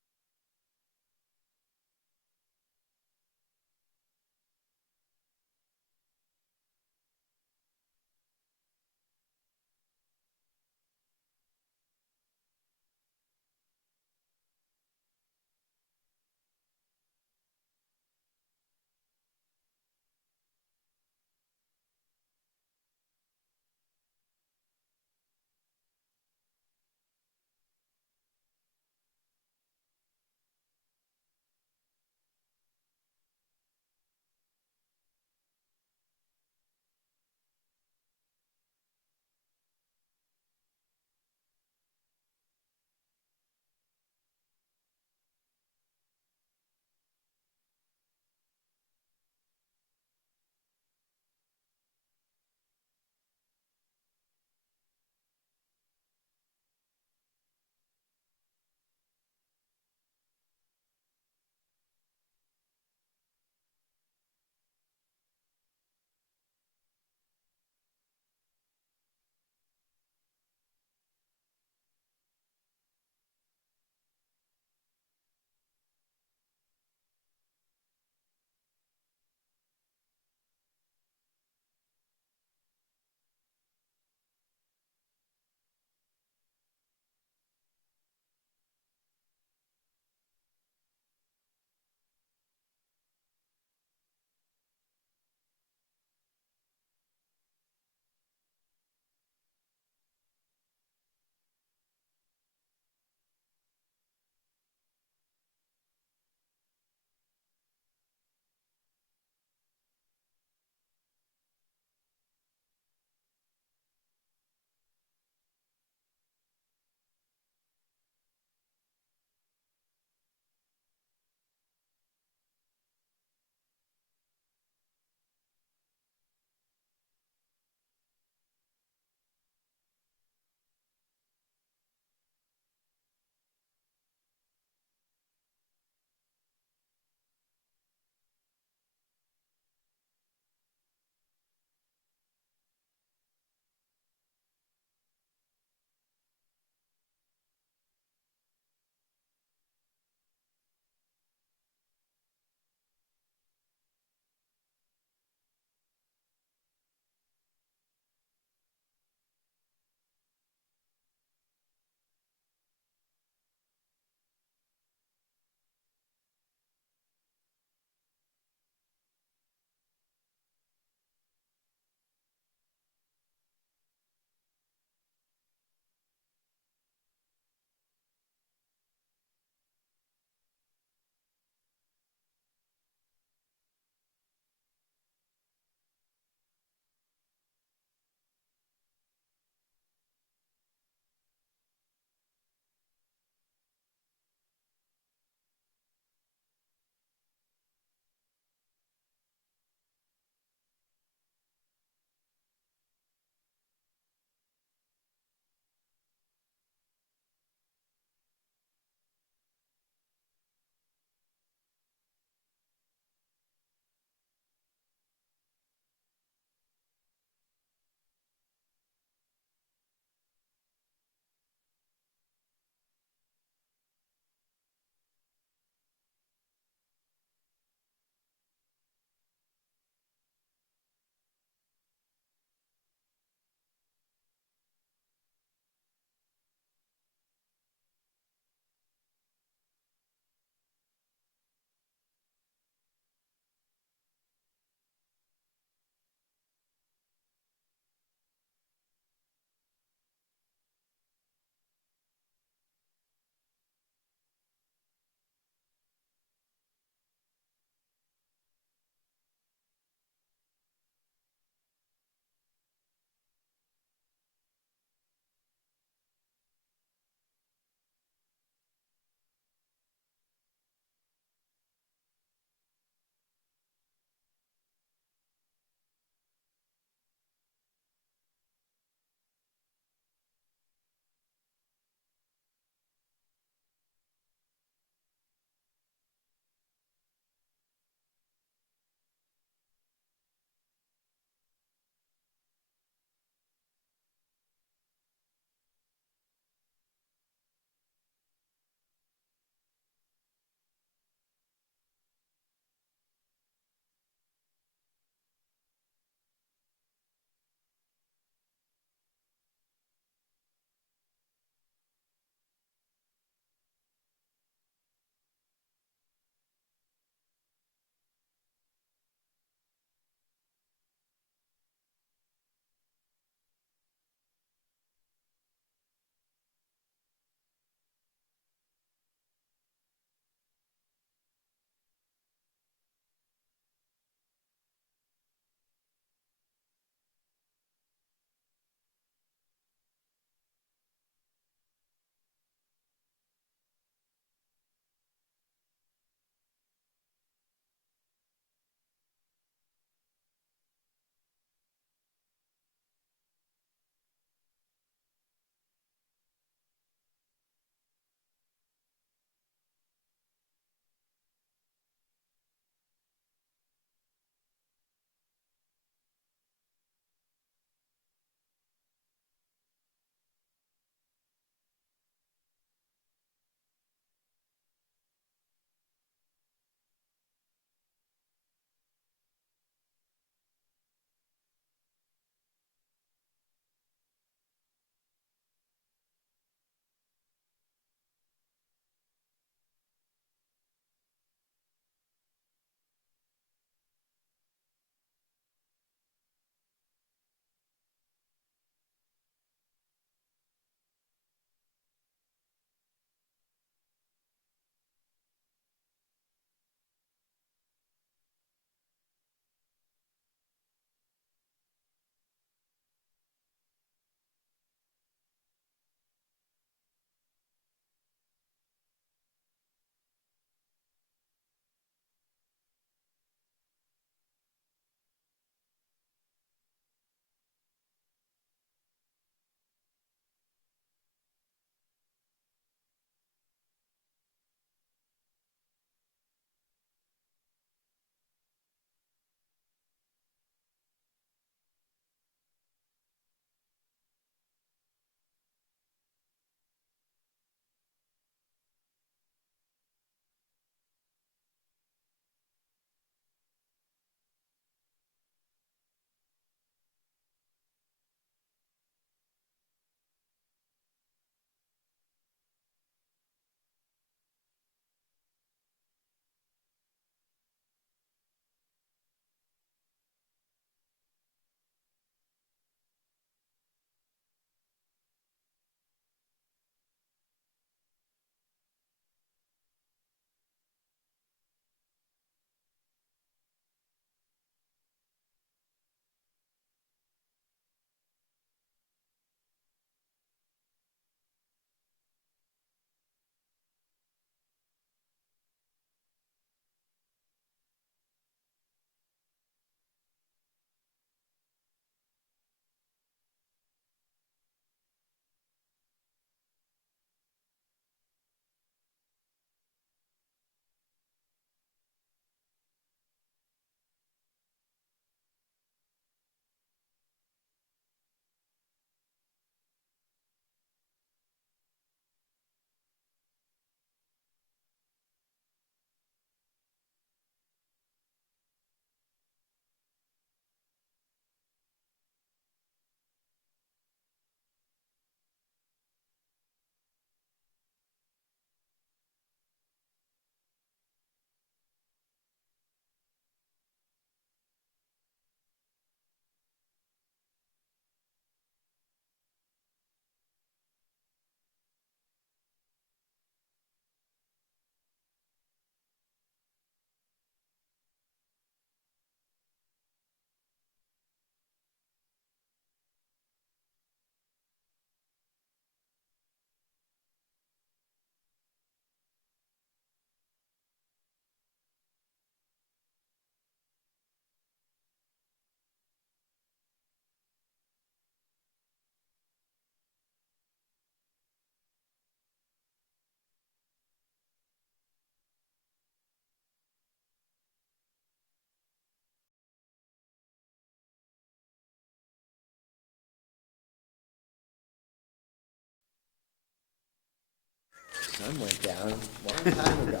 Sun went down a long time ago.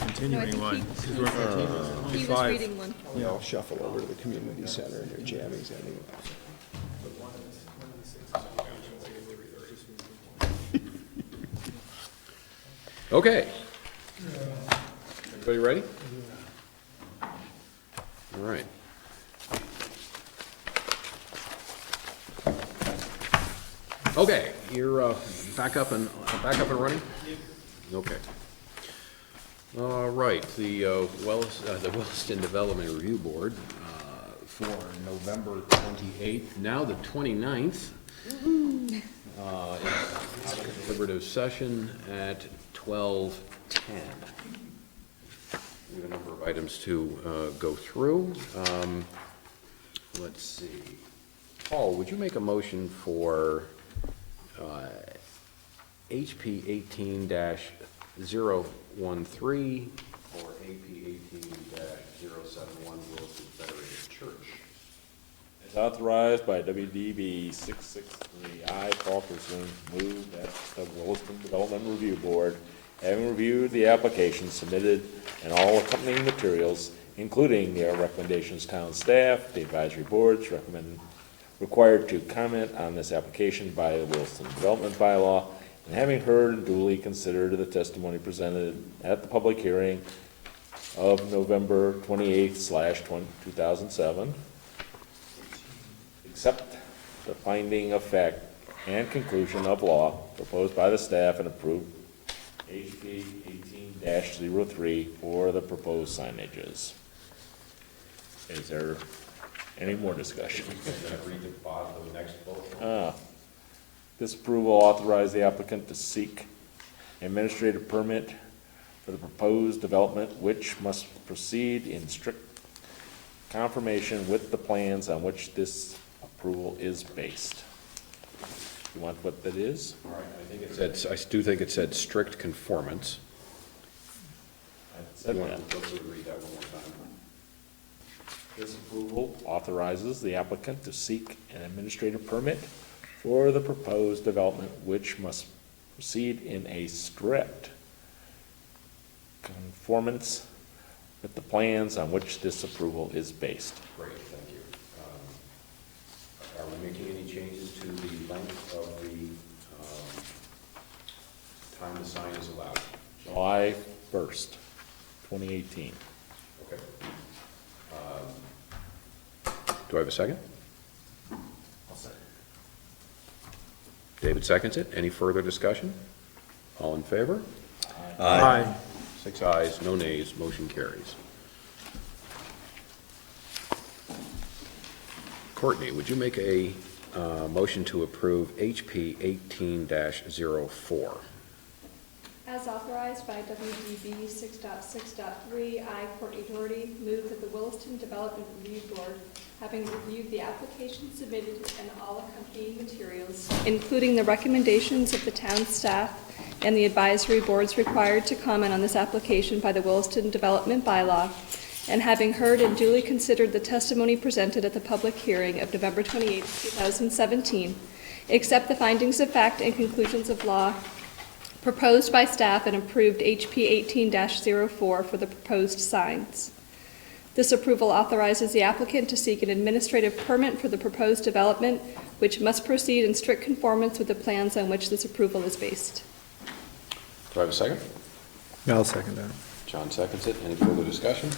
Continuing one. Because we're continuing. Only He was five. reading one. We all shuffle over to the community center and they're jamming anyway. Okay. Everybody ready? All right. Okay, you're back up and running? Okay. All right, the Williston Development Review Board for November 28th, now the 29th. Is deliberative session at 12:10. We have a number of items to go through. Let's see. Paul, would you make a motion for HP 18-013 or AP 18-071 Williston Federated Church? As authorized by WDB 663, I, Paul Person, move that the Williston Development Review Board, having reviewed the application submitted and all accompanying materials, including the recommendations, town staff, the advisory boards required to comment on this application by the Williston Development Bylaw, and having heard and duly considered the testimony presented at the public hearing of November 28/2007, accept the finding of fact and conclusion of law proposed by the staff and approved HP 18-03 for the proposed signages. Is there any more discussion? Read the bottom of the next bullet. This approval authorized the applicant to seek administrative permit for the proposed development, which must proceed in strict conformation with the plans on which this approval is based. You want what that is? All right, I do think it said strict conformance. Said You that. want to read that one more time? This approval authorizes the applicant to seek an administrative permit for the proposed development, which must proceed in a strict conformance with the plans on which this approval is based. Great, thank you. Are we making any changes to the length of the time the sign is allowed? July 1st, 2018. Okay. Do I have a second? I'll second. David seconds it. Any further discussion? All in favor? Aye. 6 ayes, no nays, motion carries. Courtney, would you make a motion to approve HP 18-04? As authorized by WDB 6.6.3, I, Courtney Doherty, move that the Williston Development Review Board, having reviewed the application submitted and all accompanying materials, including the recommendations of the town staff and the advisory boards required to comment on this application by the Williston Development Bylaw, and having heard and duly considered the testimony presented at the public hearing of November 28, 2017, accept the findings of fact and conclusions of law proposed by staff and approved HP 18-04 for the proposed signs. This approval authorizes the applicant to seek an administrative permit for the proposed development, which must proceed in strict conformance with the plans on which this approval is based. Do I have a second? Yeah, I'll second that. John seconds it. Any further discussion?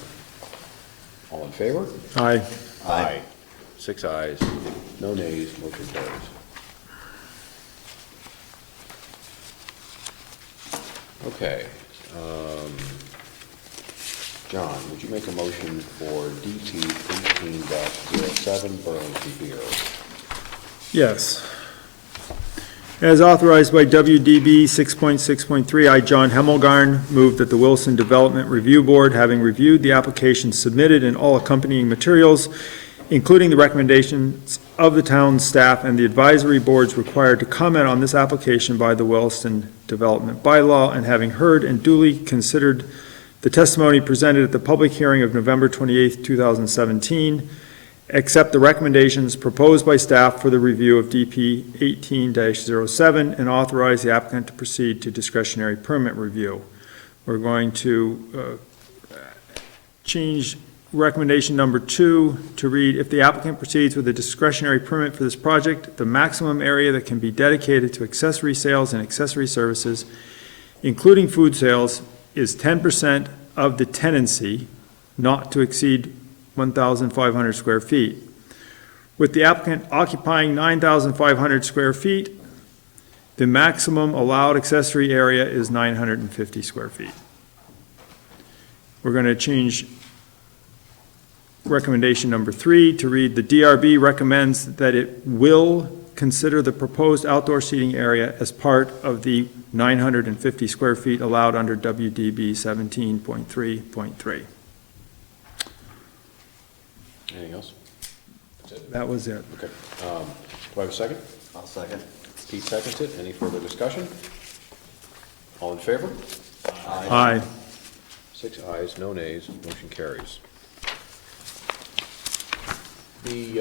All in favor? Aye. Aye. 6 ayes, no nays, motion carries. Okay. John, would you make a motion for DT 18-07 Burlington Beer? Yes. As authorized by WDB 6.6.3, I, John Hemmelgarn, move that the Williston Development Review Board, having reviewed the application submitted and all accompanying materials, including the recommendations of the town staff and the advisory boards required to comment on this application by the Williston Development Bylaw, and having heard and duly considered the testimony presented at the public hearing of November 28, 2017, accept the recommendations proposed by staff for the review of DP 18-07 and authorize the applicant to proceed to discretionary permit review. We're going to change recommendation number 2 to read, if the applicant proceeds with a discretionary permit for this project, the maximum area that can be dedicated to accessory sales and accessory services, including food sales, is 10% of the tenancy, not to exceed 1,500 square feet. With the applicant occupying 9,500 square feet, the maximum allowed accessory area is 950 square feet. We're going to change recommendation number 3 to read, the DRB recommends that it will consider the proposed outdoor seating area as part of the 950 square feet allowed under WDB 17.3.3. Anything else? That's it? That was it. Okay. Do I have a second? I'll second. Pete seconds it. Any further discussion? All in favor? Aye. 6 ayes, no nays, motion carries. The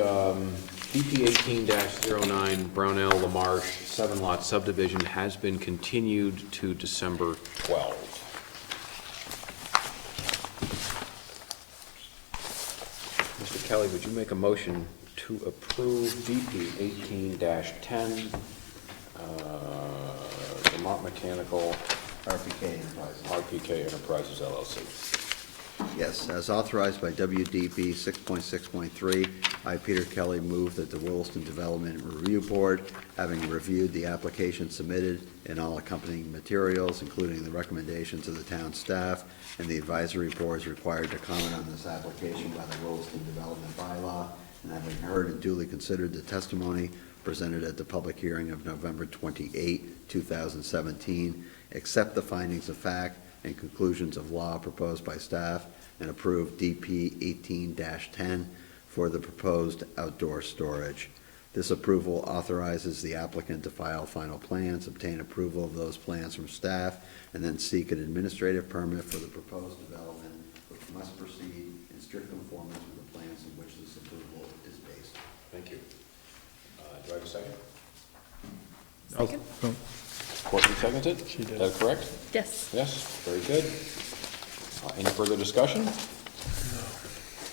DP 18-09 Brownell Lamarche 7-lot subdivision has been continued to December 12. Mr. Kelly, would you make a motion to approve DP 18-10, Vermont Mechanical RPK Enterprises LLC? Yes, as authorized by WDB 6.6.3, I, Peter Kelly, move that the Williston Development Review Board, having reviewed the application submitted and all accompanying materials, including the recommendations of the town staff and the advisory boards required to comment on this application by the Williston Development Bylaw, and having heard and duly considered the testimony presented at the public hearing of November 28, 2017, accept the findings of fact and conclusions of law proposed by staff, and approve DP 18-10 for the proposed outdoor storage. This approval authorizes the applicant to file final plans, obtain approval of those plans from staff, and then seek an administrative permit for the proposed development, which must proceed in strict conformance with the plans in which this approval is based. Thank you. Do I have a second? Second. Courtney seconds it? She did. Is that correct? Yes. Yes, very good. Any further discussion?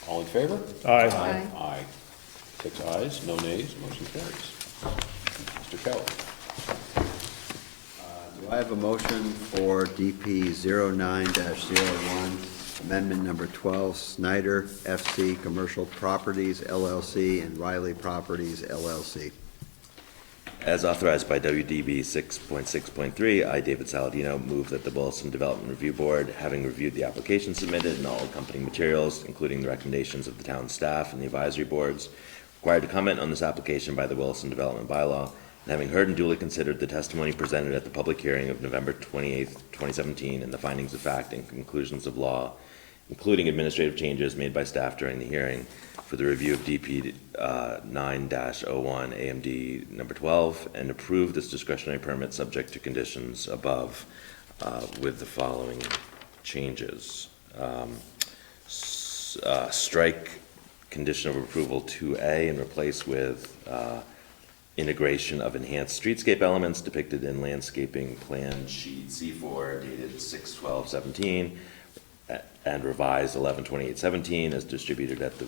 All in favor? Aye. Aye. Aye. 6 ayes, no nays, motion carries. Mr. Kelly. Do I have a motion for DP 09-01, amendment number 12, Snyder FC Commercial Properties LLC and Riley Properties LLC? As authorized by WDB 6.6.3, I, David Saladino, move that the Williston Development Review Board, having reviewed the application submitted and all accompanying materials, including the recommendations of the town staff and the advisory boards, required to comment on this application by the Williston Development Bylaw, and having heard and duly considered the testimony presented at the public hearing of November 28, 2017, and the findings of fact and conclusions of law, including administrative changes made by staff during the hearing, for the review of DP 9-01 AMD number 12, and approve this discretionary permit subject to conditions above with the following changes. Strike condition of approval 2A and replace with integration of enhanced streetscape elements depicted in landscaping plan sheet C4 dated 6/12/17 and revised 11/28/17 as distributed at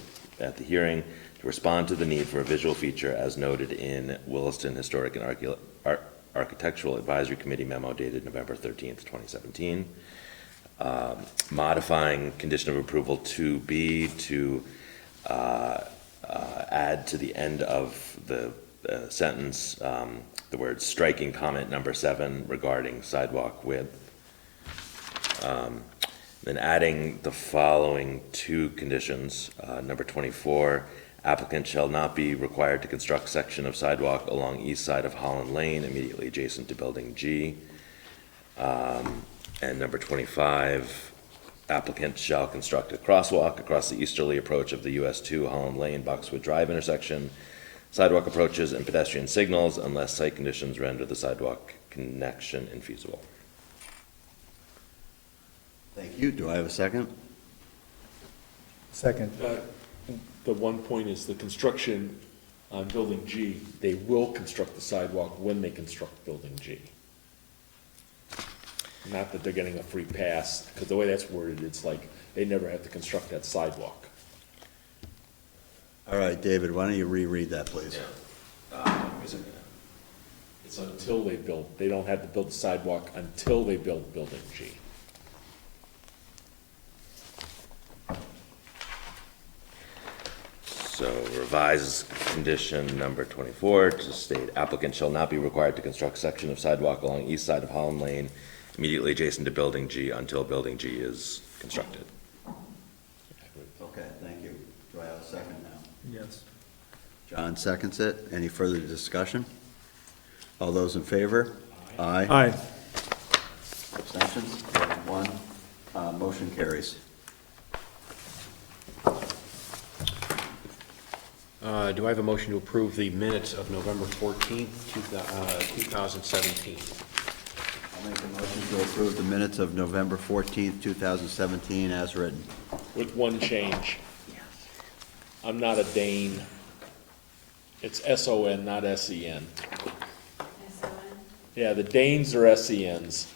the hearing, to respond to the need for a visual feature as noted in Williston Historic and Architectural Advisory Committee memo dated November 13th, 2017. Modifying condition of approval 2B to add to the end of the sentence the word striking comment number 7 regarding sidewalk width. Then adding the following 2 conditions. Number 24, applicant shall not be required to construct section of sidewalk along east side of Holland Lane immediately adjacent to building G. And number 25, applicant shall construct a crosswalk across the easterly approach of the US 2 Holland Lane Boxwood Drive intersection, sidewalk approaches and pedestrian signals unless site conditions render the sidewalk connection infeasible. Thank you. Do I have a second? Second. The one point is the construction on building G, they will construct the sidewalk when they construct building G. Not that they're getting a free pass, because the way that's worded, it's like they never have to construct that sidewalk. All right, David, why don't you reread that, please? It's until they build, they don't have to build the sidewalk until they build building G. So revise condition number 24 to state applicant shall not be required to construct section of sidewalk along east side of Holland Lane immediately adjacent to building G until building G is constructed. Okay, thank you. Do I have a second now? Yes. John seconds it. Any further discussion? All those in favor? Aye. Aye. Abstentions? One. Motion carries. Do I have a motion to approve the minutes of November 14th, 2017? I'll make a motion to approve the minutes of November 14th, 2017 as written. With one change. I'm not a Dane. It's S-O-N, not S-E-N. Yeah, the Danes are S-E-Ns.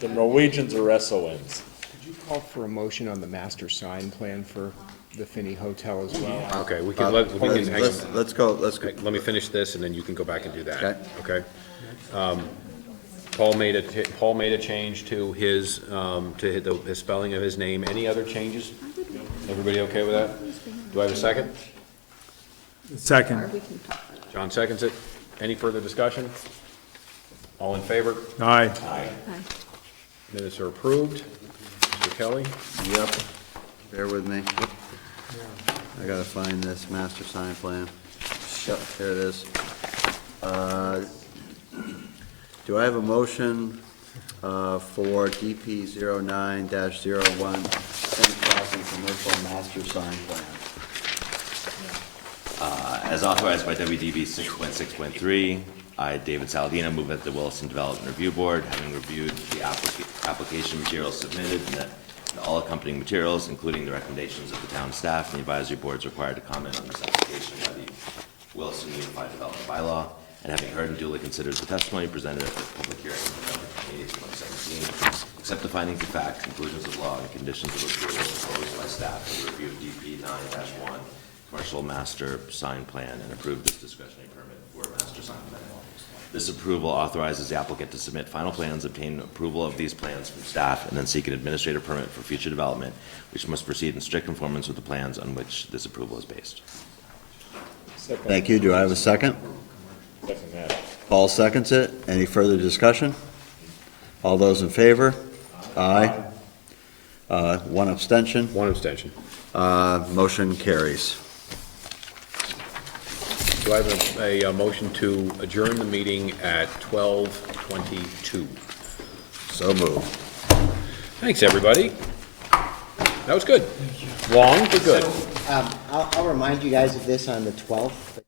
The Norwegians are S-O-Ns. Could you call for a motion on the master sign plan for the Finney Hotel as well? Okay, we can, hang on. Let's go. Let me finish this, and then you can go back and do that. Okay. Okay? Paul made a change to his, his spelling of his name. Any other changes? Everybody okay with that? Do I have a second? Second. John seconds it. Any further discussion? All in favor? Aye. Aye. Minutes are approved. Mr. Kelly? Yep. Bear with me. I gotta find this master sign plan. Yep, there it is. Do I have a motion for DP 09-01, Finney Crossing Commercial Master Sign Plan? As authorized by WDB 6.6.3, I, David Saladino, move that the Williston Development Review Board, having reviewed the application materials submitted and all accompanying materials, including the recommendations of the town staff and the advisory boards required to comment on this application by the Williston Unified Development Bylaw, and having heard and duly considered the testimony presented at the public hearing on November 28, 2017, accept the findings of fact, conclusions of law, and conditions of approval proposed by staff for the review of DP 9-1, Commercial Master Sign Plan, and approve this discretionary permit for a master sign plan. This approval authorizes the applicant to submit final plans, obtain approval of these plans from staff, and then seek an administrative permit for future development, which must proceed in strict conformance with the plans on which this approval is based. Thank you. Do I have a second? Second that. Paul seconds it. Any further discussion? All those in favor? Aye. One abstention. One abstention. Motion carries. Do I have a motion to adjourn the meeting at 12:22? So moved. Thanks, everybody. That was good. Long, but good. I'll remind you guys of this on the 12th.